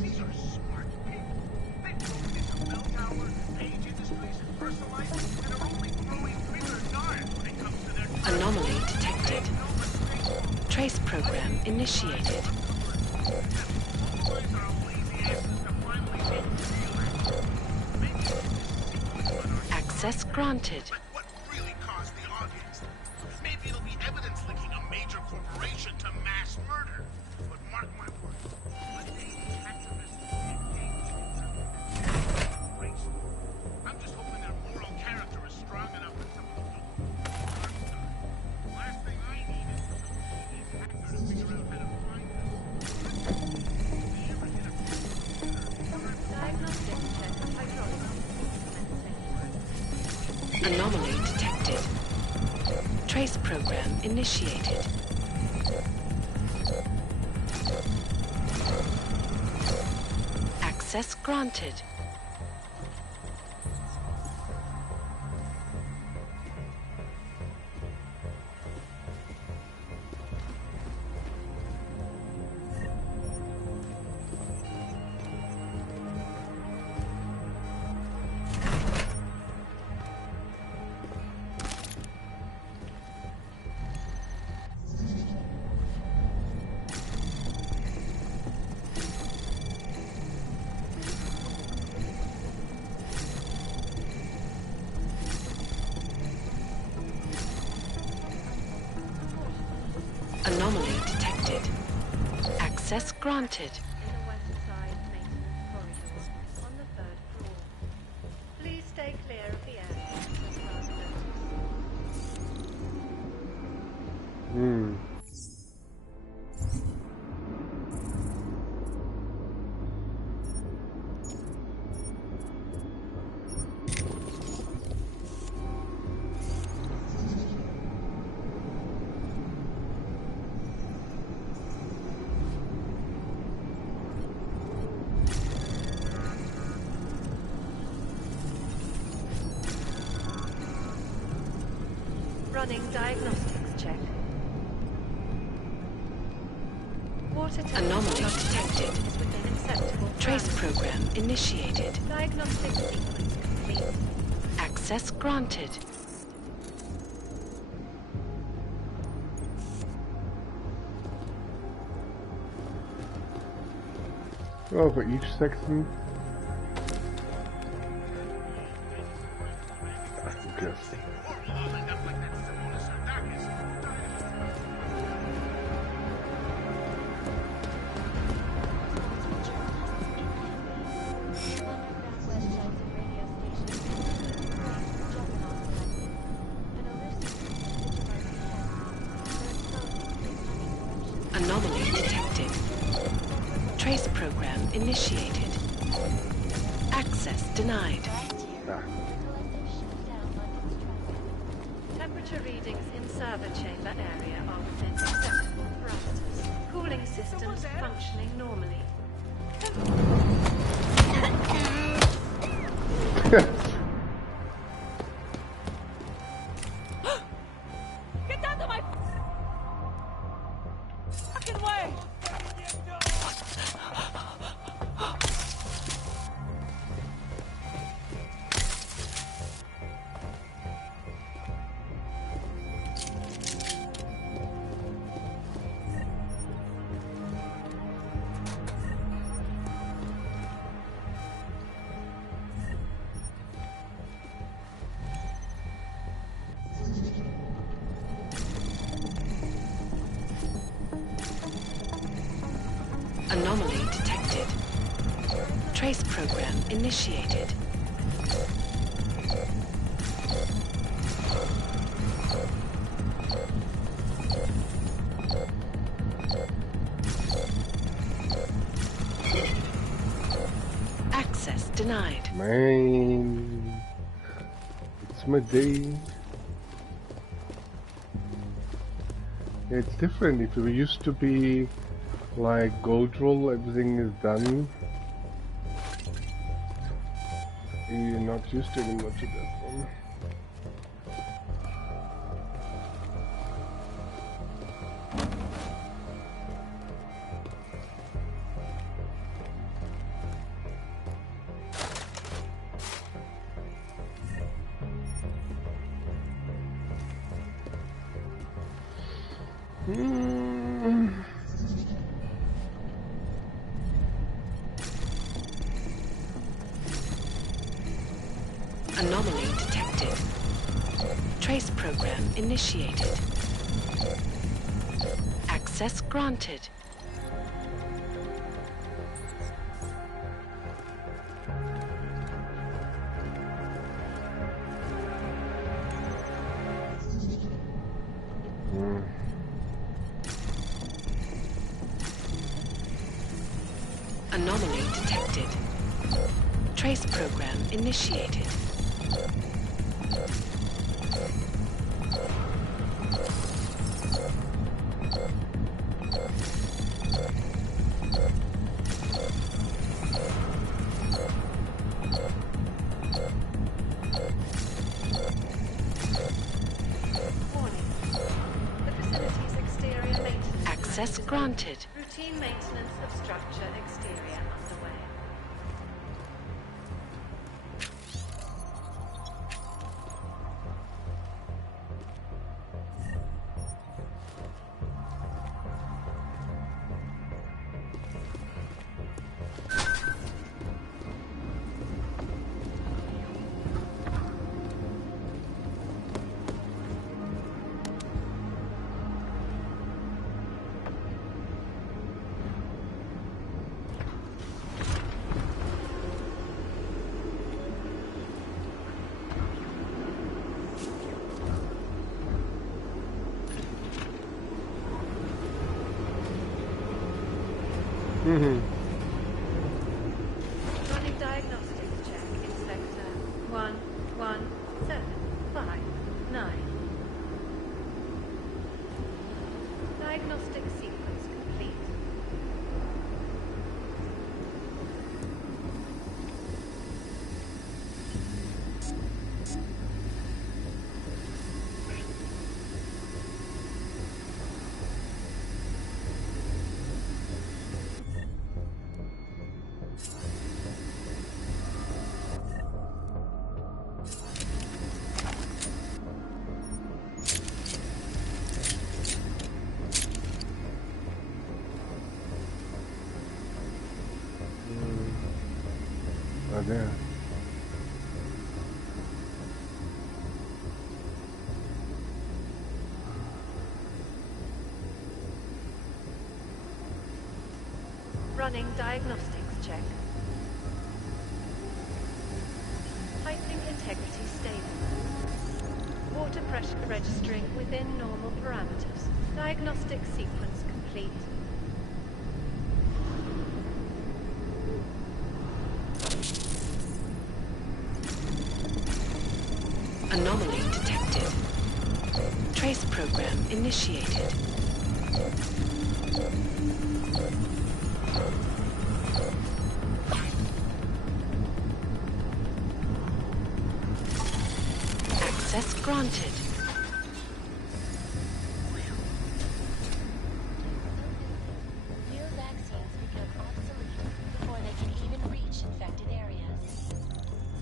These are smart people. They broke into Bell Tower, Page Industries, and Versalight, and are only throwing bigger darts when it comes to their... Anomaly detected. Trace program initiated. Access granted. What really caused the audience? Maybe it'll be evidence linking a major corporation to mass murder. But mark my words, one day the activists I'm just hoping their moral character is strong enough for some of them to... Last thing I need is some hacker to figure out how to find them. Diagnostic check. Hydraulics. Anomaly detected. Trace program initiated. Access granted. Anomaly detected. Access granted. In the west side maintenance corridor on the 3rd floor. Please stay clear of the area as last notice. Running diagnostics check. Water Anomaly detected. is within acceptable Trace parameters. program initiated. Diagnostic sequence complete. Access granted. Oh, for each section. I guess. Anomaly detected. Trace program initiated. Access Access denied. Temperature readings in server chamber area are within acceptable parameters. Cooling systems functioning normally. Get out of my fucking way! Anomaly detected. Trace program initiated. Access denied. Man, it's my day. It's different. If it used to be like gold roll, everything is done. You're not used to anymore to that one. Anomaly detected. Trace program initiated. Access granted. Anomaly detected. Trace program initiated. Access granted. Routine maintenance of structure exterior underway. Running diagnostics check in sector 11759. Diagnostic sequence complete. There. Running diagnostics check. Piping integrity stable. Water pressure registering within normal parameters. Diagnostic sequence complete. initiated. Access granted. New vaccines become obsolete before they can even reach infected areas.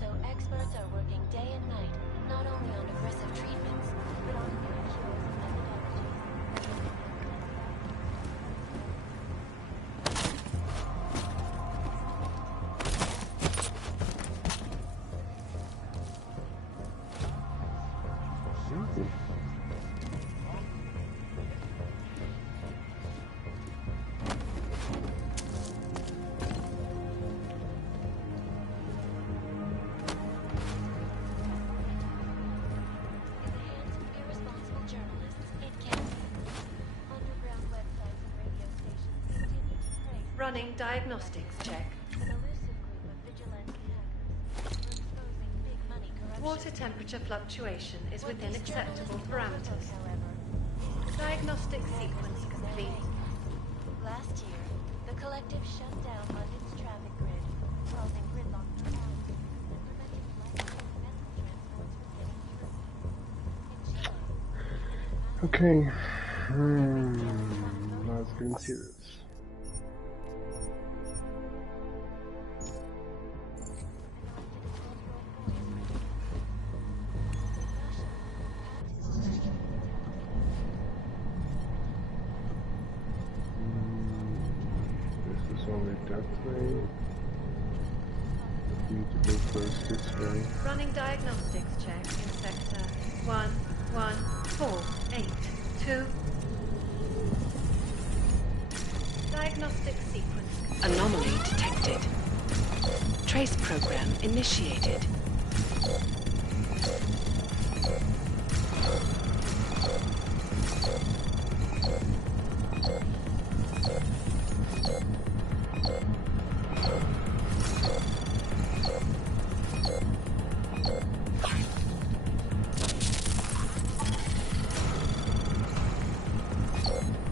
So experts are working day and night, not only on aggressive treatments, but on new cures and methodologies. Running diagnostics check. Water temperature fluctuation is within acceptable parameters. Diagnostic sequence complete. Last year, the collective shut down London's traffic grid, causing gridlock for hours and preventing life-saving medical transports from getting to Europe. Okay. Now it's getting serious. Running diagnostics check in sector 1148-2. Diagnostic sequence. Anomaly detected. Trace program initiated.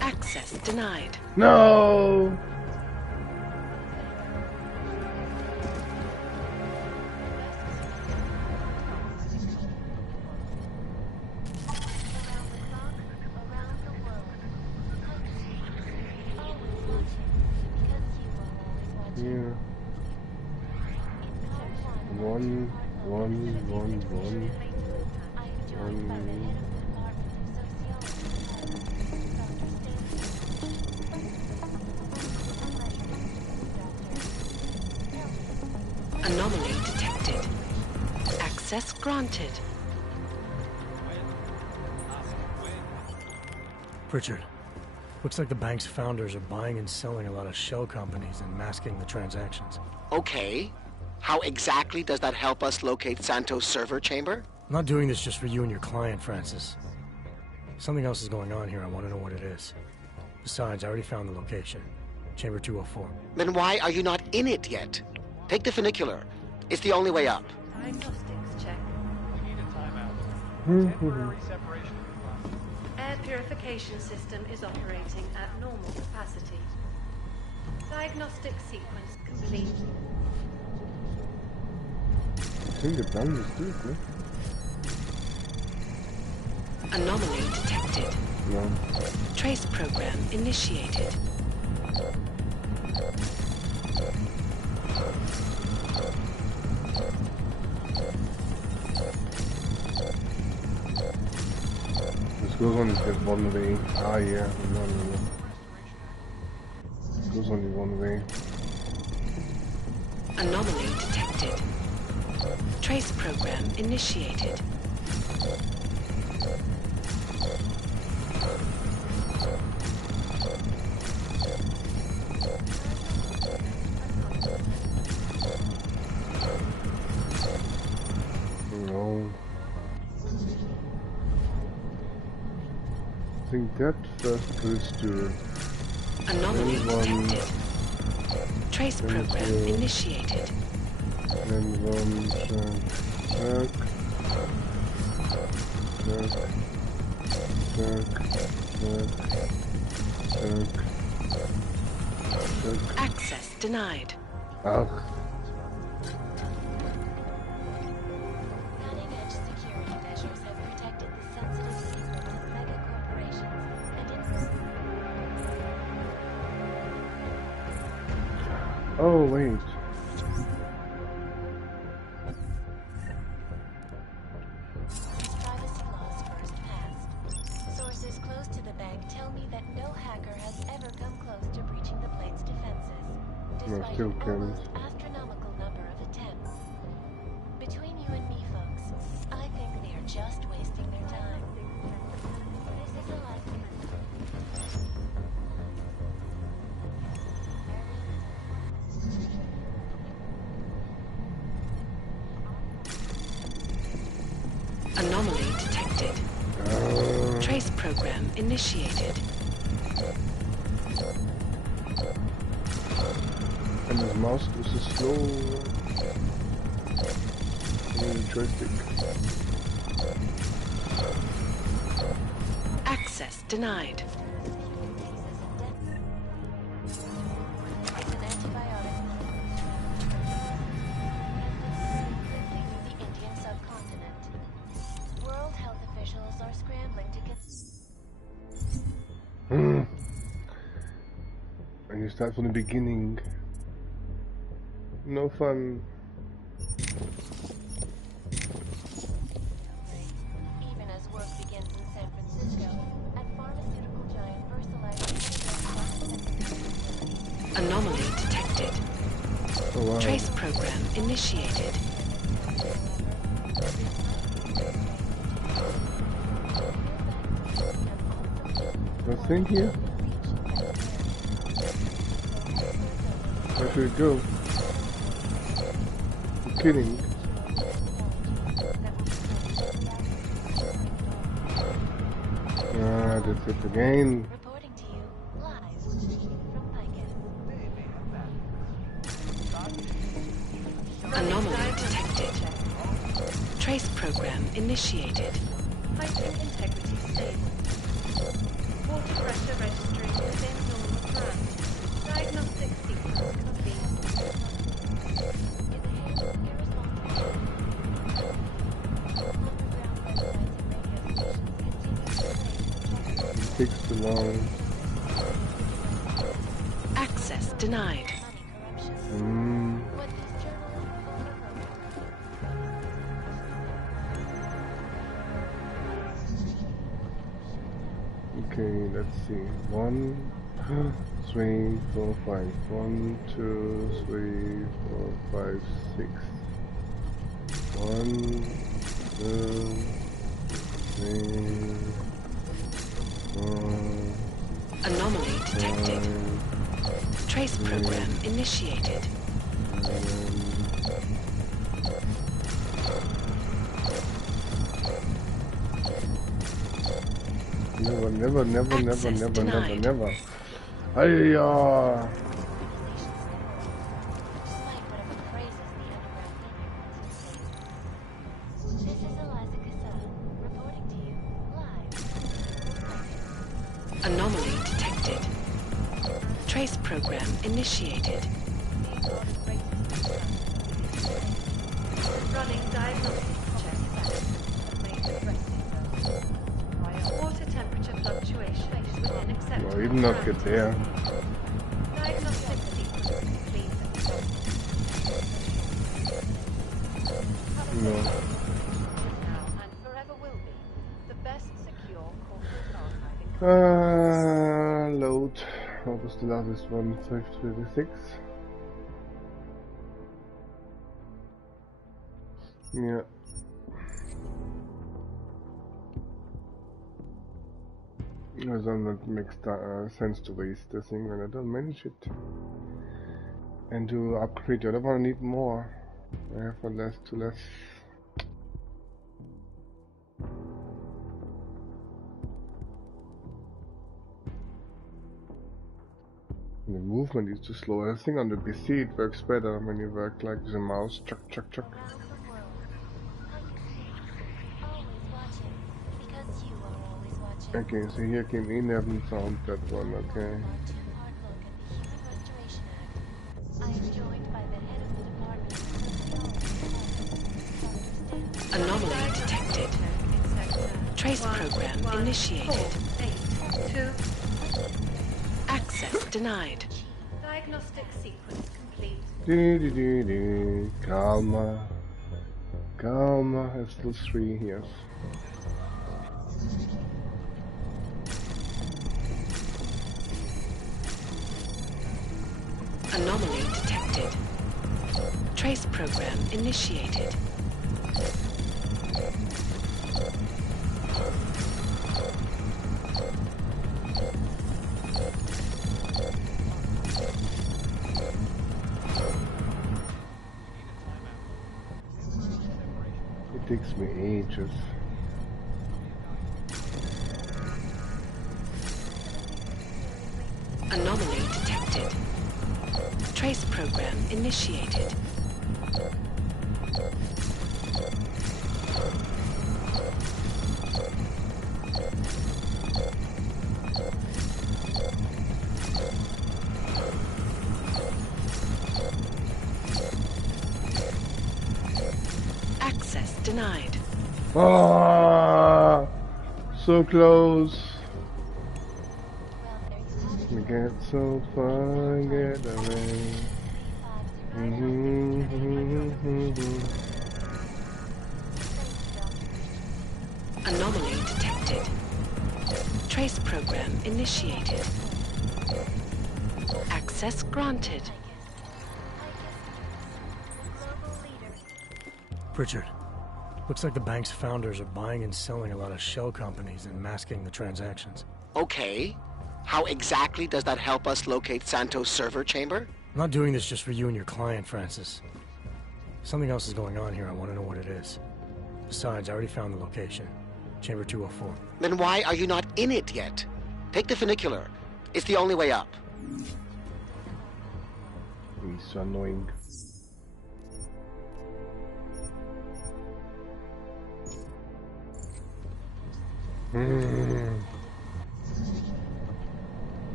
Access denied. No! Yeah. 1, 1, 1, 1. Anomaly detected. Access granted. Pritchard, looks like the bank's founders are buying and selling a lot of shell companies and masking the transactions. Okay. How exactly does that help us locate Santo's server chamber? I'm not doing this just for you and your client, Francis. Something else is going on here. I want to know what it is. Besides, I already found the location. Chamber 204. Then why are you not in it yet? Take the funicular. It's the only way up. Diagnostics check. We need a timeout. Temporary separation of the class. Air purification system is operating at normal capacity. Diagnostic sequence complete. I think the plan is good, no? Anomaly detected. No. Trace program initiated. This goes on just one way. Ah, yeah. No. It goes only one way. Anomaly detected. Trace program initiated. No. I think that first goes to Anomaly detected. Trace program initiated. And one check. Access denied. Ach. Cutting-edge security measures have protected the sensitive secrets of mega corporations and Oh, wait. These privacy laws first passed. Sources close to the bank tell me that no hacker has ever come close to breaching the Blade's defenses, despite still an can. almost astronomical number of attempts. Between you and me, folks, I think they are just wasting their time. This is a life. Anomaly detected. Trace program initiated. And his mouse is a slow joystick. Access denied. It's an antibiotic through the Indian subcontinent. World health officials are scrambling to get. And you start from the beginning. No fun. Even as work begins in San Francisco, at pharmaceutical giant Versailles. Anomaly detected. Oh, wow. Trace program initiated. Nothing here? Where should it go? You're kidding. Ah, that's it again. Reporting to you live from Picus. Anomaly detected. Trace program initiated. Piping integrity stable. Water pressure registering within normal parameters. Diagnostic sequence complete. Takes too long. Access denied. Okay, let's see. 1, 3, 4, 5. 1, 2, 3, 4, 5, 6. 1, 2, 3, 4. Anomaly detected. Trace program initiated. Never. Hiya! Anomaly detected. Trace program initiated. Running diagnostic check. Water temperature fluctuations within acceptable. No, even not get there. Diagnostic sequence complete. No. Now and forever will be the best secure corporate archiving. Load. What was the last one? 526. Yeah. It doesn't make sense to waste the thing when I don't manage it. And to upgrade the other one, I need more. I have one less to less. The movement is too slow. I think on the PC it works better when you work like with a mouse. Chuck. Always watching, because you are always watching. Okay, so here came 11 sound, that one, okay. Anomaly detected. Trace program initiated. Access denied. Diagnostic sequence complete. Calma. Calma, it's still 3 here. Anomaly detected. Trace program initiated. It takes me ages. Anomaly detected. Trace program initiated. Access denied. Ah, so close. We get so far, get away. Anomaly detected. Trace program initiated. Access granted. Pritchard, looks like the bank's founders are buying and selling a lot of shell companies and masking the transactions. Okay. How exactly does that help us locate Santos' server chamber? I'm not doing this just for you and your client, Francis. Something else is going on here. I want to know what it is. Besides, I already found the location. Chamber 204. Then why are you not in it yet? Take the funicular. It's the only way up. He's so annoying.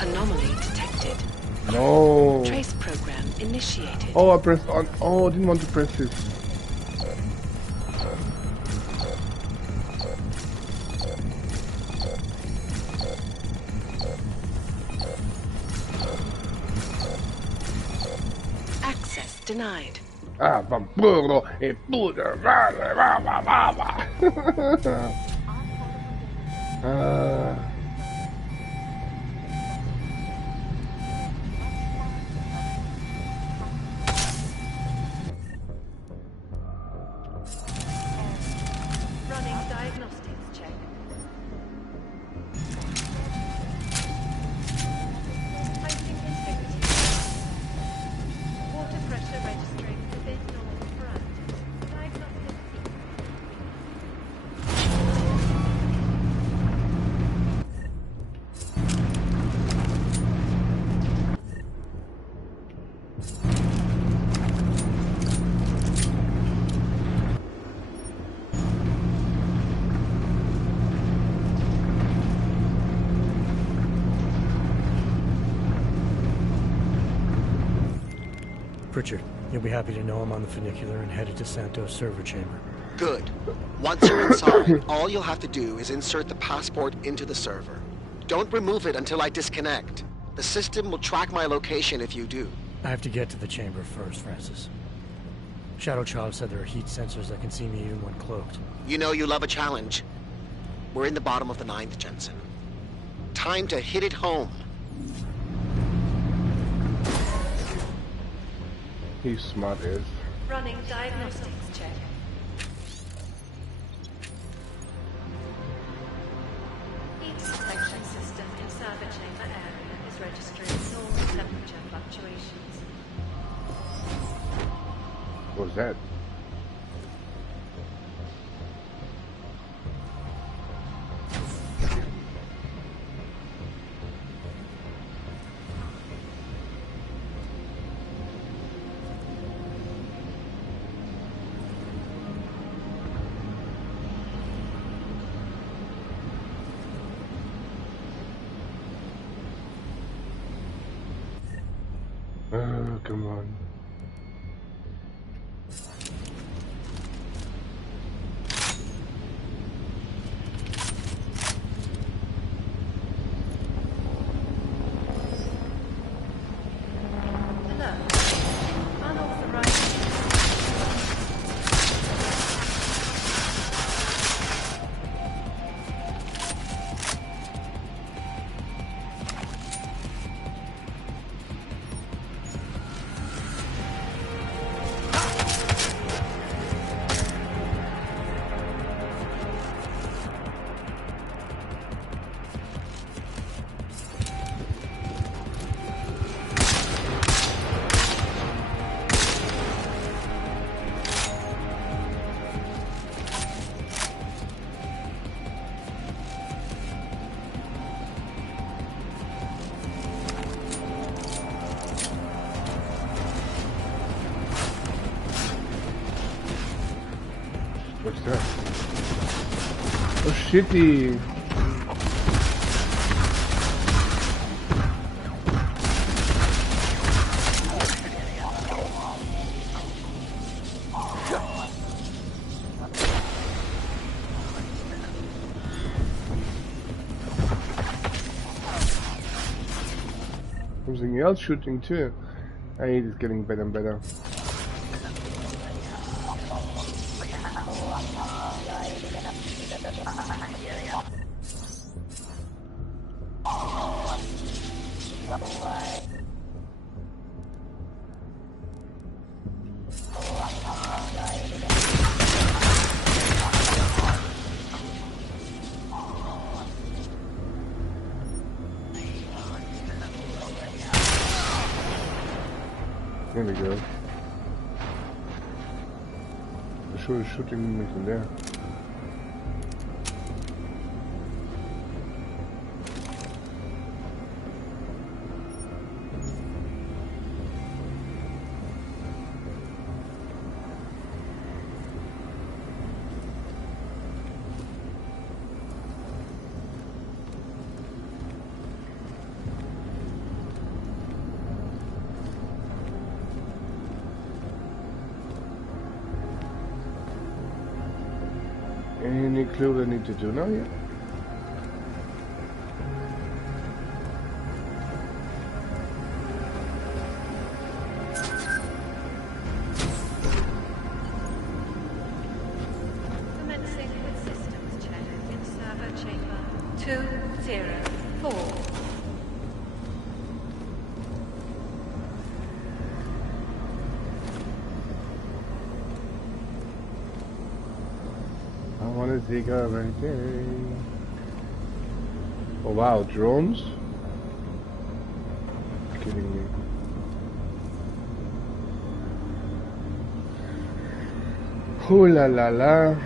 Anomaly detected. No. Trace program initiated. Oh, I pressed on. Oh, I didn't want to press this. Access denied. Ah, vampiro e puta. Running diagnostics check. Piping integrity. Water pressure registering within normal parameters. Diagnostic Pritchard, you'll be happy to know I'm on the funicular and headed to Santos' server chamber. Good. Once you're inside, all you'll have to do is insert the passport into the server. Don't remove it until I disconnect. The system will track my location if you do. I have to get to the chamber first, Francis. Shadow Child said there are heat sensors that can see me even when cloaked. You know you love a challenge. We're in the bottom of the 9th, Jensen. Time to hit it home. He's smart as. running diagnostics check. Heat detection system in server chamber area is registering normal temperature fluctuations. What was that? come on. What's that? Oh, shitty. Something else shooting too. Hey, it's getting better and better. There we go. The show is shooting me from there. Any clue what I need to do now yet? Commencing with systems check in server chamber 204. I want to take over everything. Oh wow, drones? You're kidding me. Oh la la la.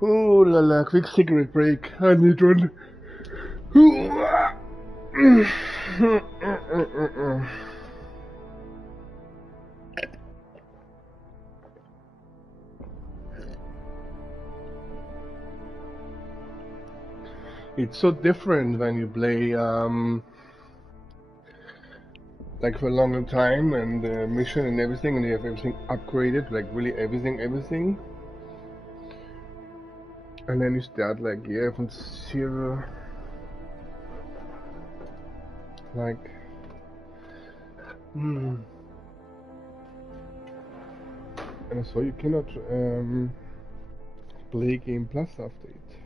Ooh la la, quick cigarette break. I need one. Ooh, ah. It's so different when you play like for a longer time and the mission and everything, and you have everything upgraded, like really everything. And then you start like, yeah, from zero. Like, and so you cannot play Game Plus update.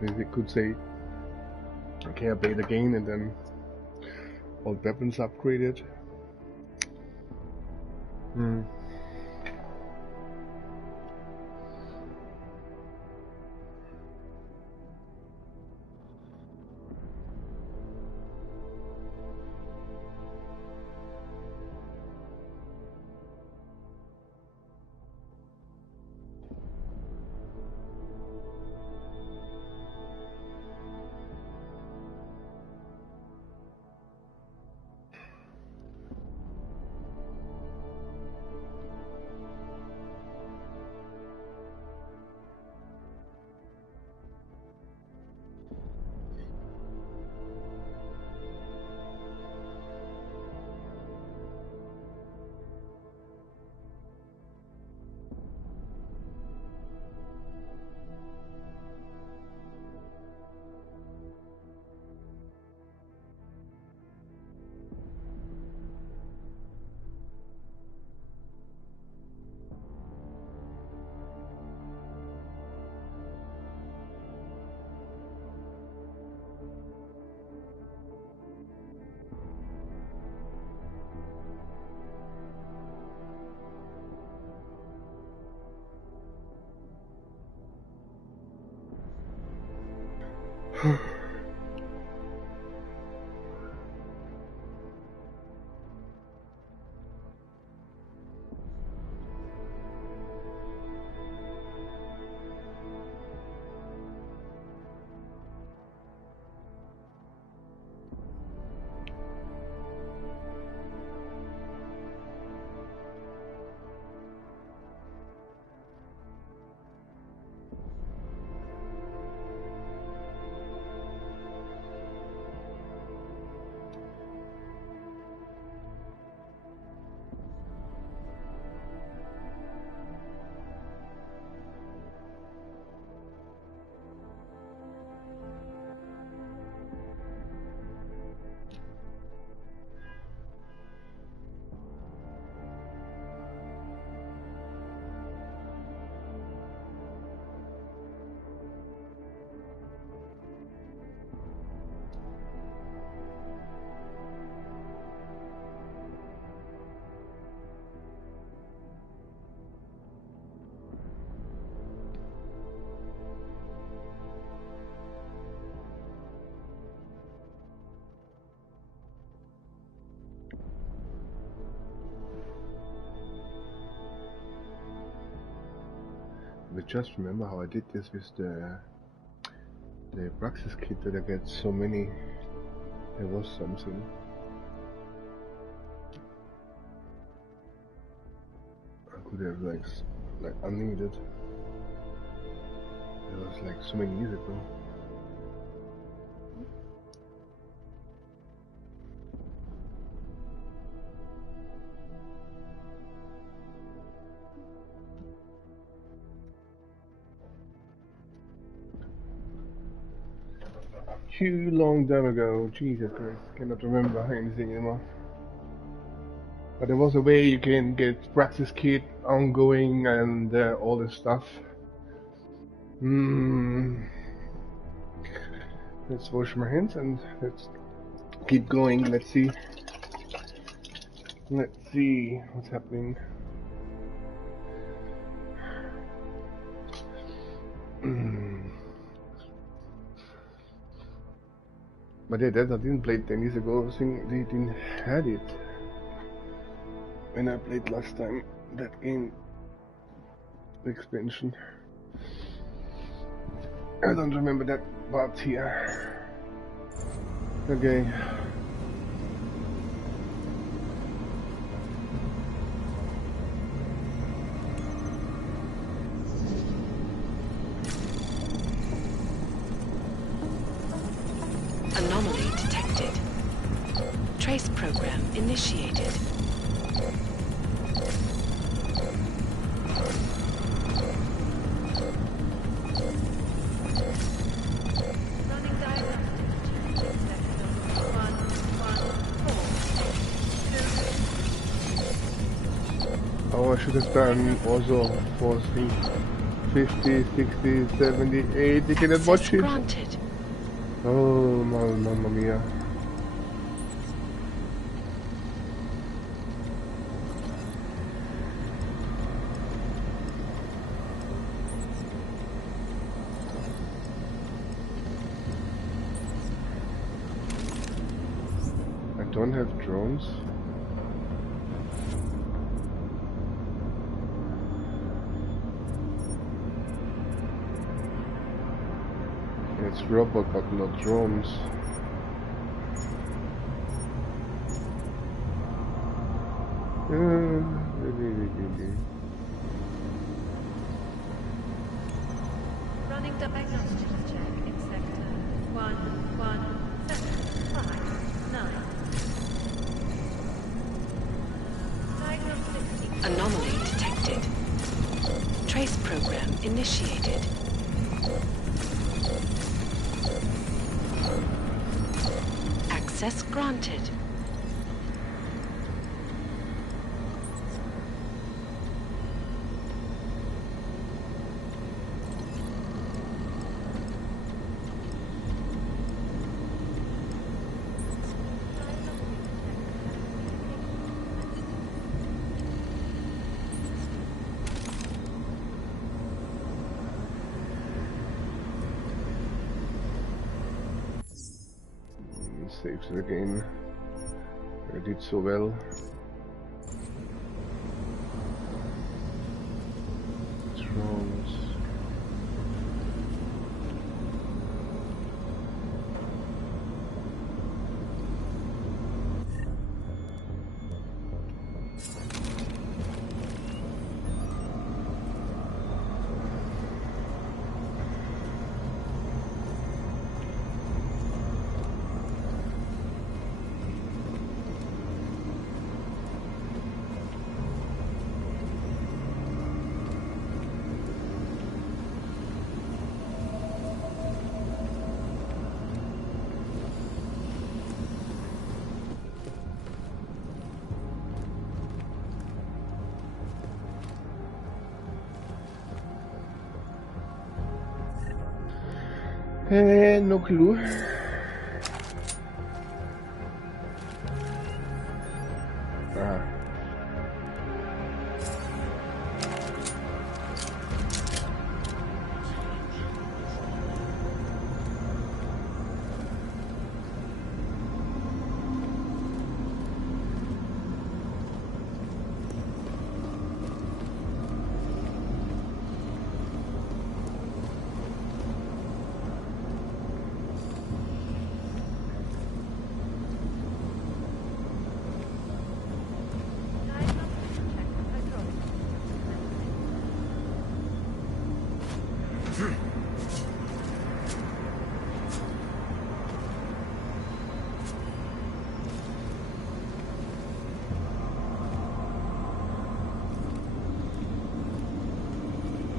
They could say, okay, I play the game and then all weapons upgraded. But just remember how I did this with the Praxis kit, that I get so many. There was something. I could have like unlimited. It was like so many years ago. Too long time ago. Jesus Christ, cannot remember anything anymore. But there was a way you can get Praxis kit ongoing and all this stuff. Let's wash my hands and let's keep going. Let's see. Let's see what's happening. But yeah, that I didn't play 10 years ago. I think they didn't had it when I played last time that game, the expansion. I don't remember that part here. Okay. Anomaly detected. Trace program initiated. Oh, I should have done also for 50, 60, 70, 80. Can I watch it? Granted. Oh, mamma mia. I don't have drones. It's robot but not drones. Running diagnostics check in sector 11759. Diagnostic sequence. Anomaly detected. Trace program initiated. Access granted. Saves the game. I did so well. Drones. No clue.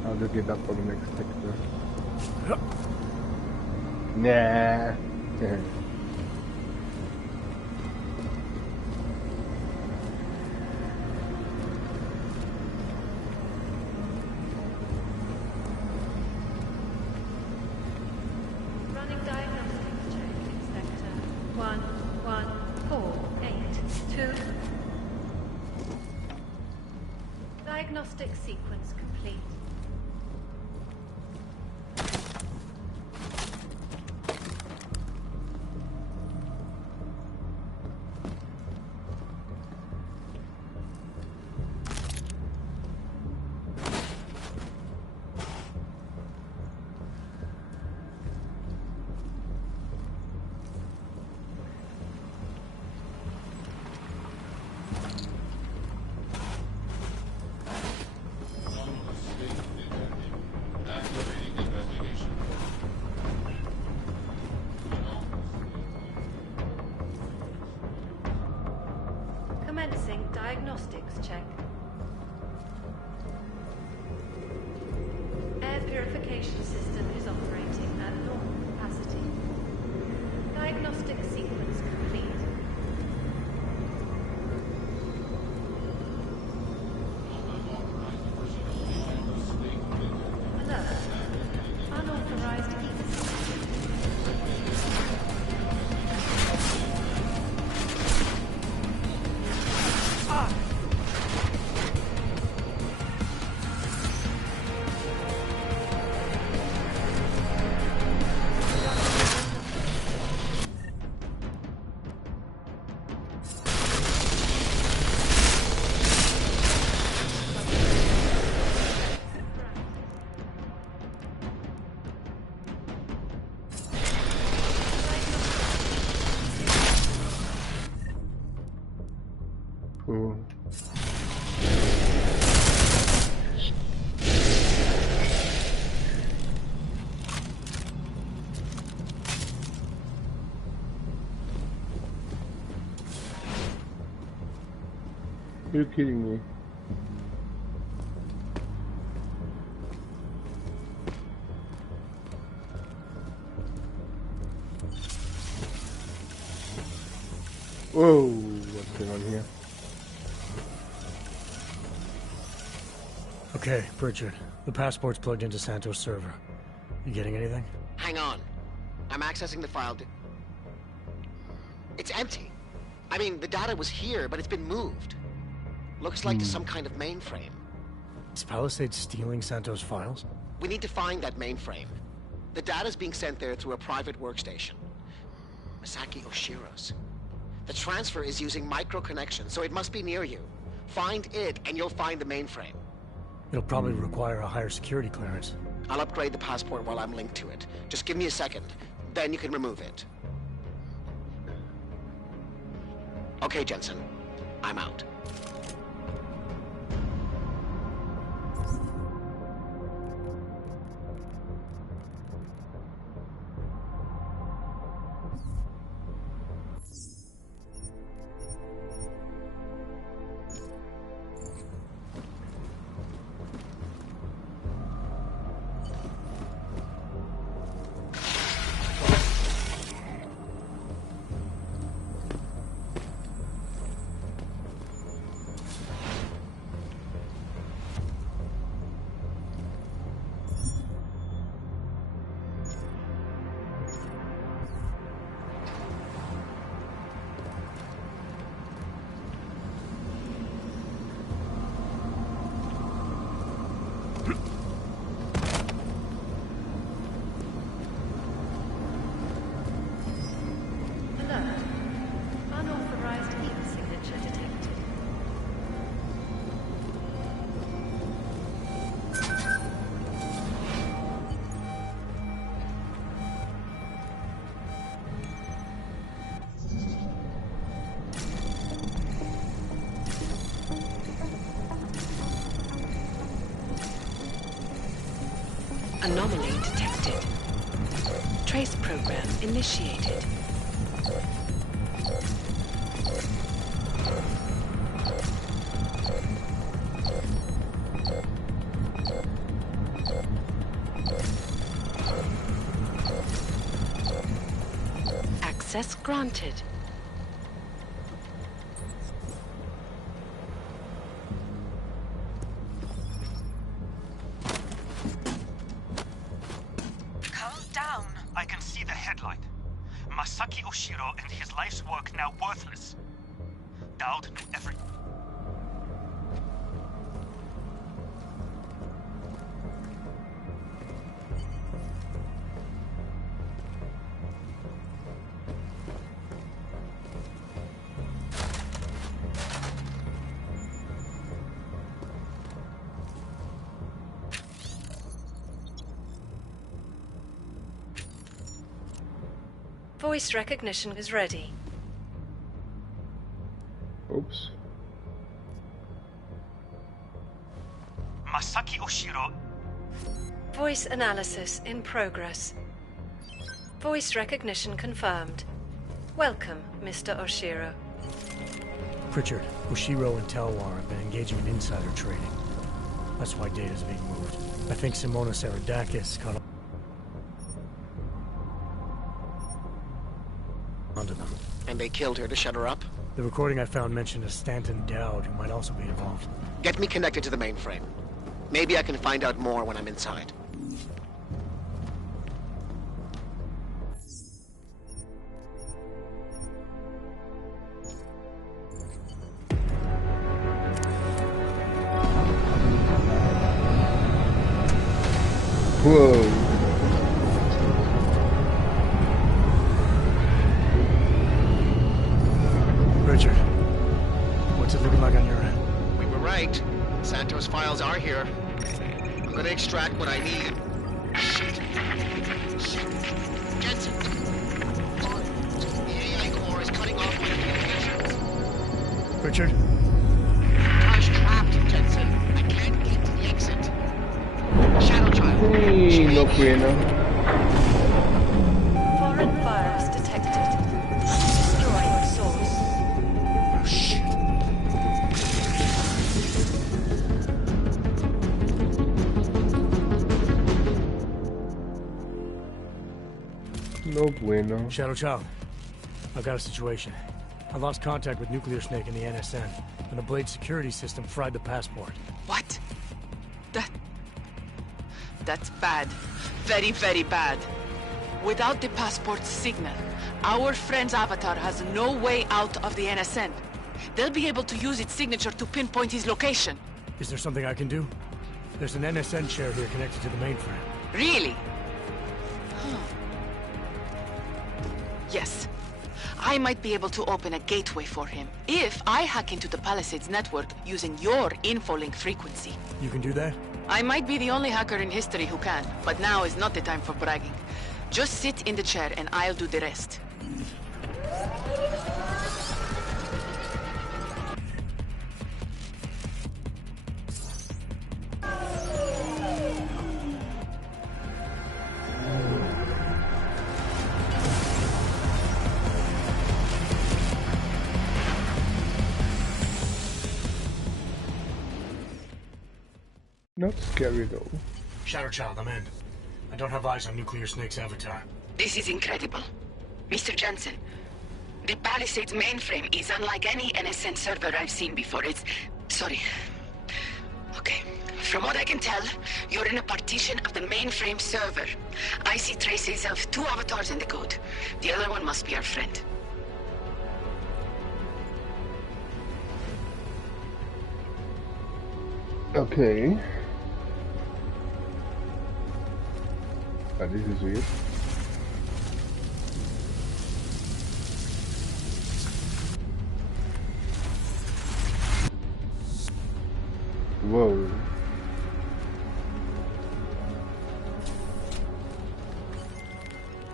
How to get up on the next sector? Nah. Running diagnostics check in sector 11482. Diagnostic sequence complete. Diagnostics check. Air purification system is operating at normal capacity. Diagnostic sequence complete. Alert. Unauthorized heat. Cool. You're kidding me. Whoa, what's going on here? Okay, Pritchard. The passport's plugged into Santos' server. You getting anything? Hang on. I'm accessing the file. It's empty. I mean, the data was here, but it's been moved. Looks like some kind of mainframe. Is Palisade stealing Santos' files? We need to find that mainframe. The data's being sent there through a private workstation. Masaki Oshiro's. The transfer is using micro-connection, so it must be near you. Find it, and you'll find the mainframe. It'll probably require a higher security clearance. I'll upgrade the passport while I'm linked to it. Just give me a second. Then you can remove it. Okay, Jensen. I'm out. Anomaly detected. Trace program initiated. Access granted. I can see the headlight. Masaki Oshiro and his life's work now worthless. Dowd knew every... Voice recognition is ready. Oops. Masaki Oshiro. Voice analysis in progress. Voice recognition confirmed. Welcome, Mr. Oshiro. Pritchard, Oshiro, and Telwar have been engaging in insider trading. That's why data's being moved. I think Simona Saradakis caught onto them. And they killed her to shut her up? The recording I found mentioned a Stanton Dowd who might also be involved. Get me connected to the mainframe. Maybe I can find out more when I'm inside. Whoa. Richard, what's it looking like on your end? We were right. Santos' files are here. I'm gonna extract what I need. Shit. Jensen! The AI core is cutting off my communications. Richard? Car's trapped, Jensen. I can't get to the exit. Shadow Child. No bueno. Foreign virus detected. Destroying source. Oh, shit. No bueno. Shadow Child, I've got a situation. I lost contact with Nuclear Snake and the NSN, and the Blade security system fried the passport. What? That's bad. Very, very bad. Without the passport signal, our friend's avatar has no way out of the NSN. They'll be able to use its signature to pinpoint his location. Is there something I can do? There's an NSN chair here connected to the mainframe. Really? Huh. Yes. I might be able to open a gateway for him if I hack into the Palisades network using your infolink frequency. You can do that? I might be the only hacker in history who can, but now is not the time for bragging. Just sit in the chair and I'll do the rest. Not scary though. Shadow Child, I'm in. I don't have eyes on Nuclear Snake's avatar. This is incredible. Mr. Jensen, the Palisades mainframe is unlike any NSN server I've seen before. Sorry. Okay. From what I can tell, you're in a partition of the mainframe server. I see traces of 2 avatars in the code. The other one must be our friend. Okay. This is weird. Whoa.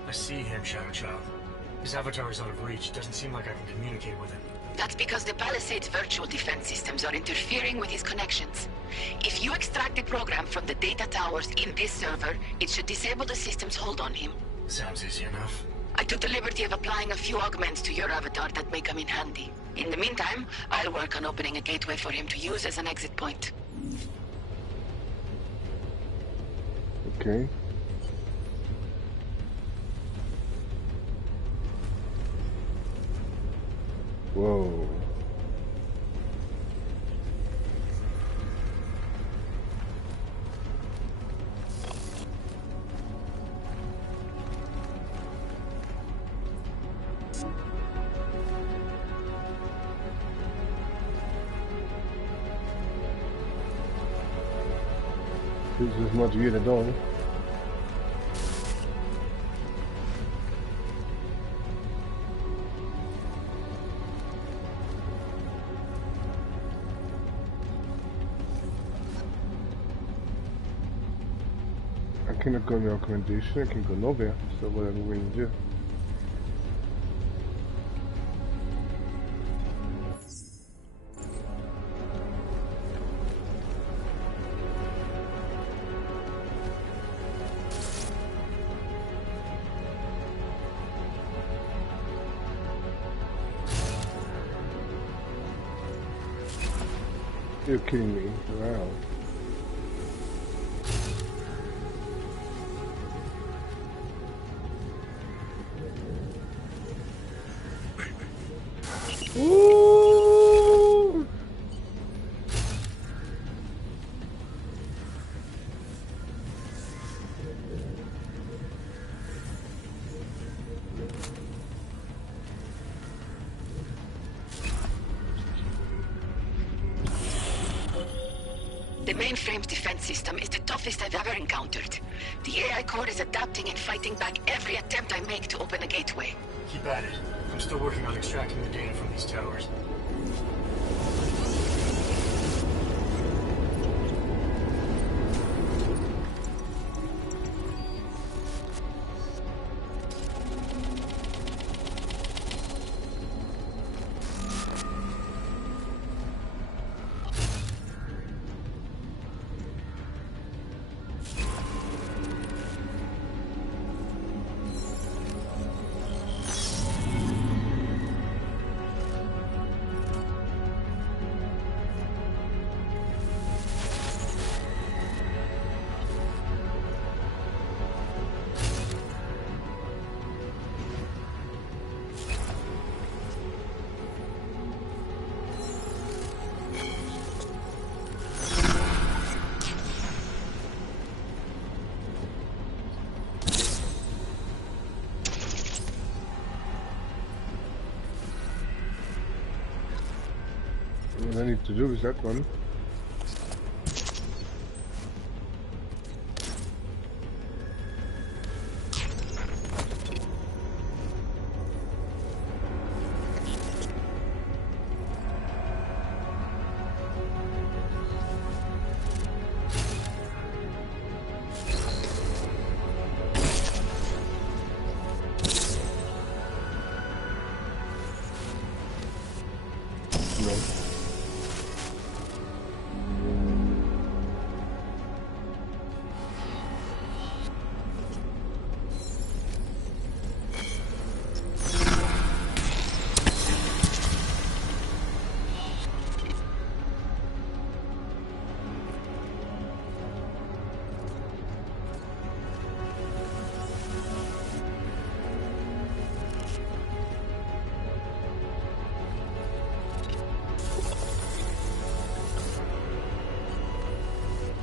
I see him, Shadow Child. His avatar is out of reach. Doesn't seem like I can communicate with him. That's because the Palisades virtual defense systems are interfering with his connections. If you extract the program from the data towers in this server, it should disable the system's hold on him. Sounds easy enough. I took the liberty of applying a few augments to your avatar that may come in handy. In the meantime, I'll work on opening a gateway for him to use as an exit point. Okay. Whoa. This is not weird at all. I cannot go in the accommodation, I can go nowhere, so what am I going to do? You're kidding me. Wow. Ooh. The mainframe's defense system is the toughest I've ever encountered. The AI core is adapting and fighting back every attempt I make to open a gateway. Keep at it. I'm still working on extracting the data from these towers. What I need to do is that one.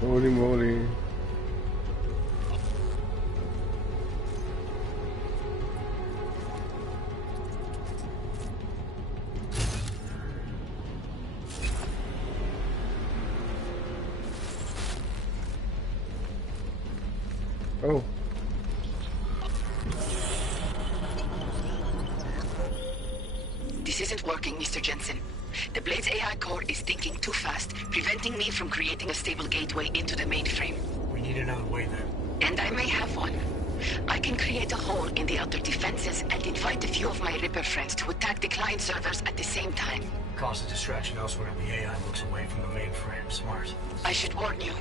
Holy moly. Oh. This isn't working, Mr. Jensen. The Blade's AI core is thinking too fast, preventing me from creating a stable gateway into the mainframe. We need another way then. And I may have one. I can create a hole in the outer defenses and invite a few of my Ripper friends to attack the client servers at the same time. Cause a distraction elsewhere and the AI looks away from the mainframe. Smart. I should warn you.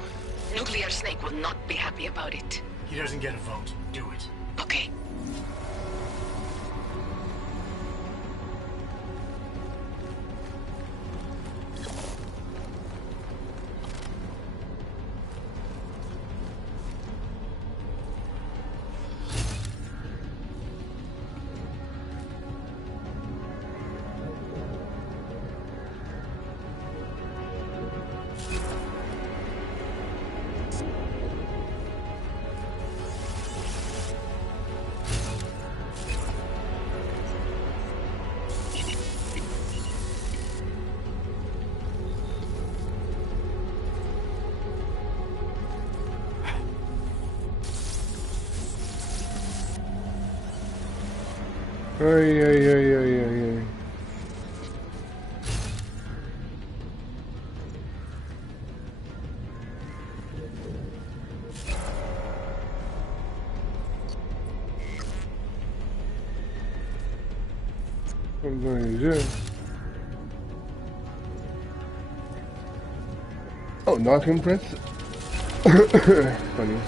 Nuclear Snake will not be happy about it. He doesn't get a vote. Do it. Okay. Ay, ay, ay, ay, ay, ay. What am I going to do? Oh, not impress? Funny.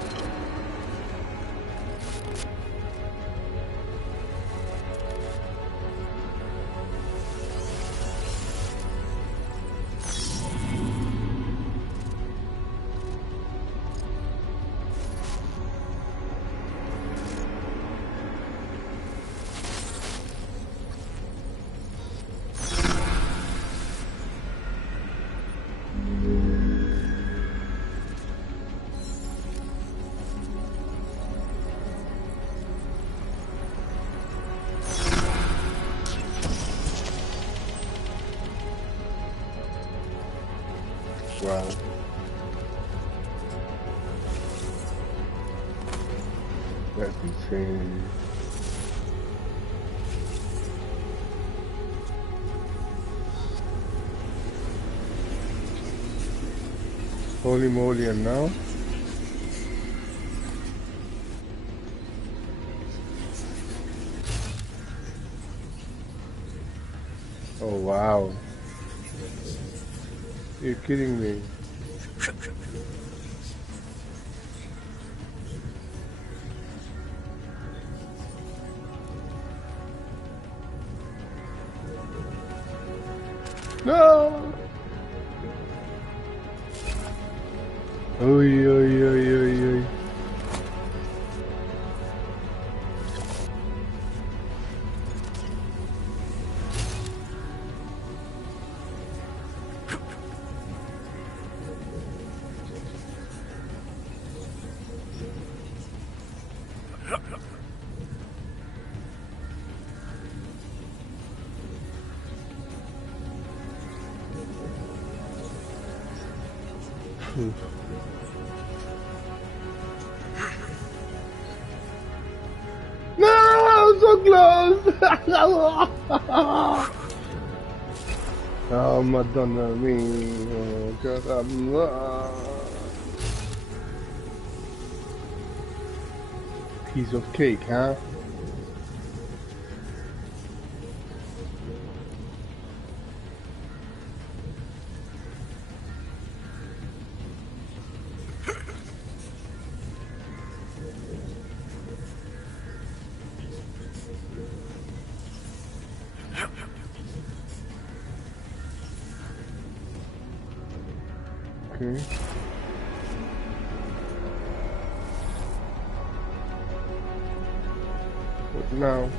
Wow. That's insane. Holy moly, and now? Oh wow. You're kidding me. No! Oy, oy, oy, oy, oy. No, so close! Oh, Madonna me! Oh, God, piece of cake, huh? Okay. What now?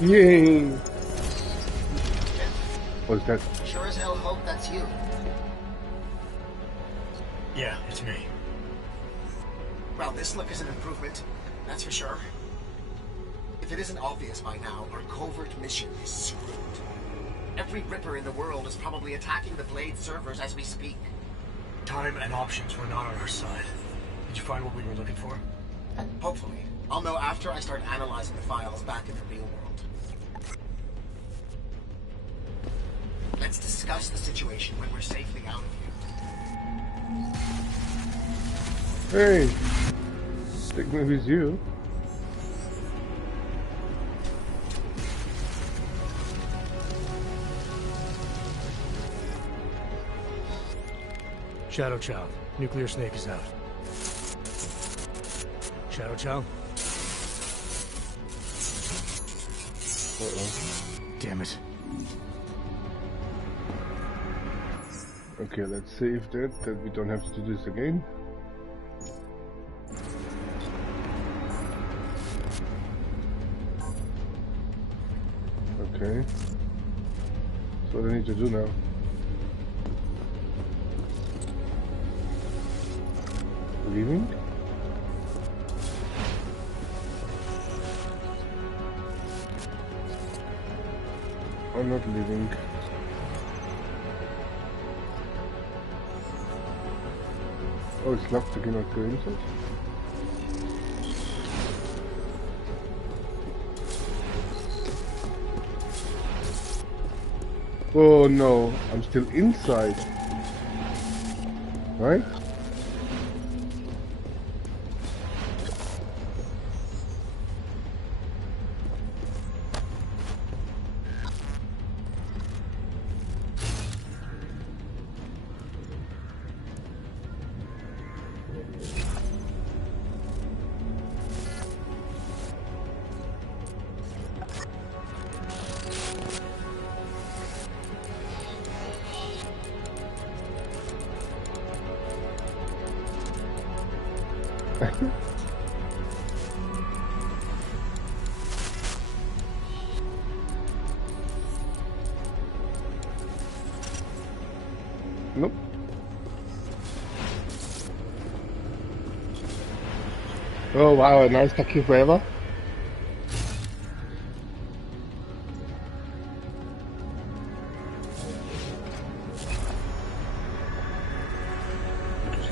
Yay! What's that? Sure as hell hope that's you. Yeah, it's me. Well, this look is an improvement, that's for sure. If it isn't obvious by now, our covert mission is screwed. Every Ripper in the world is probably attacking the Blade servers as we speak. Time and options were not on our side. Did you find what we were looking for? Hopefully. I'll know after I start analyzing the files back in the real world. Let's discuss the situation when we're safely out of here. Hey! I think maybe it's you. Shadow Child, Nuclear Snake is out. Shadow Child? Uh-oh. Damn it. Okay, let's save that we don't have to do this again. Okay. So what do I need to do now? Leaving? I'm not leaving. Oh, it's locked, I cannot go inside. Oh no, I'm still inside. Right? Nope. Oh wow, a nice tattoo forever.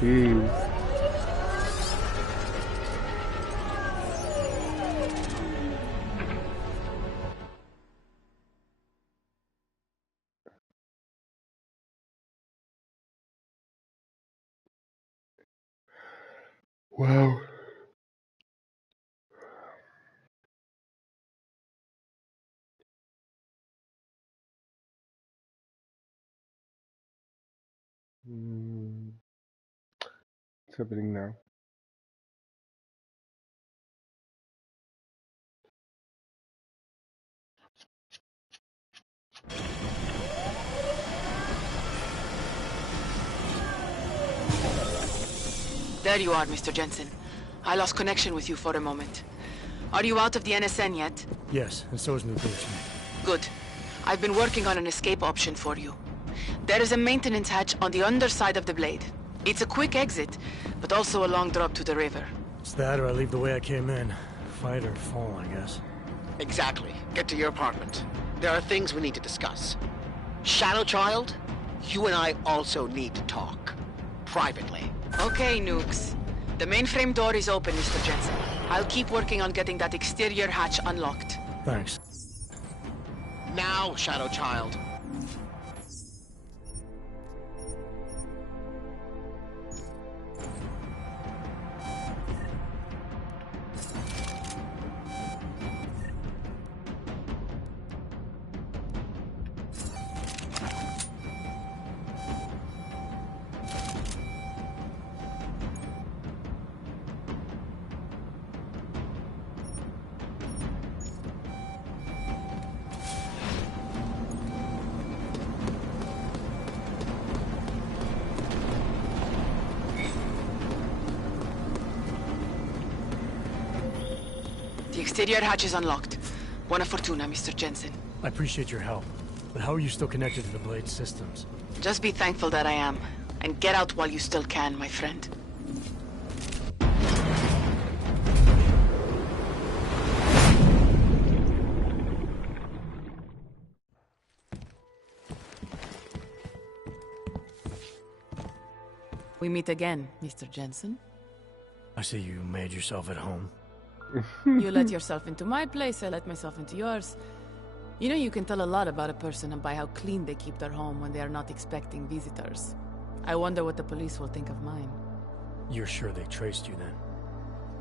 Jeez. Wow. What's happening now? There you are, Mr. Jensen. I lost connection with you for a moment. Are you out of the NSN yet? Yes, and so is Nuclear. Good. I've been working on an escape option for you. There is a maintenance hatch on the underside of the blade. It's a quick exit, but also a long drop to the river. It's that or I leave the way I came in. Fight or fall, I guess. Exactly. Get to your apartment. There are things we need to discuss. Shadow Child, you and I also need to talk. Privately. Okay, Nukes. The mainframe door is open, Mr. Jensen. I'll keep working on getting that exterior hatch unlocked. Thanks. Now, Shadow Child. The exterior hatch is unlocked. Buona fortuna, Mr. Jensen. I appreciate your help, but how are you still connected to the Blade systems? Just be thankful that I am. And get out while you still can, my friend. We meet again, Mr. Jensen. I see you made yourself at home. You let yourself into my place, I let myself into yours. You know, you can tell a lot about a person by how clean they keep their home when they are not expecting visitors. I wonder what the police will think of mine. You're sure they traced you then?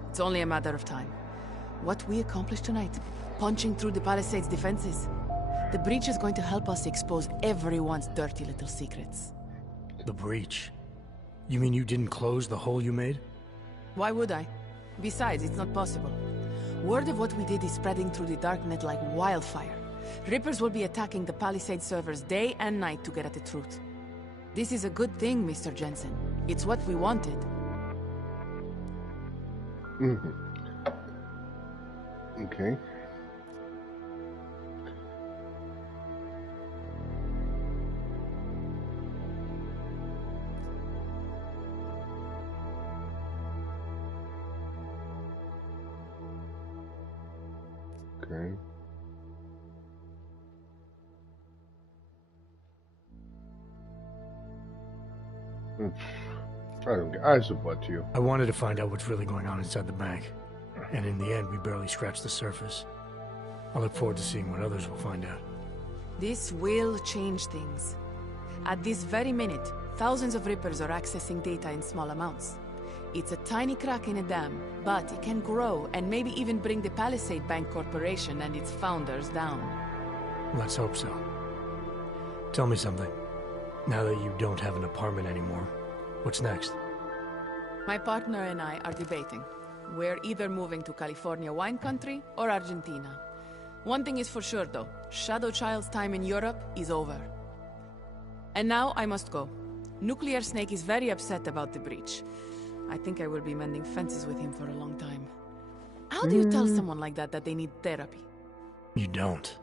It's only a matter of time. What we accomplished tonight, punching through the Palisades' defenses. The breach is going to help us expose everyone's dirty little secrets. The breach? You mean you didn't close the hole you made? Why would I? Besides, it's not possible. Word of what we did is spreading through the darknet like wildfire. Rippers will be attacking the Palisade servers day and night to get at the truth. This is a good thing, Mr. Jensen. It's what we wanted. Okay. Okay. I support you. I wanted to find out what's really going on inside the bank. And in the end, we barely scratched the surface. I look forward to seeing what others will find out. This will change things. At this very minute, thousands of Rippers are accessing data in small amounts. It's a tiny crack in a dam, but it can grow and maybe even bring the Palisade Bank Corporation and its founders down. Let's hope so. Tell me something. Now that you don't have an apartment anymore, what's next? My partner and I are debating. We're either moving to California wine country or Argentina. One thing is for sure though, Shadow Child's time in Europe is over. And now I must go. Nuclear Snake is very upset about the breach. I think I will be mending fences with him for a long time. How do you tell someone like that they need therapy? You don't.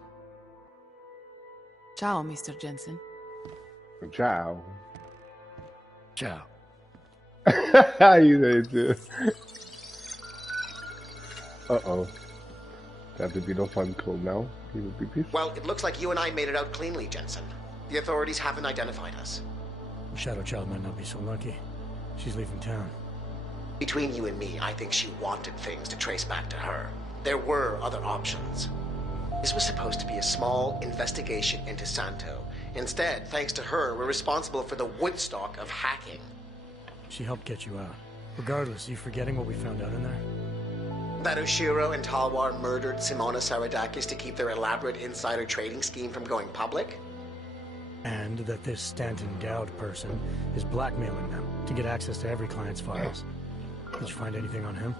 Ciao, Mr. Jensen. Ciao. Ciao. You say it too. Uh-oh. That would be no fun call now. He would be pissed. Well, it looks like you and I made it out cleanly, Jensen. The authorities haven't identified us. Shadow Child might not be so lucky. She's leaving town. Between you and me, I think she wanted things to trace back to her. There were other options. This was supposed to be a small investigation into Santo. Instead, thanks to her, we're responsible for the Woodstock of hacking. She helped get you out. Regardless, are you forgetting what we found out in there? That Oshiro and Talwar murdered Simona Saradakis to keep their elaborate insider trading scheme from going public? And that this Stanton Dowd person is blackmailing them to get access to every client's files. Did you find anything on him?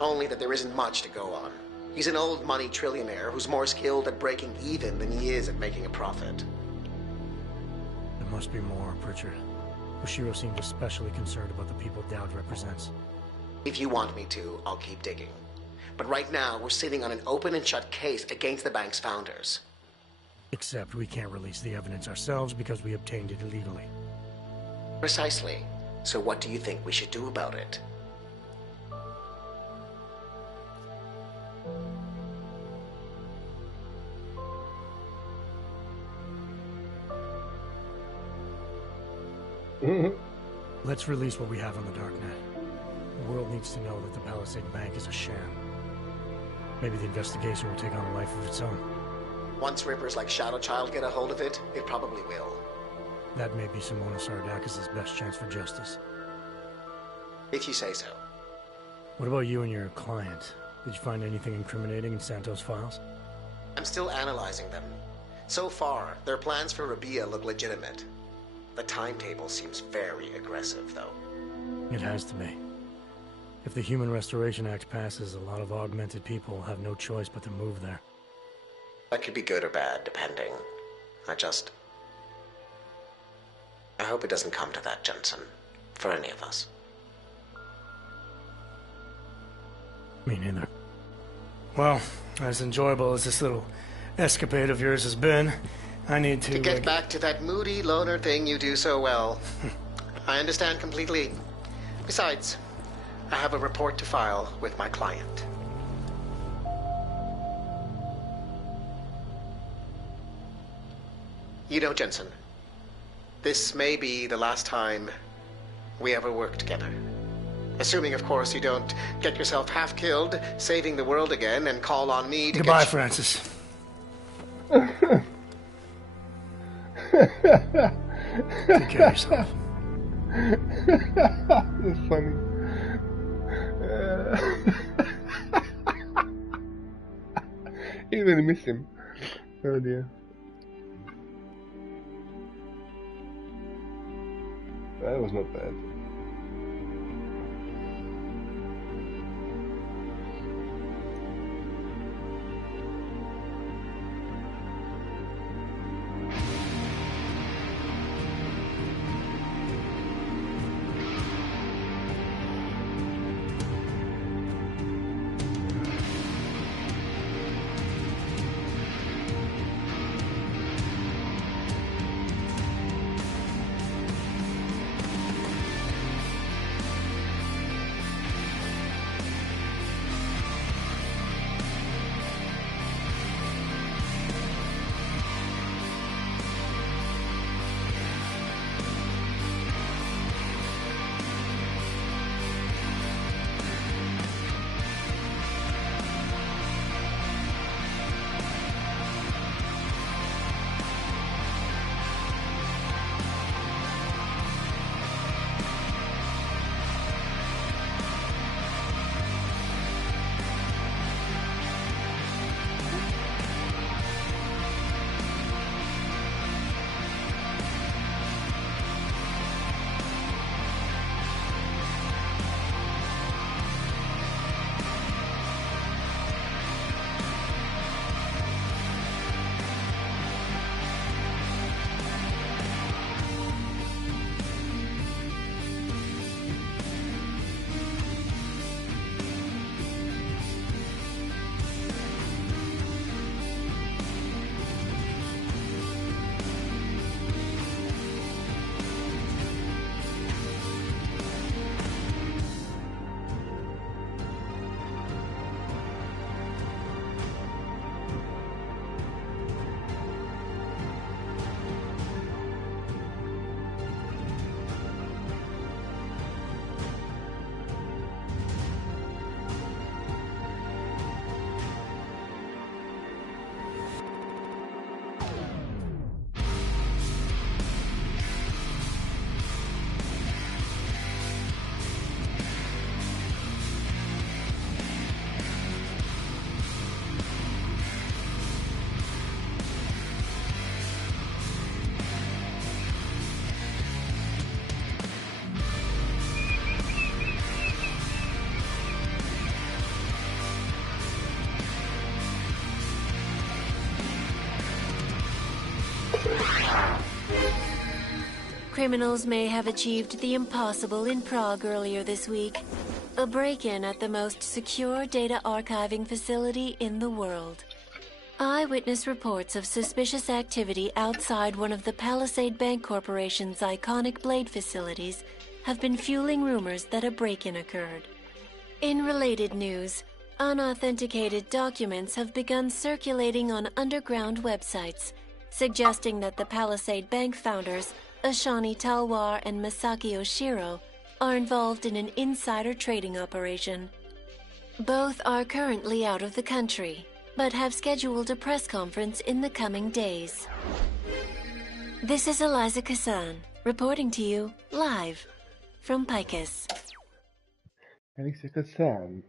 Only that there isn't much to go on. He's an old money trillionaire who's more skilled at breaking even than he is at making a profit. There must be more, Pritchard. Oshiro seemed especially concerned about the people Dowd represents. If you want me to, I'll keep digging. But right now, we're sitting on an open and shut case against the bank's founders. Except we can't release the evidence ourselves because we obtained it illegally. Precisely. So what do you think we should do about it? Let's release what we have on the darknet. The world needs to know that the Palisade Bank is a sham. Maybe the investigation will take on a life of its own. Once rippers like Shadow Child get a hold of it, it probably will. That may be Simona Saradakis' best chance for justice. If you say so. What about you and your client? Did you find anything incriminating in Santo's files? I'm still analyzing them. So far, their plans for Rabia look legitimate. The timetable seems very aggressive, though. It has to be. If the Human Restoration Act passes, a lot of augmented people will have no choice but to move there. That could be good or bad, depending. I hope it doesn't come to that, Jensen. For any of us. Me neither. Well, as enjoyable as this little escapade of yours has been, I need to... To get back to that moody loner thing you do so well. I understand completely. Besides, I have a report to file with my client. You know, Jensen, this may be the last time we ever work together. Assuming, of course, you don't get yourself half killed, saving the world again, and call on me to Goodbye, Francis. Take care of yourself. That's funny. You really miss him. Oh dear. That was not bad. criminals may have achieved the impossible in Prague earlier this week. A break-in at the most secure data archiving facility in the world. Eyewitness reports of suspicious activity outside one of the Palisade Bank Corporation's iconic Blade facilities have been fueling rumors that a break-in occurred. In related news, unauthenticated documents have begun circulating on underground websites, suggesting that the Palisade Bank founders, Ashani Talwar and Masaki Oshiro, are involved in an insider trading operation. Both are currently out of the country, but have scheduled a press conference in the coming days. This is Eliza Kassan, reporting to you live from Picus. Eliza Kassan.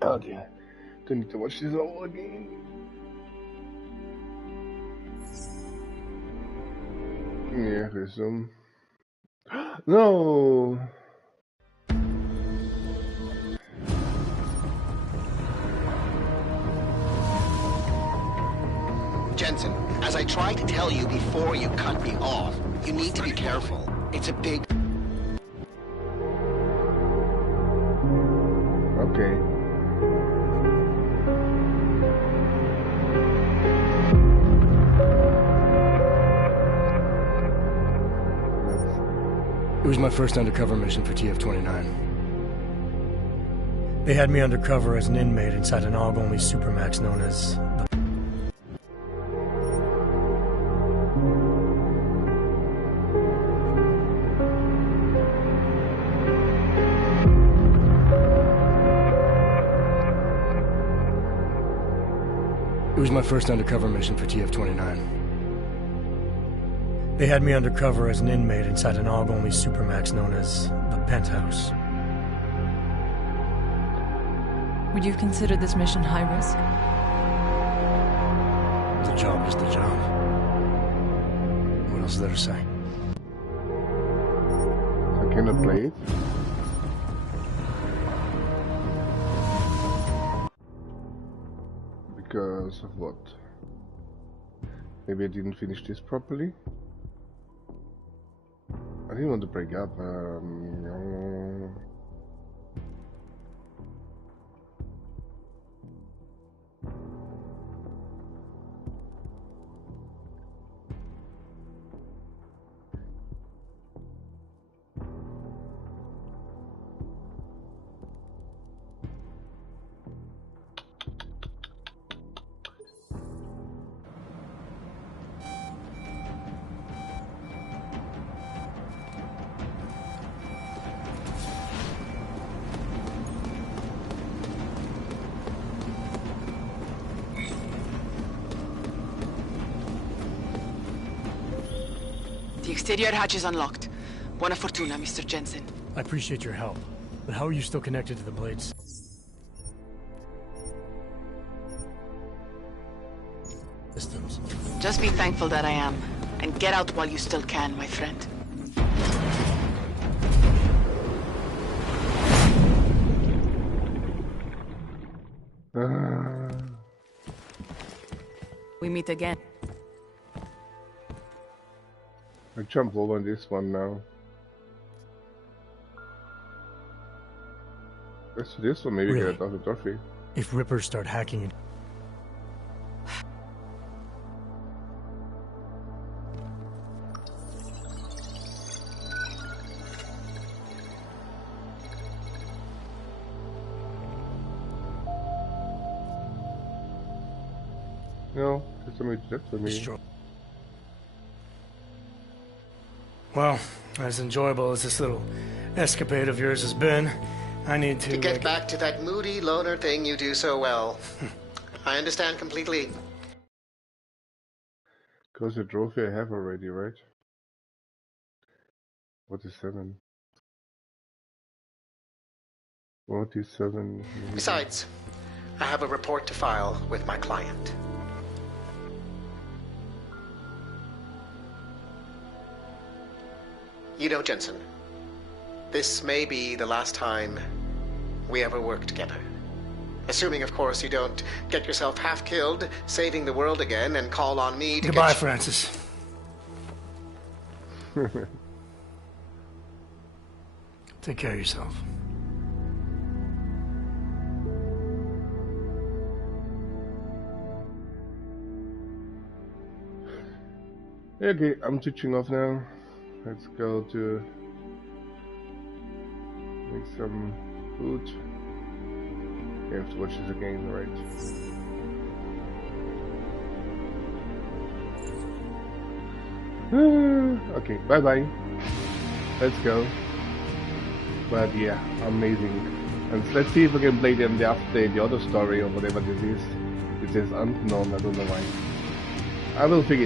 Oh dear. Do I need to watch this all again? Yeah, resume. No! Jensen, as I tried to tell you before you cut me off, you need to be careful. It's a big... Okay. It was my first undercover mission for TF-29. They had me undercover as an inmate inside an AUG-only supermax known as the... It was my first undercover mission for TF-29. They had me undercover as an inmate inside an AUG-only supermax known as the Penthouse. Would you consider this mission high risk? The job is the job. What else is there to say? I cannot play it. Because of what? Maybe I didn't finish this properly? I didn't want to break up. The exterior hatch is unlocked. Buona fortuna, Mr. Jensen. I appreciate your help, but how are you still connected to the Blades? Systems. Just be thankful that I am, and get out while you still can, my friend. We meet again. I jump over on this one now. Let's do this one, maybe Really? get a trophy. If Rippers start hacking it... No, there's somebody to do that for me. Well, as enjoyable as this little escapade of yours has been, I need to... get back to that moody loner thing you do so well. I understand completely. Because the trophy I have already, right? What is 7? What is 7? Besides, I have a report to file with my client. You know, Jensen, this may be the last time we ever work together. Assuming, of course, you don't get yourself half killed, saving the world again, and call on me to Goodbye, get... Francis. Take care of yourself. Okay, I'm switching off now. Let's go to make some food. I have to watch this again, right? Okay, bye bye. Let's go. But yeah, amazing. And let's see if we can play them the update, the other story or whatever this is. It says unknown, I don't know why. I will figure it out.